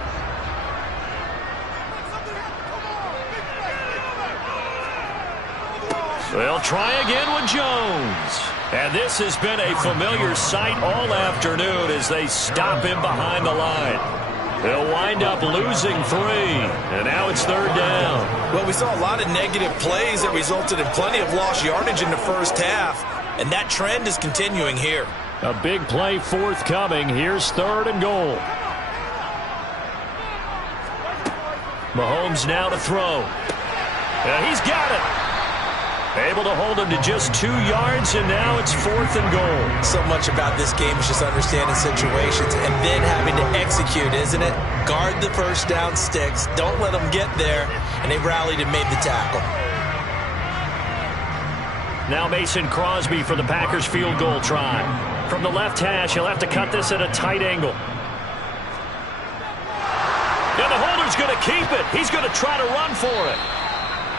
They'll try again with Jones. And this has been a familiar sight all afternoon as they stop him behind the line. They'll wind up losing 3, and now it's third down. Well, we saw a lot of negative plays that resulted in plenty of lost yardage in the first half, and that trend is continuing here. A big play forthcoming. Here's third and goal. Mahomes now to throw. And he's got it. Able to hold him to just 2 yards, and now it's fourth and goal. So much about this game is just understanding situations and then having to execute, isn't it? Guard the first down sticks. Don't let them get there. And they rallied and made the tackle. Now Mason Crosby for the Packers field goal try. From the left hash, he'll have to cut this at a tight angle. And the holder's going to keep it. He's going to try to run for it.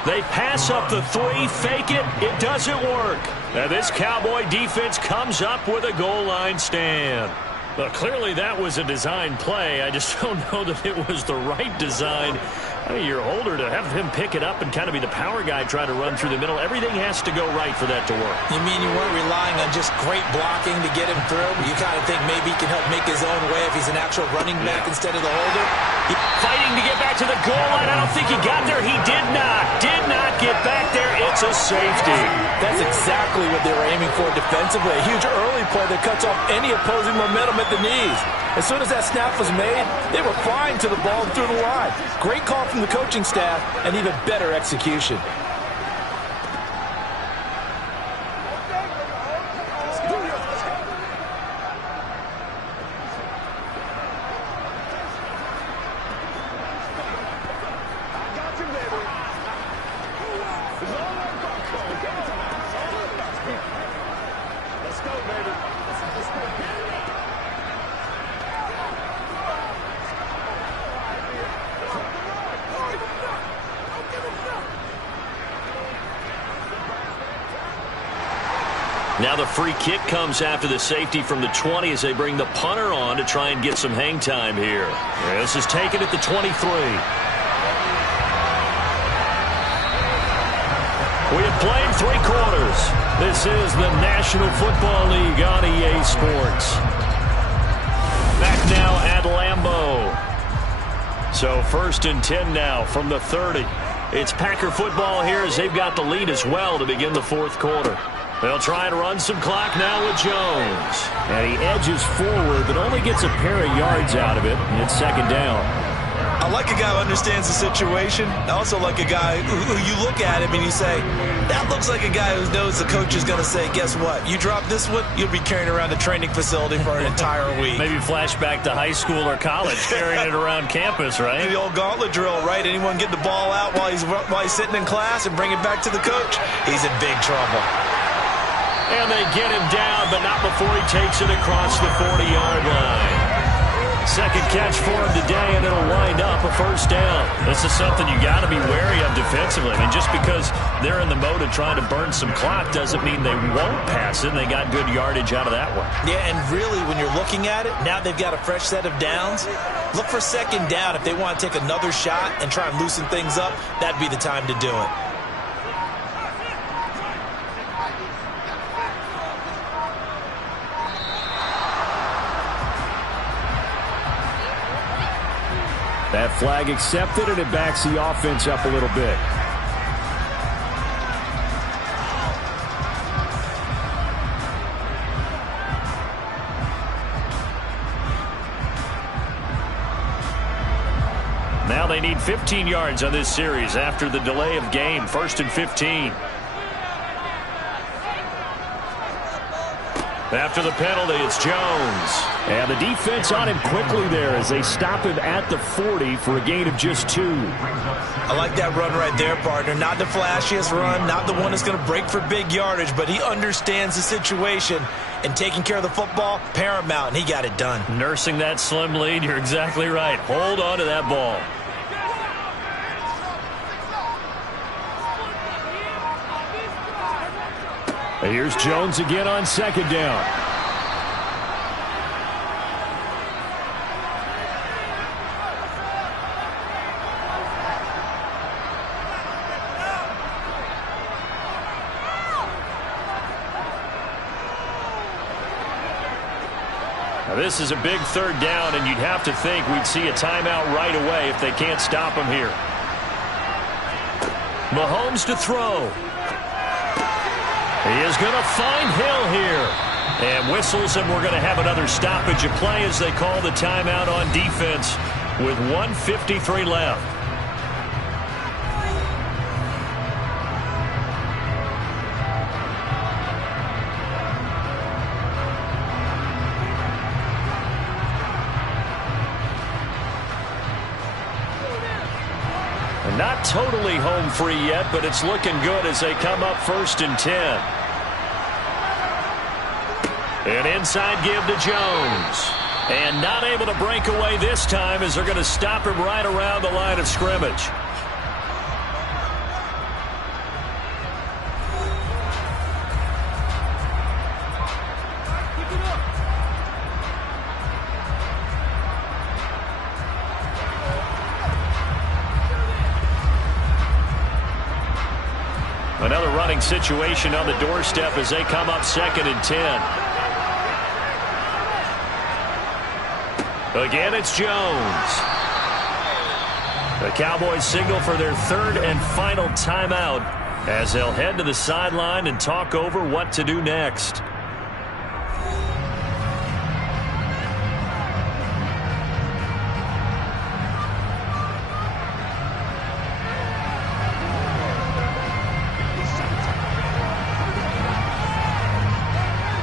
They pass up the 3, fake it. It doesn't work. Now this Cowboy defense comes up with a goal line stand. Well, clearly that was a design play. I just don't know that it was the right design. I mean, your holder, to have him pick it up and kind of be the power guy trying to run through the middle, everything has to go right for that to work. You mean you weren't relying on just great blocking to get him through? You kind of think maybe he can help make his own way if he's an actual running back instead of the holder? Fighting to get back to the goal line. I don't think he got there. He did not get back there. It's a safety. That's exactly what they were aiming for defensively. A huge early play that cuts off any opposing momentum at the knees. As soon as that snap was made, they were flying to the ball and through the line. Great call from the coaching staff and even better execution. Now the free kick comes after the safety from the 20 as they bring the punter on to try and get some hang time here. This is taken at the 23. We have played 3 quarters. This is the National Football League on EA Sports. Back now at Lambeau. So 1st and 10 now from the 30. It's Packer football here as they've got the lead as well to begin the 4th quarter. They'll try and run some clock now with Jones. And he edges forward, but only gets a pair of yards out of it. And it's 2nd down. I like a guy who understands the situation. I also like a guy who you look at him and you say, that looks like a guy who knows the coach is going to say, guess what? You drop this one, you'll be carrying around the training facility for an entire week. Maybe flashback to high school or college, carrying it around campus, right? The old gauntlet drill, right? Anyone get the ball out while he's sitting in class and bring it back to the coach? He's in big trouble. And they get him down, but not before he takes it across the 40-yard line. 2nd catch for him today, and it'll wind up a 1st down. This is something you got to be wary of defensively. I mean, just because they're in the mode of trying to burn some clock doesn't mean they won't pass it. They got good yardage out of that one. Yeah, and really, when you're looking at it, now they've got a fresh set of downs. Look for 2nd down. If they want to take another shot and try and loosen things up, that'd be the time to do it. That flag accepted, and it backs the offense up a little bit. Now they need 15 yards on this series after the delay of game. 1st and 15. After the penalty, it's Jones. And the defense on him quickly there as they stop him at the 40 for a gain of just 2. I like that run right there, partner. Not the flashiest run, not the one that's going to break for big yardage, but he understands the situation, and taking care of the football, paramount, and he got it done. Nursing that slim lead, you're exactly right. Hold on to that ball. Here's Jones again on 2nd down. Now this is a big 3rd down, and you'd have to think we'd see a timeout right away if they can't stop him here. Mahomes to throw. He is going to find Hill here. And whistles, and we're going to have another stoppage of play as they call the timeout on defense with 1:53 left. And not totally home free yet, but it's looking good as they come up 1st and 10. An inside give to Jones. And not able to break away this time as they're going to stop him right around the line of scrimmage. Another running situation on the doorstep as they come up 2nd and 10. Again, it's Jones. The Cowboys signal for their 3rd and final timeout as they'll head to the sideline and talk over what to do next.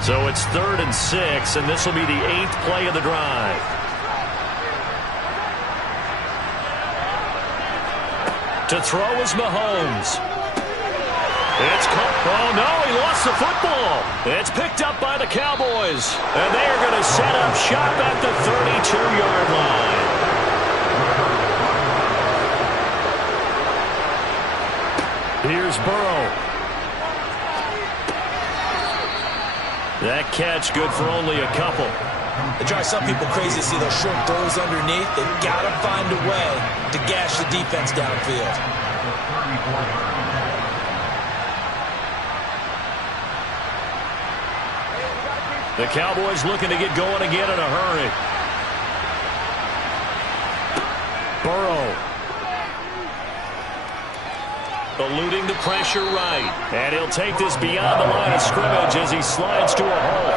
So it's 3rd and 6, and this will be the 8th play of the drive. To throw is Mahomes. It's caught. Oh, no, he lost the football. It's picked up by the Cowboys. And they are going to set up shop at the 32-yard line. Here's Burrow. That catch good for only a couple. It drives some people crazy to see those short throws underneath. They've got to find a way to gash the defense downfield. The Cowboys looking to get going again in a hurry. Burrow. Eluding the pressure right. And he'll take this beyond the line of scrimmage as he slides to a hole.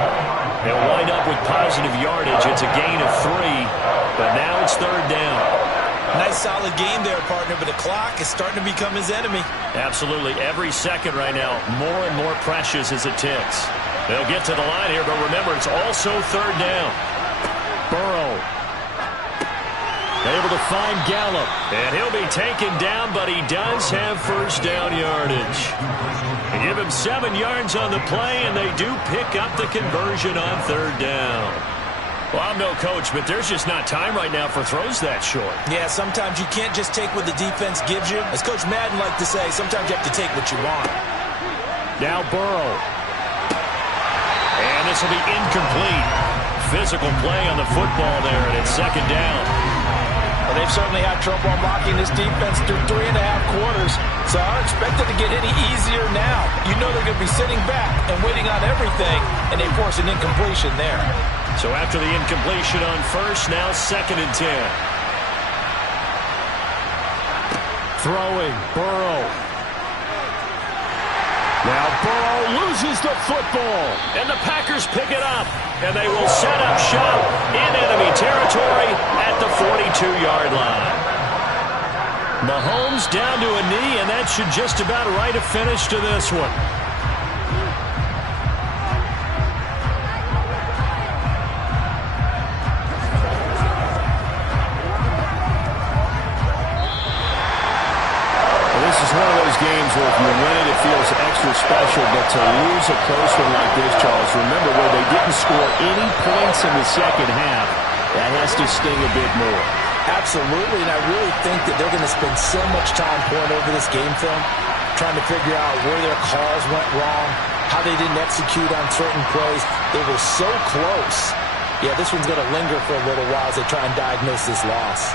They'll wind up with positive yardage. It's a gain of 3, but now it's third down. Nice solid game there, partner, but the clock is starting to become his enemy. Absolutely. Every second right now, more and more precious as it ticks. They'll get to the line here, but remember, it's also third down. Burrow. Able to find Gallup. And he'll be taken down, but he does have first down yardage. They give him 7 yards on the play, and they do pick up the conversion on third down. Well, I'm no coach, but there's just not time right now for throws that short. Yeah, sometimes you can't just take what the defense gives you. As Coach Madden liked to say, sometimes you have to take what you want. Now Burrow. And this will be incomplete. Physical play on the football there, and it's second down. Well, they've certainly had trouble unlocking this defense through 3.5 quarters, so I don't expect it to get any easier now. You know they're going to be sitting back and waiting on everything, and they force an incompletion there. So after the incompletion on first, now 2nd and 10. Throwing, Burrow. Now Burrow loses the football, and the Packers pick it up, and they will set up shop in enemy territory at the 42-yard line. Mahomes down to a knee, and that should just about write a finish to this one. This is one of those games where if you win it, it feels extra special, but to lose a close one like this, Charles, remember where they didn't score any points in the second half, that has to sting a bit more. Absolutely, and I really think that they're going to spend so much time pouring over this game film, trying to figure out where their calls went wrong, how they didn't execute on certain plays. They were so close. Yeah, this one's going to linger for a little while as they try and diagnose this loss.